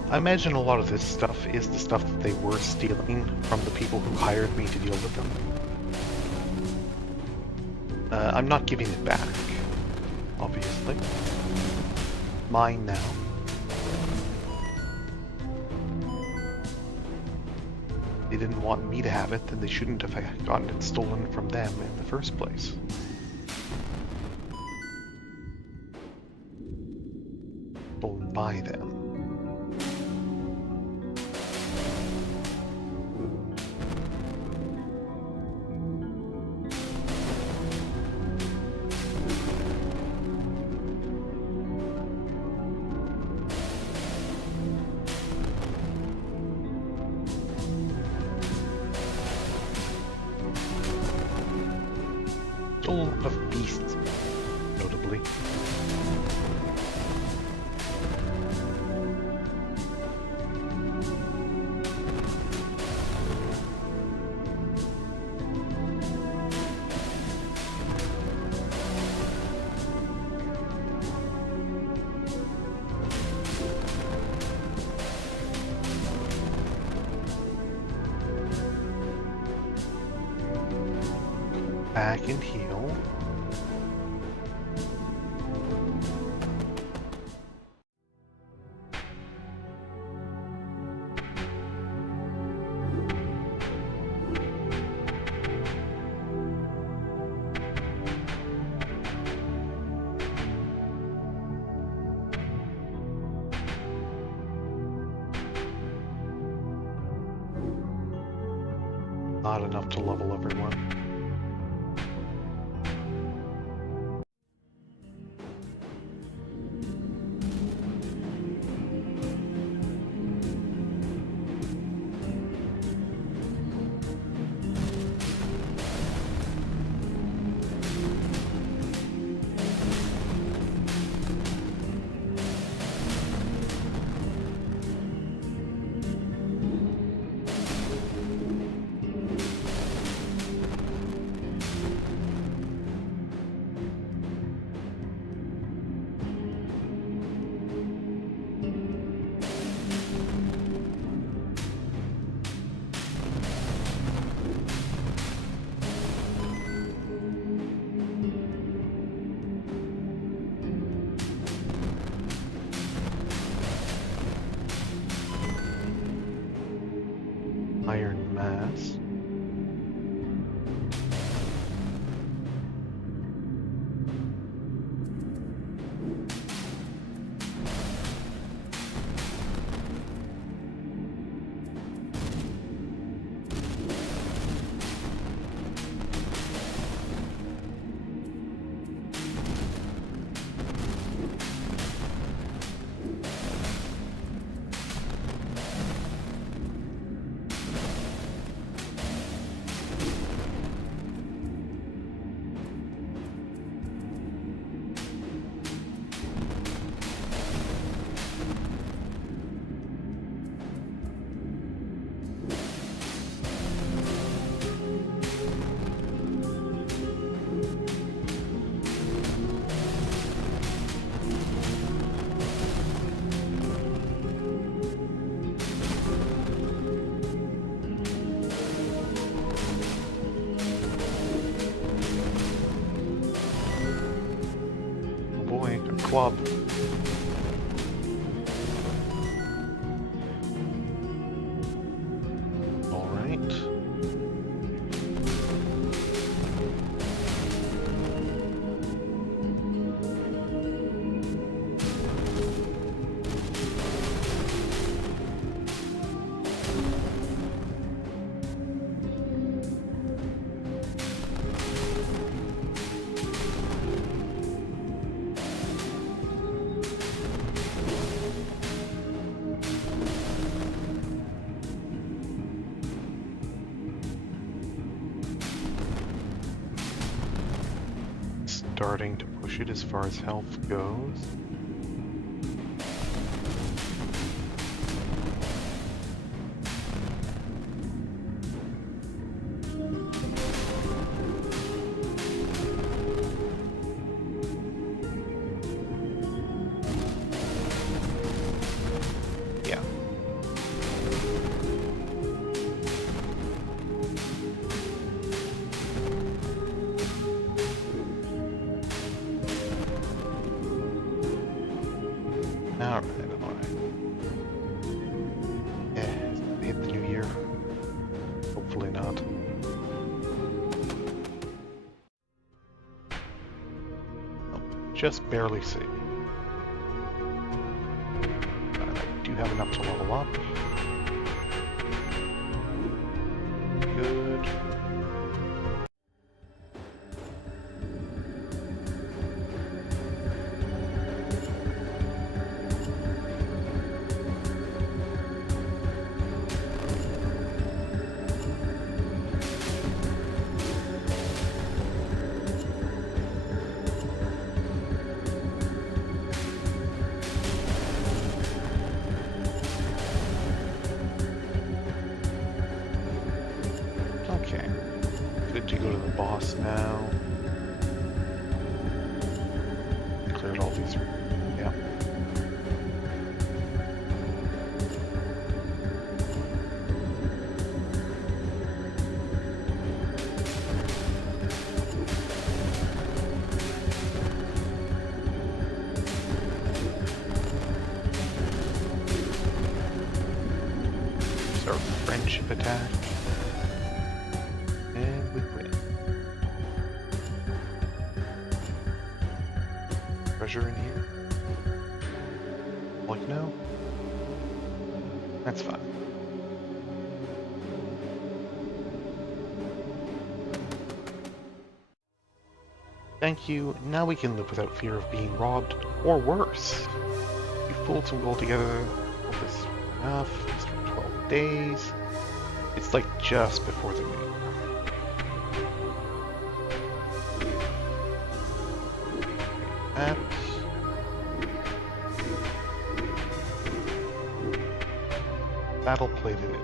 I imagine a lot of this stuff is the stuff that they were stealing from the people who hired me to deal with them. I'm not giving it back, obviously. Mine now. They didn't want me to have it, then they shouldn't have gotten it stolen from them in the first place. Stolen by them. Of beasts, notably. Back and heal. Not enough to level everyone. squab. All right. Starting to push it as far as health goes. Yeah. Alright, alright. Yeah, hit the new year. Hopefully not. Oh, just barely see. I do have enough to level up. Good. Okay. Good to go to the boss now. Cleared all these. Yeah. There's our friendship attack. And we win. Treasure in here? Like, no? That's fine. Thank you. Now we can live without fear of being robbed, or worse. We pulled some gold together. Hope this is enough. It's for 12 days. It's like just before the new year. That. Battle plated it.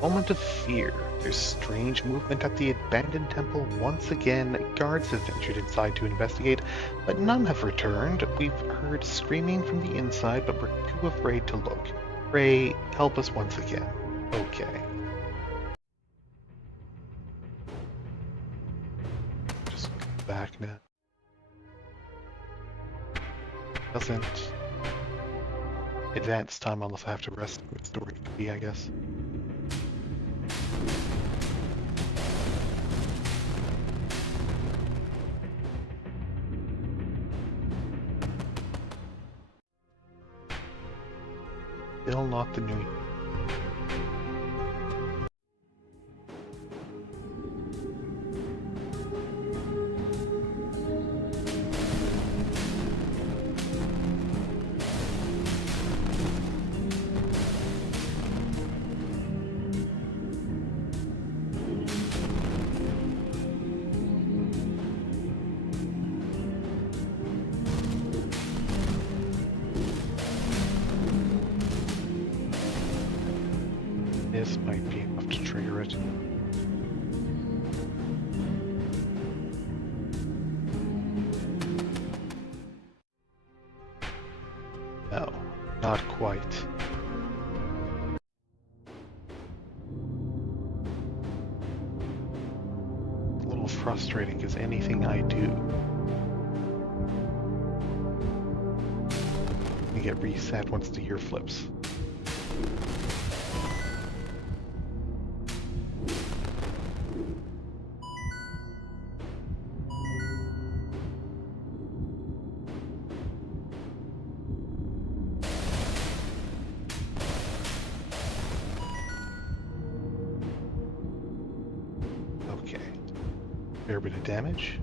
Moment of fear. There's strange movement at the abandoned temple once again. Guards have ventured inside to investigate, but none have returned. We've heard screaming from the inside, but we're too afraid to look. Pray, help us once again. Okay. Just go back now. Doesn't advance time unless I have to rest with story key, I guess. Still not the new year. This might be enough to trigger it. No, not quite. frustrating as anything I do. You get reset once the year flips. Okay, fair bit of damage.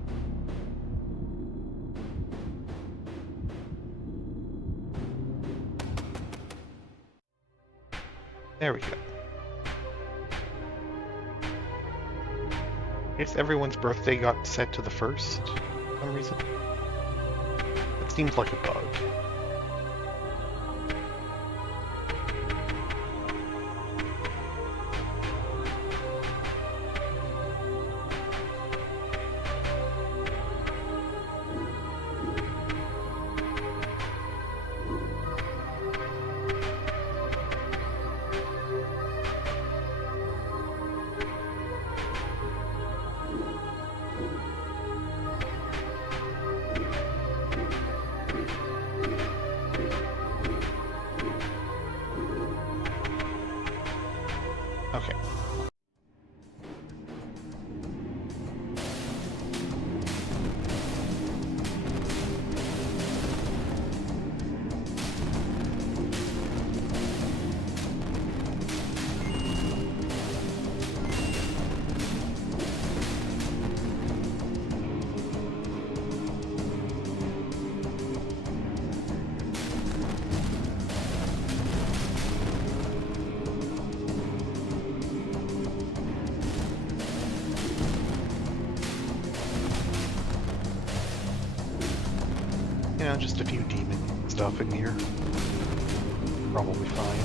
There we go. I guess everyone's birthday got set to the 1st for some reason. It seems like a bug. Okay. You know, just a few demon stuff in here. Probably fine.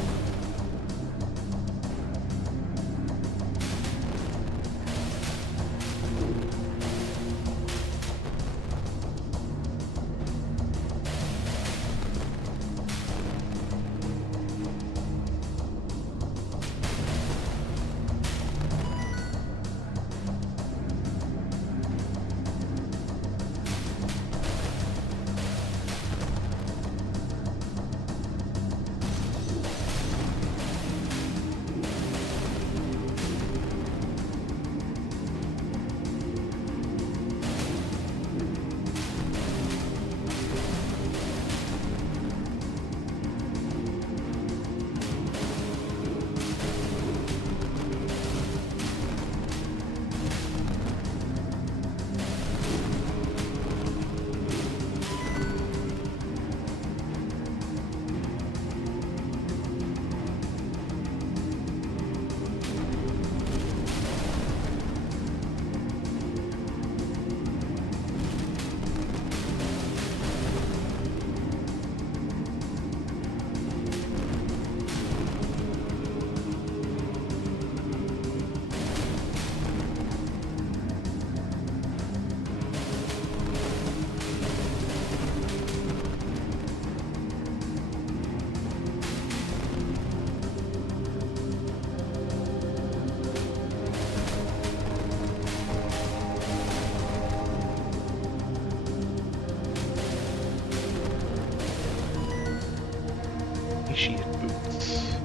Initiate boots.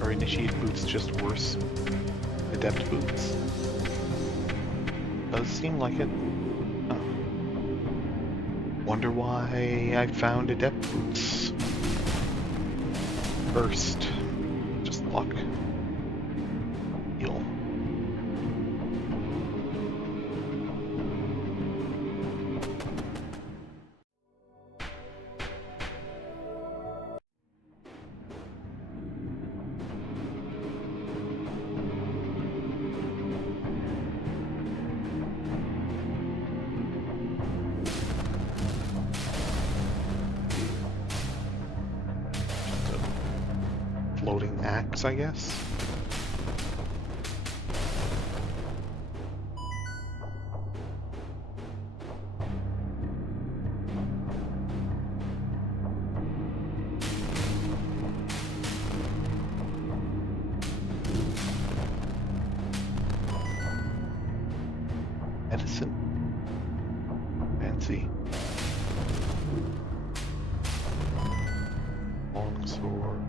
Are initiate boots just worse? Adept boots? Does seem like it. Oh. Wonder why I found adept boots first. Just luck. Heal. Floating axe, I guess. Medicine. Fancy. Longsword.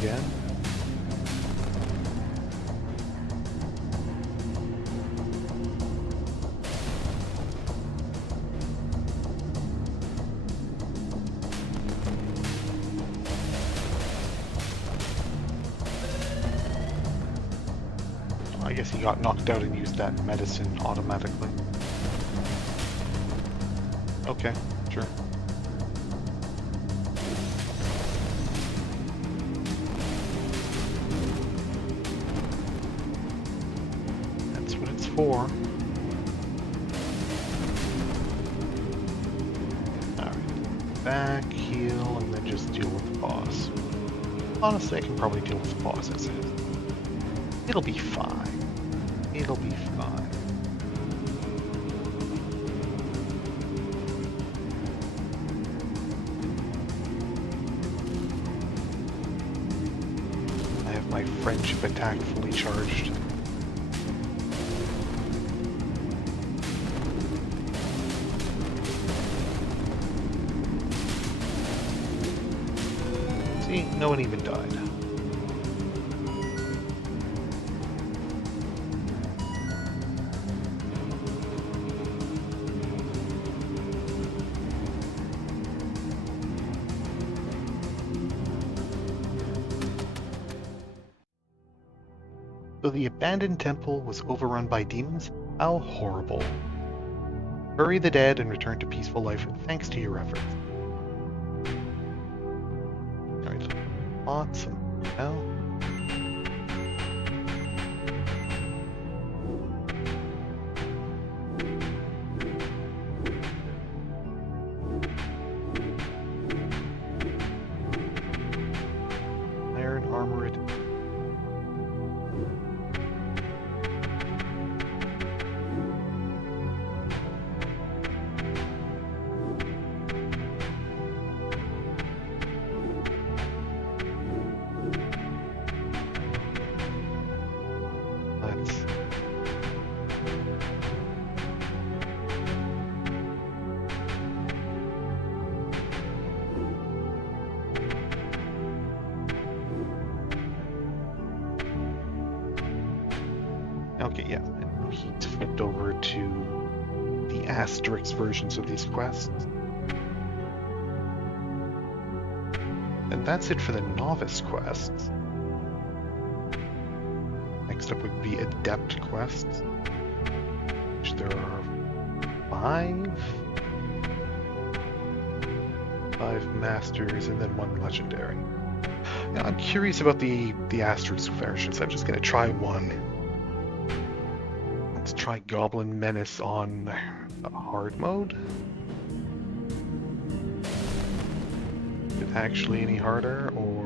Again. I guess he got knocked out and used that medicine automatically. Okay, sure. For. Alright. Back, heal, and then just deal with the boss. Honestly, I can probably deal with the boss as is. It'll be fine. It'll be fine. I have my friendship attack fully charged. No one even died. So the abandoned temple was overrun by demons? How horrible. Bury the dead and return to peaceful life thanks to your efforts. Awesome. Hell. Iron armored. Okay, yeah, and he's flipped over to the asterisk versions of these quests. And that's it for the novice quests. Next up would be adept quests, which there are 5 masters and then 1 legendary. Now, I'm curious about the asterisk versions. I'm just going to try one. Let's try Goblin Menace on hard mode. Is it actually any harder, or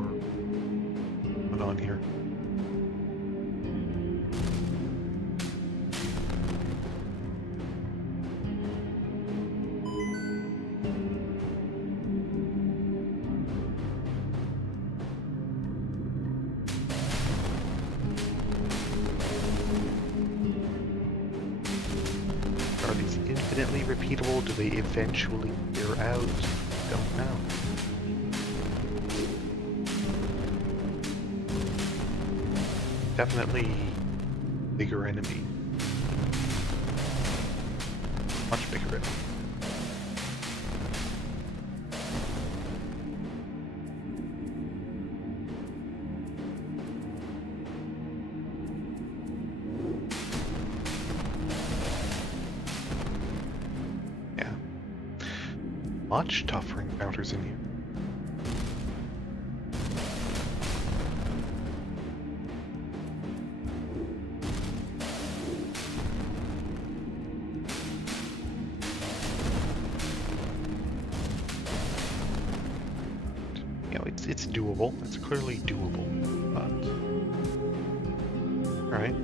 what on here? Are these infinitely repeatable? Do they eventually wear out? Don't know. Definitely bigger enemy. Much bigger enemy. Yeah. Much tougher encounters in here. It's doable. It's clearly doable, but all right.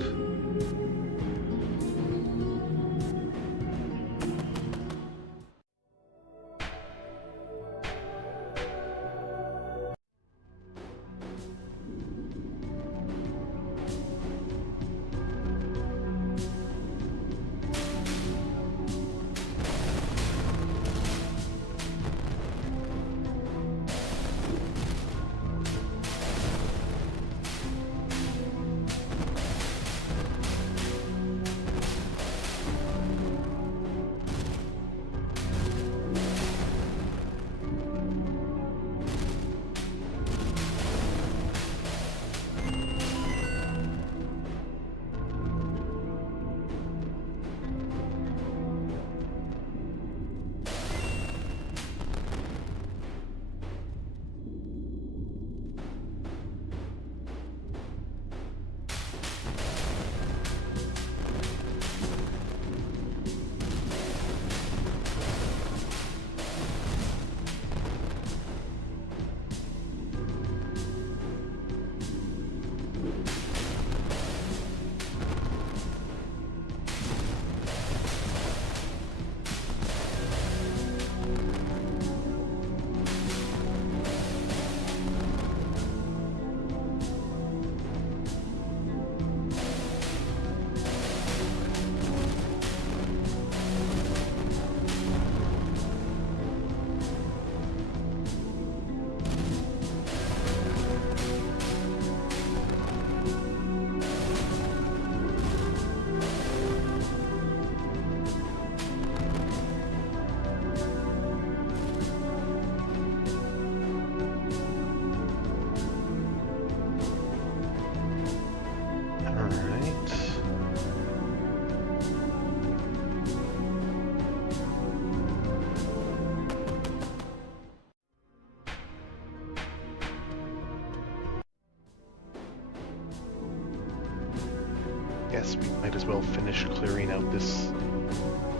Guess we might as well finish clearing out this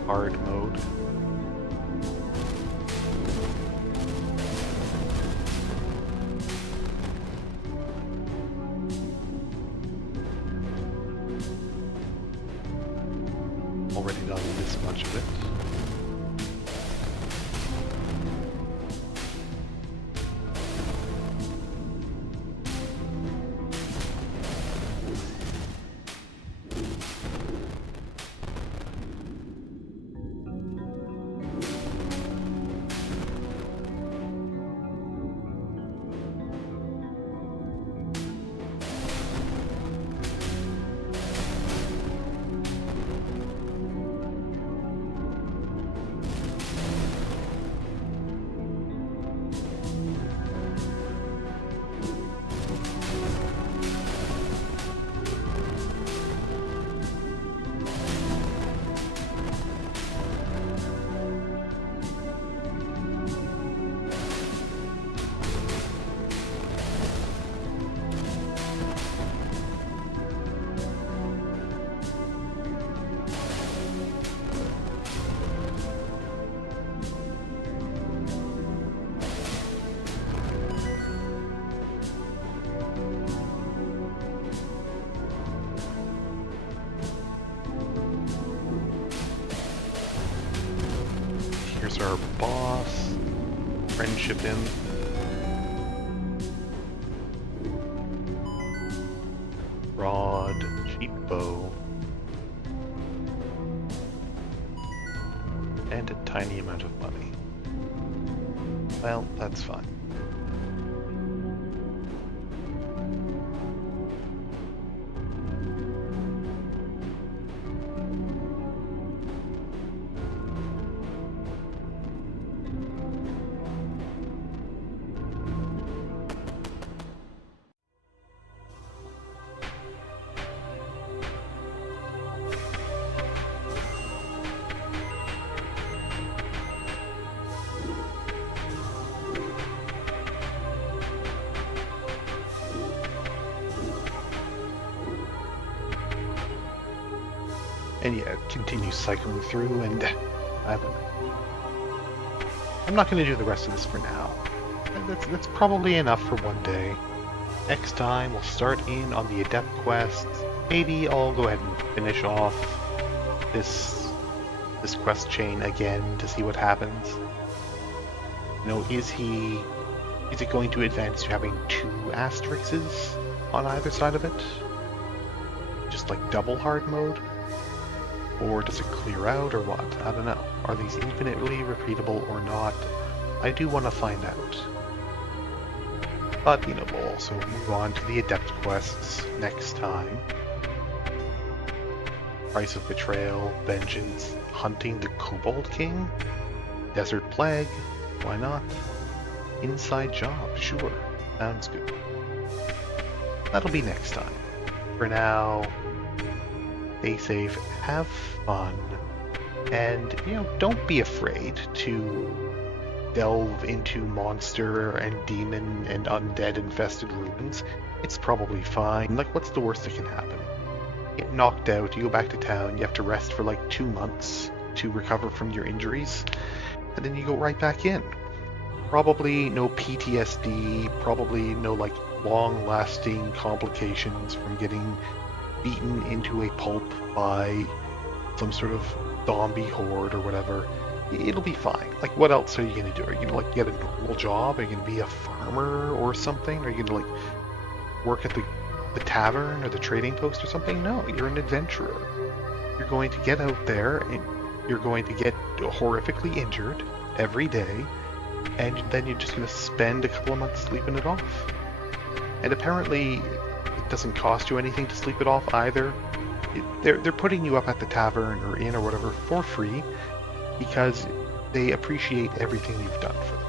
hard mode. Already done this much of it. There's our boss. Friendship him. Rod, cheap bow. And a tiny amount of money. Well, that's fine. And yeah, continue cycling through, and I don't know. I'm not going to do the rest of this for now. That's probably enough for one day. Next time, we'll start in on the Adept quests. Maybe I'll go ahead and finish off this quest chain again to see what happens. You know, is it going to advance to having 2 asterisks on either side of it? Just like double hard mode? Or does it clear out, or what? I don't know. Are these infinitely repeatable or not? I do want to find out. But, you know, we'll also move on to the Adept quests next time. Price of Betrayal, Vengeance, Hunting the Kobold King, Desert Plague, why not? Inside Job, sure, sounds good. That'll be next time. For now, stay safe, have fun, and, you know, don't be afraid to delve into monster and demon and undead infested ruins. It's probably fine. Like, what's the worst that can happen? You get knocked out, you go back to town, you have to rest for like 2 months to recover from your injuries, and then you go right back in. Probably no PTSD, probably no like long-lasting complications from getting beaten into a pulp by some sort of zombie horde or whatever. It'll be fine. Like, what else are you gonna do? Are you gonna like get a normal job? Are you gonna be a farmer or something? Are you gonna like work at the tavern or the trading post or something? No, you're an adventurer. You're going to get out there and you're going to get horrifically injured every day, and then you're just gonna spend a couple of months sleeping it off. And apparently it doesn't cost you anything to sleep it off either. They're putting you up at the tavern or inn or whatever for free because they appreciate everything you've done for them.